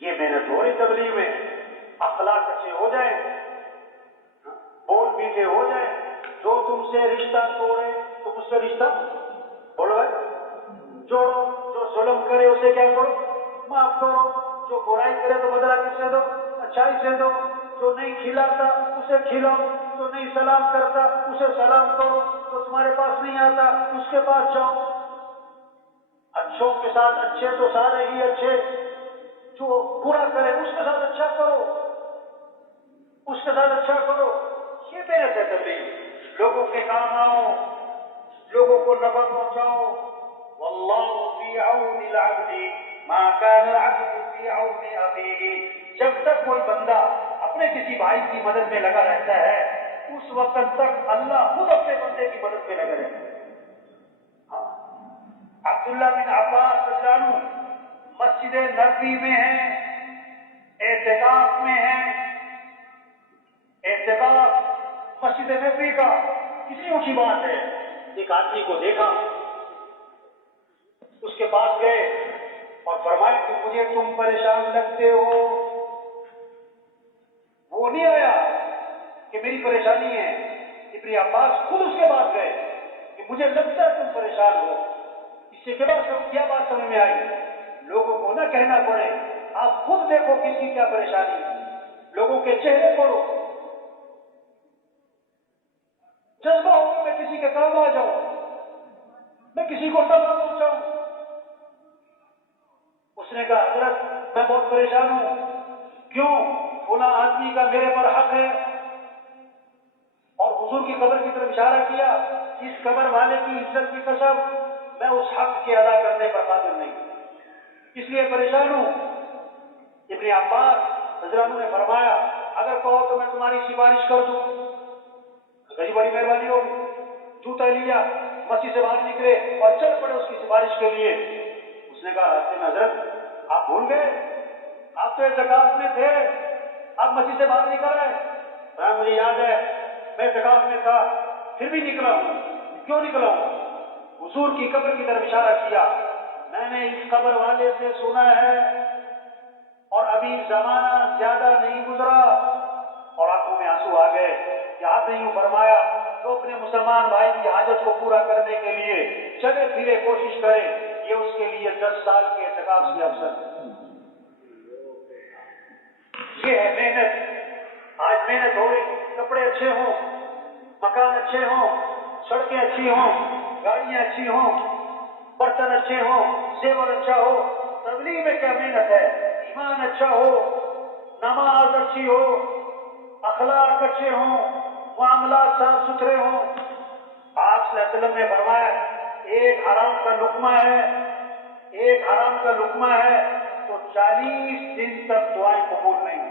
یہ محنت ہو رہی تبلیغ میں، اخلاق اچھے ہو جائیں، بول میٹھے ہو جائیں، جو تم سے رشتہ توڑے تم اس سے رشتہ بولو جوڑو، جو ظلم کرے اسے کیا کرو؟ معاف کرو، جو برائی کرے تو بدلہ کس سے دو؟ اچھائی سے دو، جو نہیں کھلاتا اسے کھلاؤ، جو نہیں سلام کرتا اسے سلام کرو، جو تمہارے پاس نہیں آتا اس کے پاس جاؤ۔ اچھوں کے ساتھ اچھے تو سارے ہی اچھے، جو برا کرے اس کے ساتھ اچھا کرو، اس کے ساتھ اچھا کرو۔ یہ میرے سے تبلیغ، لوگوں کے کام آؤ، لوگوں کو نفع پہنچاؤ۔ واللہ فی عون العبد ما کان العبد فی عون اخیہ، جب تک کوئی بندہ اپنے کسی بھائی کی مدد میں لگا رہتا ہے، اس وقت تک اللہ خود اپنے بندے کی مدد میں لگا رہتا ہے۔ عبداللہ بن عباس رضی اللہ عنہ مسجد نبوی میں ہیں، اعتکاف میں ہیں، اعتکاف مسجد نبوی کا کتنی اونچی بات ہے۔ ایک آدمی کو دیکھا، اس کے پاس گئے اور فرمایا کہ مجھے تم پریشان لگتے ہو۔ وہ نہیں آیا کہ میری پریشانی ہے، ابن عباس خود اس کے بعد گئے کہ مجھے لگتا ہے تم پریشان ہو. اس سے کیا بات سمجھ میں آئی؟ لوگوں کو نہ کہنا پڑے، آپ خود دیکھو کس کی کیا پریشانی ہے، لوگوں کے چہرے پڑھو. جذبہ ہو کہ میں کسی کے کام آ جاؤں، میں کسی کو ٹکر پہنچاؤں. اس نے کہا حضرت میں بہت پریشان ہوں. کیوں؟ فلاں آدمی کا میرے پر حق ہے. اور حضور کی قبر کی طرف اشارہ کیا، اس قبر والے کی عزت کی قسم میں اس حق کے ادا کرنے پر قادر نہیں، اس لیے پریشان ہوں. ابن عباس رضی اللہ عنہ نے فرمایا اگر کہو تو میں تمہاری سفارش کر دوں. بڑی مہربانی ہوگی. جوتا لیا، مسجد سے باہر نکلے اور چل پڑے اس کی سفارش کے لیے. اس نے کہا راستے میں حضرت آپ بھول گئے، آپ تو اعتکاف میں تھے، آپ مسجد سے باہر نکل رہے. مجھے یاد ہے میں اعتکاف میں تھا پھر بھی نکلا ہوں. کیوں نکلا ہوں؟ حضور کی قبر کی طرف اشارہ کیا. میں نے اس قبر والے سے سنا ہے اور ابھی زمانہ زیادہ نہیں گزرا. اور آنکھوں میں آنسو آ گئے کہ آپ نے یوں فرمایا تو اپنے مسلمان بھائی کی حاجت کو پورا کرنے کے لیے چلے پھرے کوشش کرے. یہ اس کے لیے 10 سال کے اعتکاف سے افسر. یہ ہے محنت. آج محنت ہو رہی، کپڑے اچھے ہوں، مکان اچھے ہوں، سڑکیں اچھی ہوں، گاڑیاں اچھی ہوں، برتن اچھے ہوں، زیور اچھا ہو. تبلیغ میں کیا محنت ہے؟ ایمان اچھا ہو، نماز اچھی ہو، اخلاق اچھے ہوں، معاملات صاف ستھرے ہوں. آپ صلی اللہ علیہ وسلم نے فرمایا ایک حرام کا لقمہ ہے تو 40 دن تک دعائیں قبول نہیں ہوئی،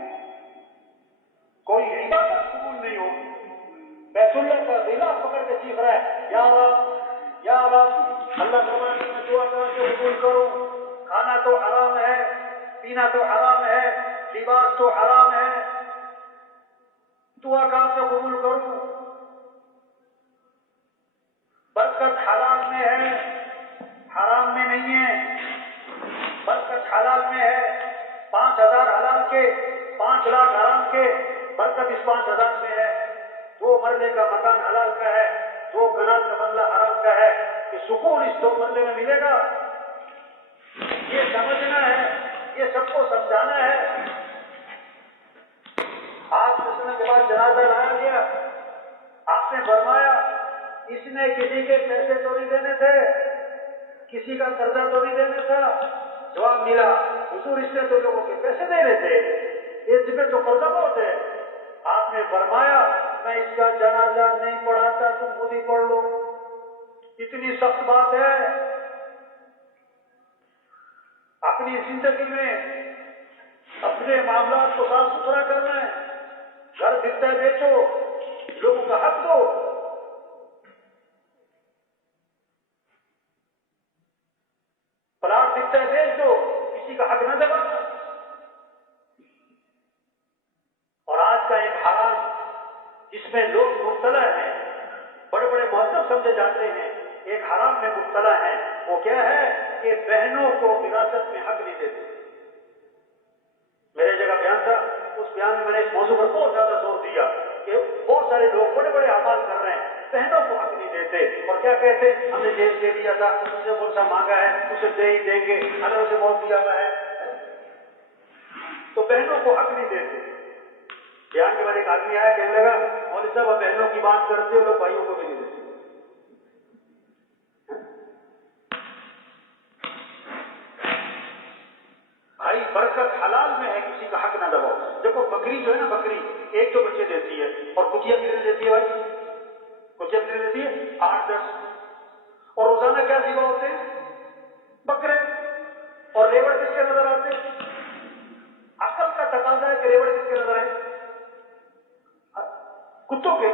کوئی عبادت قبول نہیں ہوگی. بیت اللہ کا غلاف پکڑ کے چیخ رہا ہے یا رب یا رب. اللہ فرماتا ہے میں دعا کر کے قبول کروں. کھانا تو حرام ہے، پینا تو حرام ہے، لباس تو حرام ہے، دعا کہاں سے قبول کروں؟ برکت حلال میں ہے، حرام میں نہیں ہے. برکت حلال میں ہے. 5,000 حلال کے، 5 لاکھ حرام کے. برکت اس 5,000 میں ہے. 2 مرلے کا مکان حلال کا ہے، 2 کنال کا بنگلہ حرام کا ہے. کہ سکون اس 2 مرلے میں ملے گا، یہ سمجھنا ہے، یہ سب کو سمجھانا ہے. آج فیصلے کے بعد جنازہ لایا گیا. آپ نے فرمایا اس نے کسی کے پیسے تو نہیں دینے تھے، کسی کا قرضہ تو نہیں دینے تھا. جواب ملا حضور اس نے تو لوگوں کے پیسے دے رہے تھے، اس میں تو قرضہ بہت ہے. آپ نے فرمایا میں اس کا جنازہ نہیں پڑھاتا، تم خود ہی پڑھ لو. اتنی سخت بات ہے. اپنی زندگی میں اپنے معاملات کو صاف ستھرا کرنا ہے. گھر دکھتا ہے بیچو، لوگوں کا حق دو. پلاٹ دکھتا ہے بیچ دو، کسی کا حق نہ دبانا. اور آج کا ایک حالات جس میں لوگ مبتلا ہیں، بڑے بڑے مہذب سمجھے جاتے ہیں، ایک حرام میں مبتلا ہے. وہ کیا ہے کہ بہنوں کو وراثت میں حق نہیں دیتے. میرے جگہ بیان تھا، اس بیان میں نے اس موضوع پر بہت زیادہ زور دیا کہ بہت سارے لوگ بڑے بڑے اعمال کر رہے ہیں، بہنوں کو حق نہیں دیتے. اور کیا کہتے ہیں ہم نے جیل دے دیا تھا، اس نے کون سا مانگا ہے، اسے دے ہی دیں گے، ہمیں اسے بہت دیا ہوا ہے. تو بہنوں کو حق نہیں دیتے. بیان کے بعد ایک آدمی آیا کہنے لگا مولوی صاحب اب بہنوں کی بات کرتے ہو، لوگ بھائیوں کو بھی نہیں دیتے. بھائی برکت حلال میں ہے، کسی کا حق نہ دباؤ. دیکھو بکری جو ہے نا، بکری ایک تو بچے دیتی ہے اور کٹیا کتنے دیتی ہے بھائی؟ کٹیا کتنے دیتی ہے؟ 8-10. اور روزانہ کیا ذبح ہوتے ہیں؟ بکرے. اور ریوڑ کس کے نظر آتے ہیں؟ عقل کا تقاضا ہے کہ ریوڑ کس کے نظر آئے؟ کتوں کے.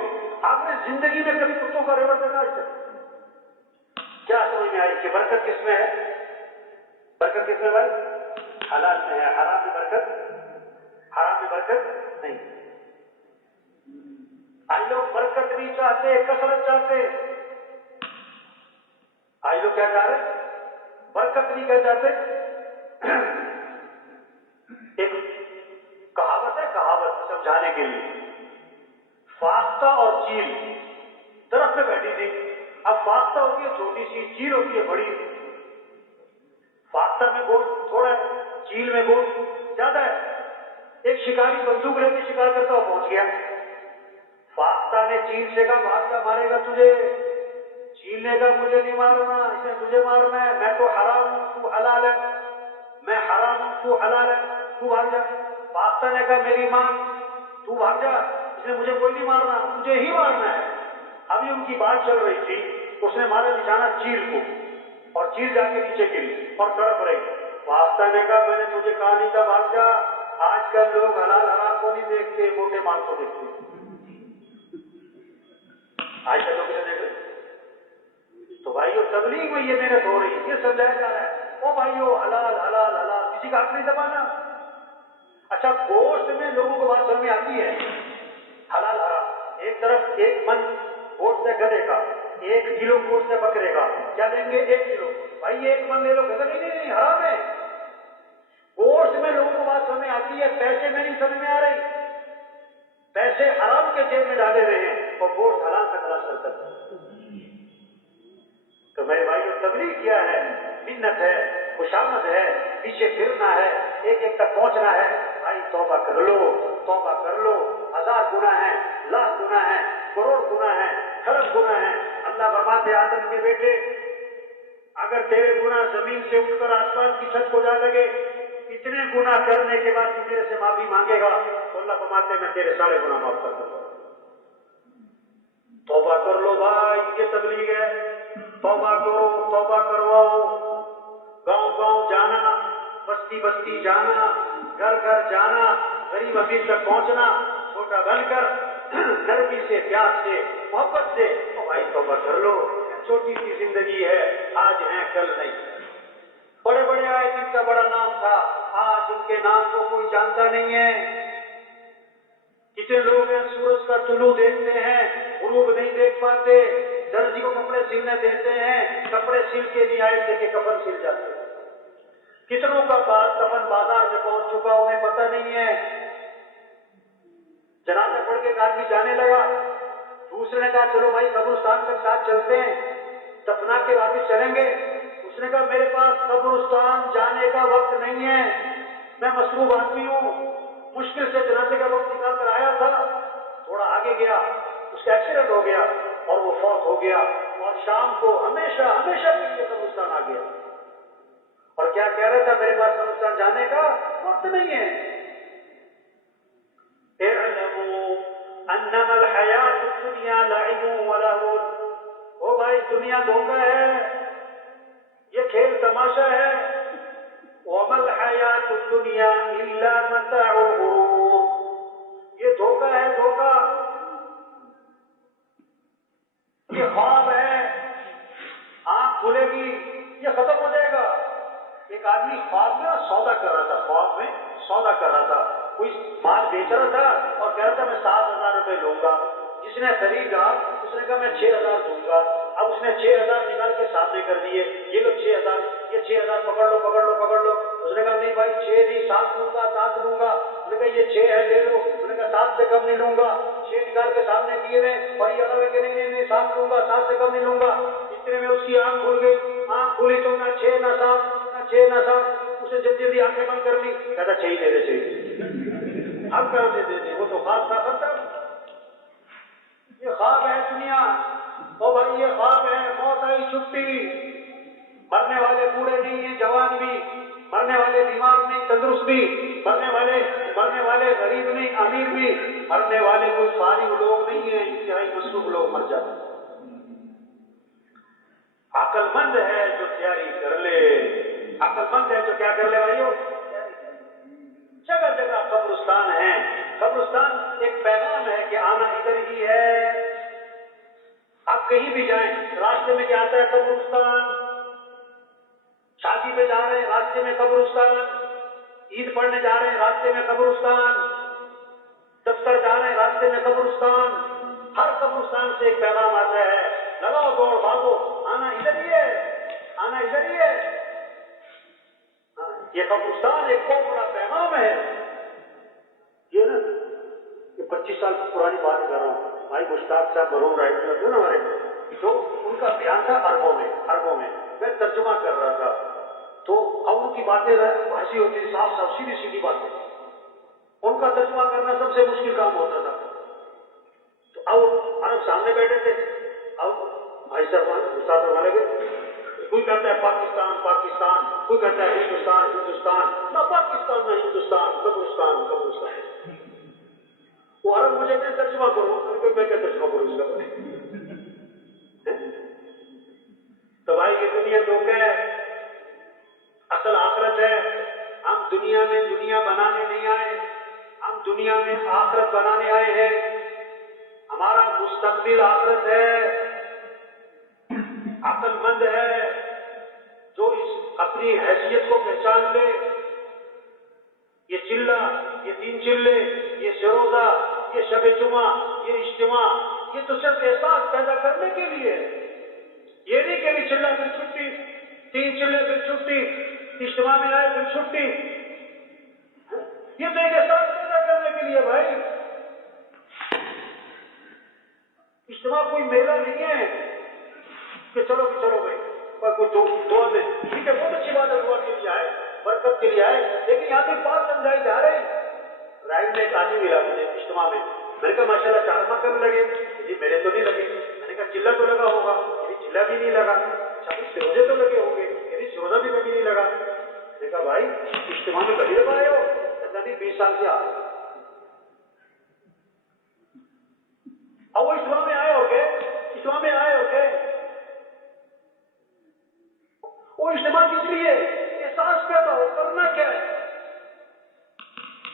آپ نے زندگی میں کبھی کتوں کا ریوڑ دیکھا ہے؟ کیا سمجھ میں آئی کہ برکت کس میں ہے؟ برکت کس میں بھائی؟ حلال میں ہے. حرام میں برکت نہیں. آج لوگ برکت نہیں چاہتے، کثرت چاہتے. آج لوگ کیا چاہ رہے؟ برکت نہیں کیا چاہتے. ایک کہاوت ہے، کہاوت سمجھانے کے لیے، فاختہ اور چیل درخت پہ بیٹھی تھی. اب فاختہ ہوتی ہے چھوٹی سی، چیل ہوتی ہے بڑی. فاختہ میں گوشت تھوڑا ہے، چیل میں گوشت زیادہ ہے. ایک شکاری بندوق لے کے شکار کرتا ہوا پہنچ گیا. فاختہ نے چیل سے کہا بھاگ جا، مارے گا تجھے. چیل نے کہا مجھے نہیں مارنا، اس نے تجھے مارنا ہے، میں تو حرام ہوں تو حلال ہے، میں حرام ہوں تو حلال ہے، تو بھاگ جا. فاختہ نے کہا میری ماں تو بھاگ جا، اس نے مجھے کوئی نہیں مارنا، تجھے ہی مارنا ہے. ابھی ان کی بات چل رہی تھی، اس نے مارا نشانہ چیل کو، اور چیل جا کے نیچے گری اور تڑپ رہی. فاختہ نے کہا میں نے تجھے کہا نہیں تھا بھاگ جا. آج کل لوگ حلال حرام کو نہیں دیکھتے، موٹے مال کو دیکھتے. آج کل لوگ دیکھ رہے. تو بھائیو تبلیغ میں یہ محنت ہو رہی ہے، یہ سمجھایا جا رہا ہے او بھائیو حلال حلال حلال، کسی کا حق نہیں دبانا. اچھا گوشت میں لوگوں کو بات سمجھ میں آتی ہے حلال حرام. ایک طرف 1 من گوشت ہے گدھے کا، 1 کلو گوشت ہے بکرے کا، کیا لیں گے 1 کلو. بھائی 1 من لے لو، گدھا نہیں حرام ہے. گوشت میں لوگوں کو بات سمجھ میں آتی ہے، پیسے میں نہیں سمجھ میں آ رہی. پیسے حرام کے جیب میں ڈالے ہوئے ہیں اور گوشت حلال کا تلاش کرتا ہے. تو میرے بھائی تبلیغ کیا ہے، منت ہے، خوشامد ہے، پیچھے پھرنا ہے، ایک ایک تک پہنچنا ہے. بھائی توبہ کر لو، توبہ کر لو. 1000 گناہ ہیں، لاکھ گناہ ہیں، کروڑ گناہ ہیں، کھرب گناہ ہیں. اللہ فرماتے آدم کے بیٹے اگر تیرے گناہ زمین سے اٹھ کر آسمان کی چھت کو جا لگے، اتنے گناہ کرنے کے بعد تو میرے سے معافی مانگے گا تو اللہ فرماتے میں تیرے سارے گناہ معاف کر دوں گا. توبہ کر لو بھائی، یہ تبلیغ ہے. توبہ کرو، توبہ کرواؤ. گاؤں گاؤں جانا، بستی بستی جانا، گھر گھر جانا، غریب امیر تک پہنچنا، چھوٹا بن کر نرمی سے، پیار سے، محبت سے. او بھائی توبہ کر لو. چھوٹی سی زندگی ہے، آج ہے کل نہیں. بڑے بڑے آئے جن کا بڑا نام تھا، آج ان کے نام کو کوئی جانتا نہیں ہے. کتنے لوگ ہیں سورج کا طلوع دیکھتے ہیں، غروب نہیں دیکھ پاتے. درزی کو کپڑے سلنے دیتے ہیں، کپڑے سل کے نہیں آئے تھے کہ کفن سل جاتے. کتنوں کا کفن بازار میں پہنچ چکا انہیں پتہ نہیں ہے. جنازہ پڑھ کے ایک آدمی جانے لگا، دوسرے نے کہا چلو بھائی قبرستان تک ساتھ چلتے ہیں، دفنا کے واپس چلیں گے. اس نے کہا میرے پاس قبرستان جانے کا وقت نہیں ہے، میں مصروف آدمی ہوں، مشکل سے جنازے کا وقت نکال کر آیا تھا. تھوڑا آگے گیا، اس کا ایکسیڈنٹ ہو گیا اور وہ فوت ہو گیا. اور شام کو ہمیشہ ہمیشہ کے لیے قبرستان آ گیا. اور کیا کہہ رہا تھا میرے پاس قبرستان جانے کا وقت نہیں ہے. اعلموا انما الحیات الدنیا لعب ولہو. او بھائی دنیا دھوکہ ہے، یہ کھیل تماشا ہے. وما الحیات الدنیا الا متاع الغرور. یہ دھوکہ ہے، دھوکہ، یہ خواب ہے، آنکھ کھلے گی یہ ختم ہو جائے گا. ایک آدمی خواب میں سودا کر رہا تھا، خواب میں سودا کر رہا تھا، کوئی مال بیچ رہا تھا اور کہہ رہا تھا میں 7,000 روپے لوں گا. جس نے خریدا اس نے کہا میں 6,000 دوں گا. اب اس نے 6,000 نکال کے سامنے کر دیے، یہ لو 6,000، یہ 6,000 پکڑ لو پکڑ لو پکڑ لو. اس نے کہا نہیں بھائی 6 نہیں 7 لوں گا 7 لوں گا. اس نے کہا یہ 6 ہے لے لو. اس نے کہا 7 سے کم نہیں لوں گا. 6 نکال کے سامنے کیے میں اور یہ الگ ہے کہ نہیں نہیں نہیں 7 لوں گا 7 سے کم نہیں لوں گا. اتنے میں اس کی آنکھ کھل گئی. آنکھ کھلی تو نہ 6 نہ 7 نہ 6 نہ 7. اس نے جلدی جلدی آنکھیں بند کر لی، کہتا 6 ہی دے دے 6. اب کر دے وہ تو خواب تھا ختم. یہ خواب ہے دنیا. او بھائی یہ خواب ہے. موت آئی چھٹی. مرنے والے بوڑھے نہیں ہیں، جوان بھی. مرنے والے بیمار نہیں، تندرست بھی. مرنے والے غریب نہیں، امیر بھی. مرنے والے کوئی فارغ لوگ نہیں ہیں، انتہائی مصروف لوگ مر جاتے ہیں. عقل مند ہے جو تیاری کر لے، عقل مند ہے جو کیا کر لے بھائیو. جگہ جگہ قبرستان ہے. قبرستان ایک پیغام ہے کہ آنا ادھر ہی ہے. آپ کہیں بھی جائیں راستے میں کیا آتا ہے قبرستان. شادی پہ جا رہے ہیں راستے میں قبرستان. عید پڑھنے جا رہے ہیں راستے میں قبرستان. دفتر جا رہے ہیں راستے میں قبرستان. ہر قبرستان سے ایک پیغام آتا ہے، لگاؤ دوڑ بھاگو، آنا ادھر ہی ہے، آنا ادھر ہی ہے. یہ قبرستان ایک بہت بڑا پیغام ہے. یہ نا یہ 25 سال پرانی بات کر رہا ہوں. بھائی مشتاق صاحب مرحوم رائٹ تھے نا ہمارے، تو ان کا بیان تھا عربوں میں، میں ترجمہ کر رہا تھا، تو اب ان کی باتیں ایسی ہوتی تھی، صاف صاف سیدھی سیدھی باتیں، ان کا ترجمہ کرنا سب سے مشکل کام ہوتا تھا. تو اب عرب سامنے بیٹھے تھے، اب بھائی صاحب استاد ہمارے گئے، کوئی کہتا ہے پاکستان پاکستان، کوئی کہتا ہے ہندوستان ہندوستان، نہ پاکستان نہ ہندوستان، قبرستان قبرستان. وہ عرب مجھے کہ ترجمہ کرو، میں کیا ترجمہ کروں اس کا؟ تو بھائی یہ دنیا دھوکہ ہے، اصل آخرت ہے. ہم دنیا میں دنیا بنانے نہیں آئے، ہم دنیا میں آخرت بنانے آئے ہیں. ہمارا مستقبل آخرت ہے. عقل مند ہے جو اس اپنی حیثیت کو پہچان لے. یہ چلہ، یہ 3 چلے، یہ سروزہ، یہ شب جمعہ، یہ اجتماع، یہ تو صرف احساس پیدا کرنے کے لیے ہے. یہ نہیں کہ بھی چلہ پھر چھٹی، 3 چلے پھر چھٹی، اجتماع میں آئے پھر چھٹی. یہ تو ایک احساس پیدا کرنے کے لیے. بھائی اجتماع کوئی میلہ نہیں ہے کہ چلو بھائی اور کوئی دعا میں ٹھیک ہے، بہت اچھی بات ہے، دعا کے لیے آئے، برکت کے لیے آئے، لیکن یہاں پہ بات سمجھائی جا رہی. رائل میں ایک آدمی ملا مجھے اجتماع میں، میں نے کہا ماشاء اللہ چارما کرنے لگے. جی میرے تو نہیں لگے. میں نے کہا چلہ تو لگا ہوگا، یعنی چلہ بھی نہیں لگا. اچھا سروزے تو لگے ہوں گے، یعنی سروزہ بھی کبھی نہیں لگا. میں نے کہا بھائی اجتماع میں کبھی لگا آئے ہو؟ کہتا نہیں 20 سال سے آ رہے. اب وہ اجتماع میں آئے ہو گئے، وہ اجتماع کس لیے؟ احساس پیدا ہو، کرنا کیا ہے؟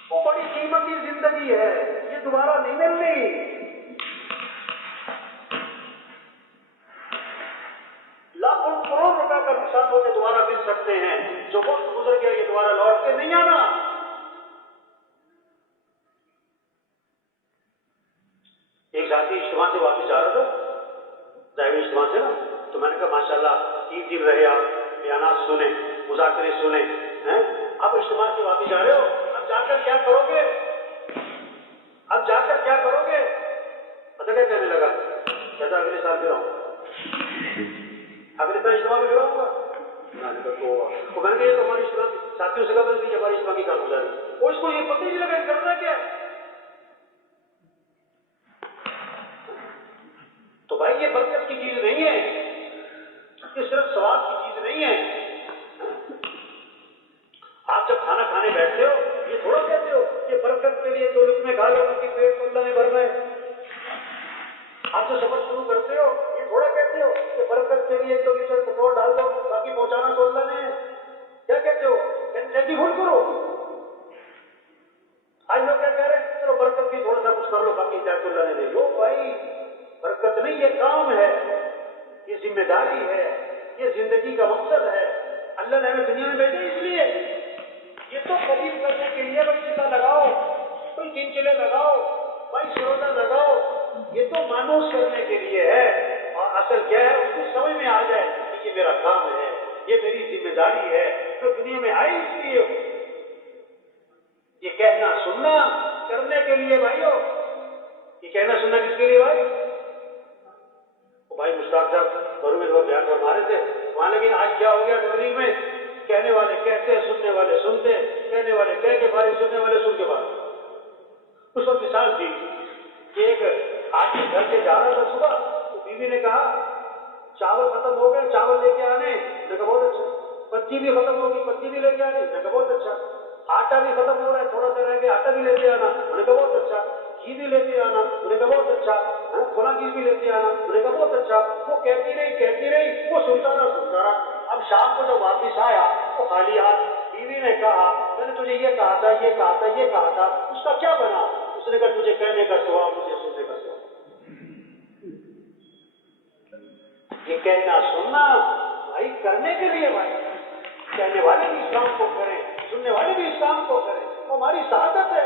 وہ بڑی قیمتی زندگی ہے، یہ دوبارہ نہیں ملنی. لاکھوں کروڑ روپے کا نقصان ہو کے دوبارہ مل سکتے ہیں، جو وقت گزر گیا یہ دوبارہ لوٹ کے نہیں آنا. ایک ساتھی اجتماع سے واپس جا رہا تھا، ظاہری اجتماع سے نا، تو میں نے کہا ماشاءاللہ 3 دن رہے آپ، بیانات سنے، مذاکرے سنے، اب اجتماع سے واپس جا رہے ہو، اب جا کر کیا کرو گے؟ پتہ کیا کہنے لگا؟ کہتا اگلے سال پھر آؤں، اگلے سال اجتماع میں پھر آؤں گا. میں نے کہا یہ تو ہماری اجتماع ساتھیوں سے قبل بھی ہماری اجتماع کی کام ہو جا رہی ہے، اور اس کو یہ پتہ ہی نہیں لگا کرنا کیا ہے. تو بھائی یہ برکت کی چیز نہیں ہے، یہ صرف ثواب کی چیز نہیں ہے. آپ جب کھانا کھانے بیٹھتے ہو یہ تھوڑا کہتے ہو کہ برکت کے لیے 2 لقمے کھا لو کہ پیٹ کو اللہ نے بھرنا ہے. آپ جو سفر شروع کرتے ہو یہ تھوڑا کہتے ہو کہ برکت کے لیے 2 لیٹر پیٹرول ڈال دو باقی پہنچانا تو اللہ نے ہے. کیا کہتے ہو؟ انسینٹیو فل کرو. آج لوگ کیا کہہ رہے ہیں؟ چلو برکت کی تھوڑا سا کچھ کر لو باقی ہدایت اللہ نے دے دو. بھائی برکت نہیں، یہ کام ہے، یہ ذمہ داری ہے، یہ زندگی کا مقصد ہے. اللہ نے ہمیں دنیا میں بھیجا اس لیے. یہ تو قبول کرنے کے لیے بھائی چلہ لگاؤ، کوئی 3 چلے لگاؤ، بھائی سروزہ لگاؤ، یہ تو مانوس کرنے کے لیے ہے. اور اصل کیا ہے اس کو سمجھ میں آ جائے کہ یہ میرا کام ہے، یہ میری ذمہ داری ہے، تو دنیا میں آئی اس لیے. یہ کہنا سننا کرنے کے لیے بھائیو. یہ کہنا سننا کس کے لیے بھائی؟ بھائی مشتاق صاحب اور میں بیان فرما رہے تھے، وہاں لگے آج کیا ہو گیا تقریر میں، کہنے والے کہتے، سننے والے سنتے، کہنے والے کہہ کے فارغ، سننے والے سن کے فارغ. اس وقت مثال تھی کہ ایک آدمی گھر سے جا رہا تھا صبح، تو بیوی نے کہا چاول ختم ہو گئے، چاول لے کے آنے. میں نے کہا بہت اچھا. پتی بھی ختم ہو گئی، پتی بھی لے کے آنے. میں نے کہا بہت اچھا. آٹا بھی ختم ہو رہا ہے، تھوڑا سا رہ گیا، آٹا بھی لے کے آنا. میں نے کہا بہت اچھا. گھی بھی لے کے آنا. میں نے کہا بہت اچھا. فلاں چیز بھی لے کے آنا. میں نے کہا بہت اچھا. وہ کہتی رہی، وہ سنتا رہا. اب شام کو جب واپس آیا تو خالی ہاتھ. بیوی نے کہا میں نے تجھے یہ کہا تھا، اس کا کیا بنا؟ اس نے کہا تجھے کہنے کا ثواب، مجھے سننے کا ثواب. یہ کہنا سننا بھائی کرنے کے لیے، بھائی کہنے والے بھی اس کام کو کریں، سننے والے بھی اس کام کو کریں. وہ ہماری سعادت ہے،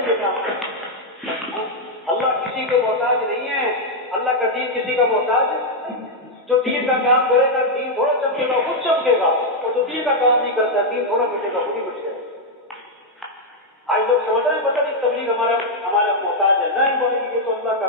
یہ کام. اللہ کسی کے محتاج نہیں ہے، اللہ کا دین کسی کا محتاج ہے. جو دین کا کام کرے گا دین تھوڑا چمکے گا، خود چمکے گا. اور جو دین کا کام نہیں کرتا دین تھوڑا مٹے گا، خود ہی مٹ جائے گا. آج لوگ سمجھ رہے ہیں پتہ نہیں تبلیغ ہمارا محتاج ہے. نہیں بولے یہ تو اللہ کا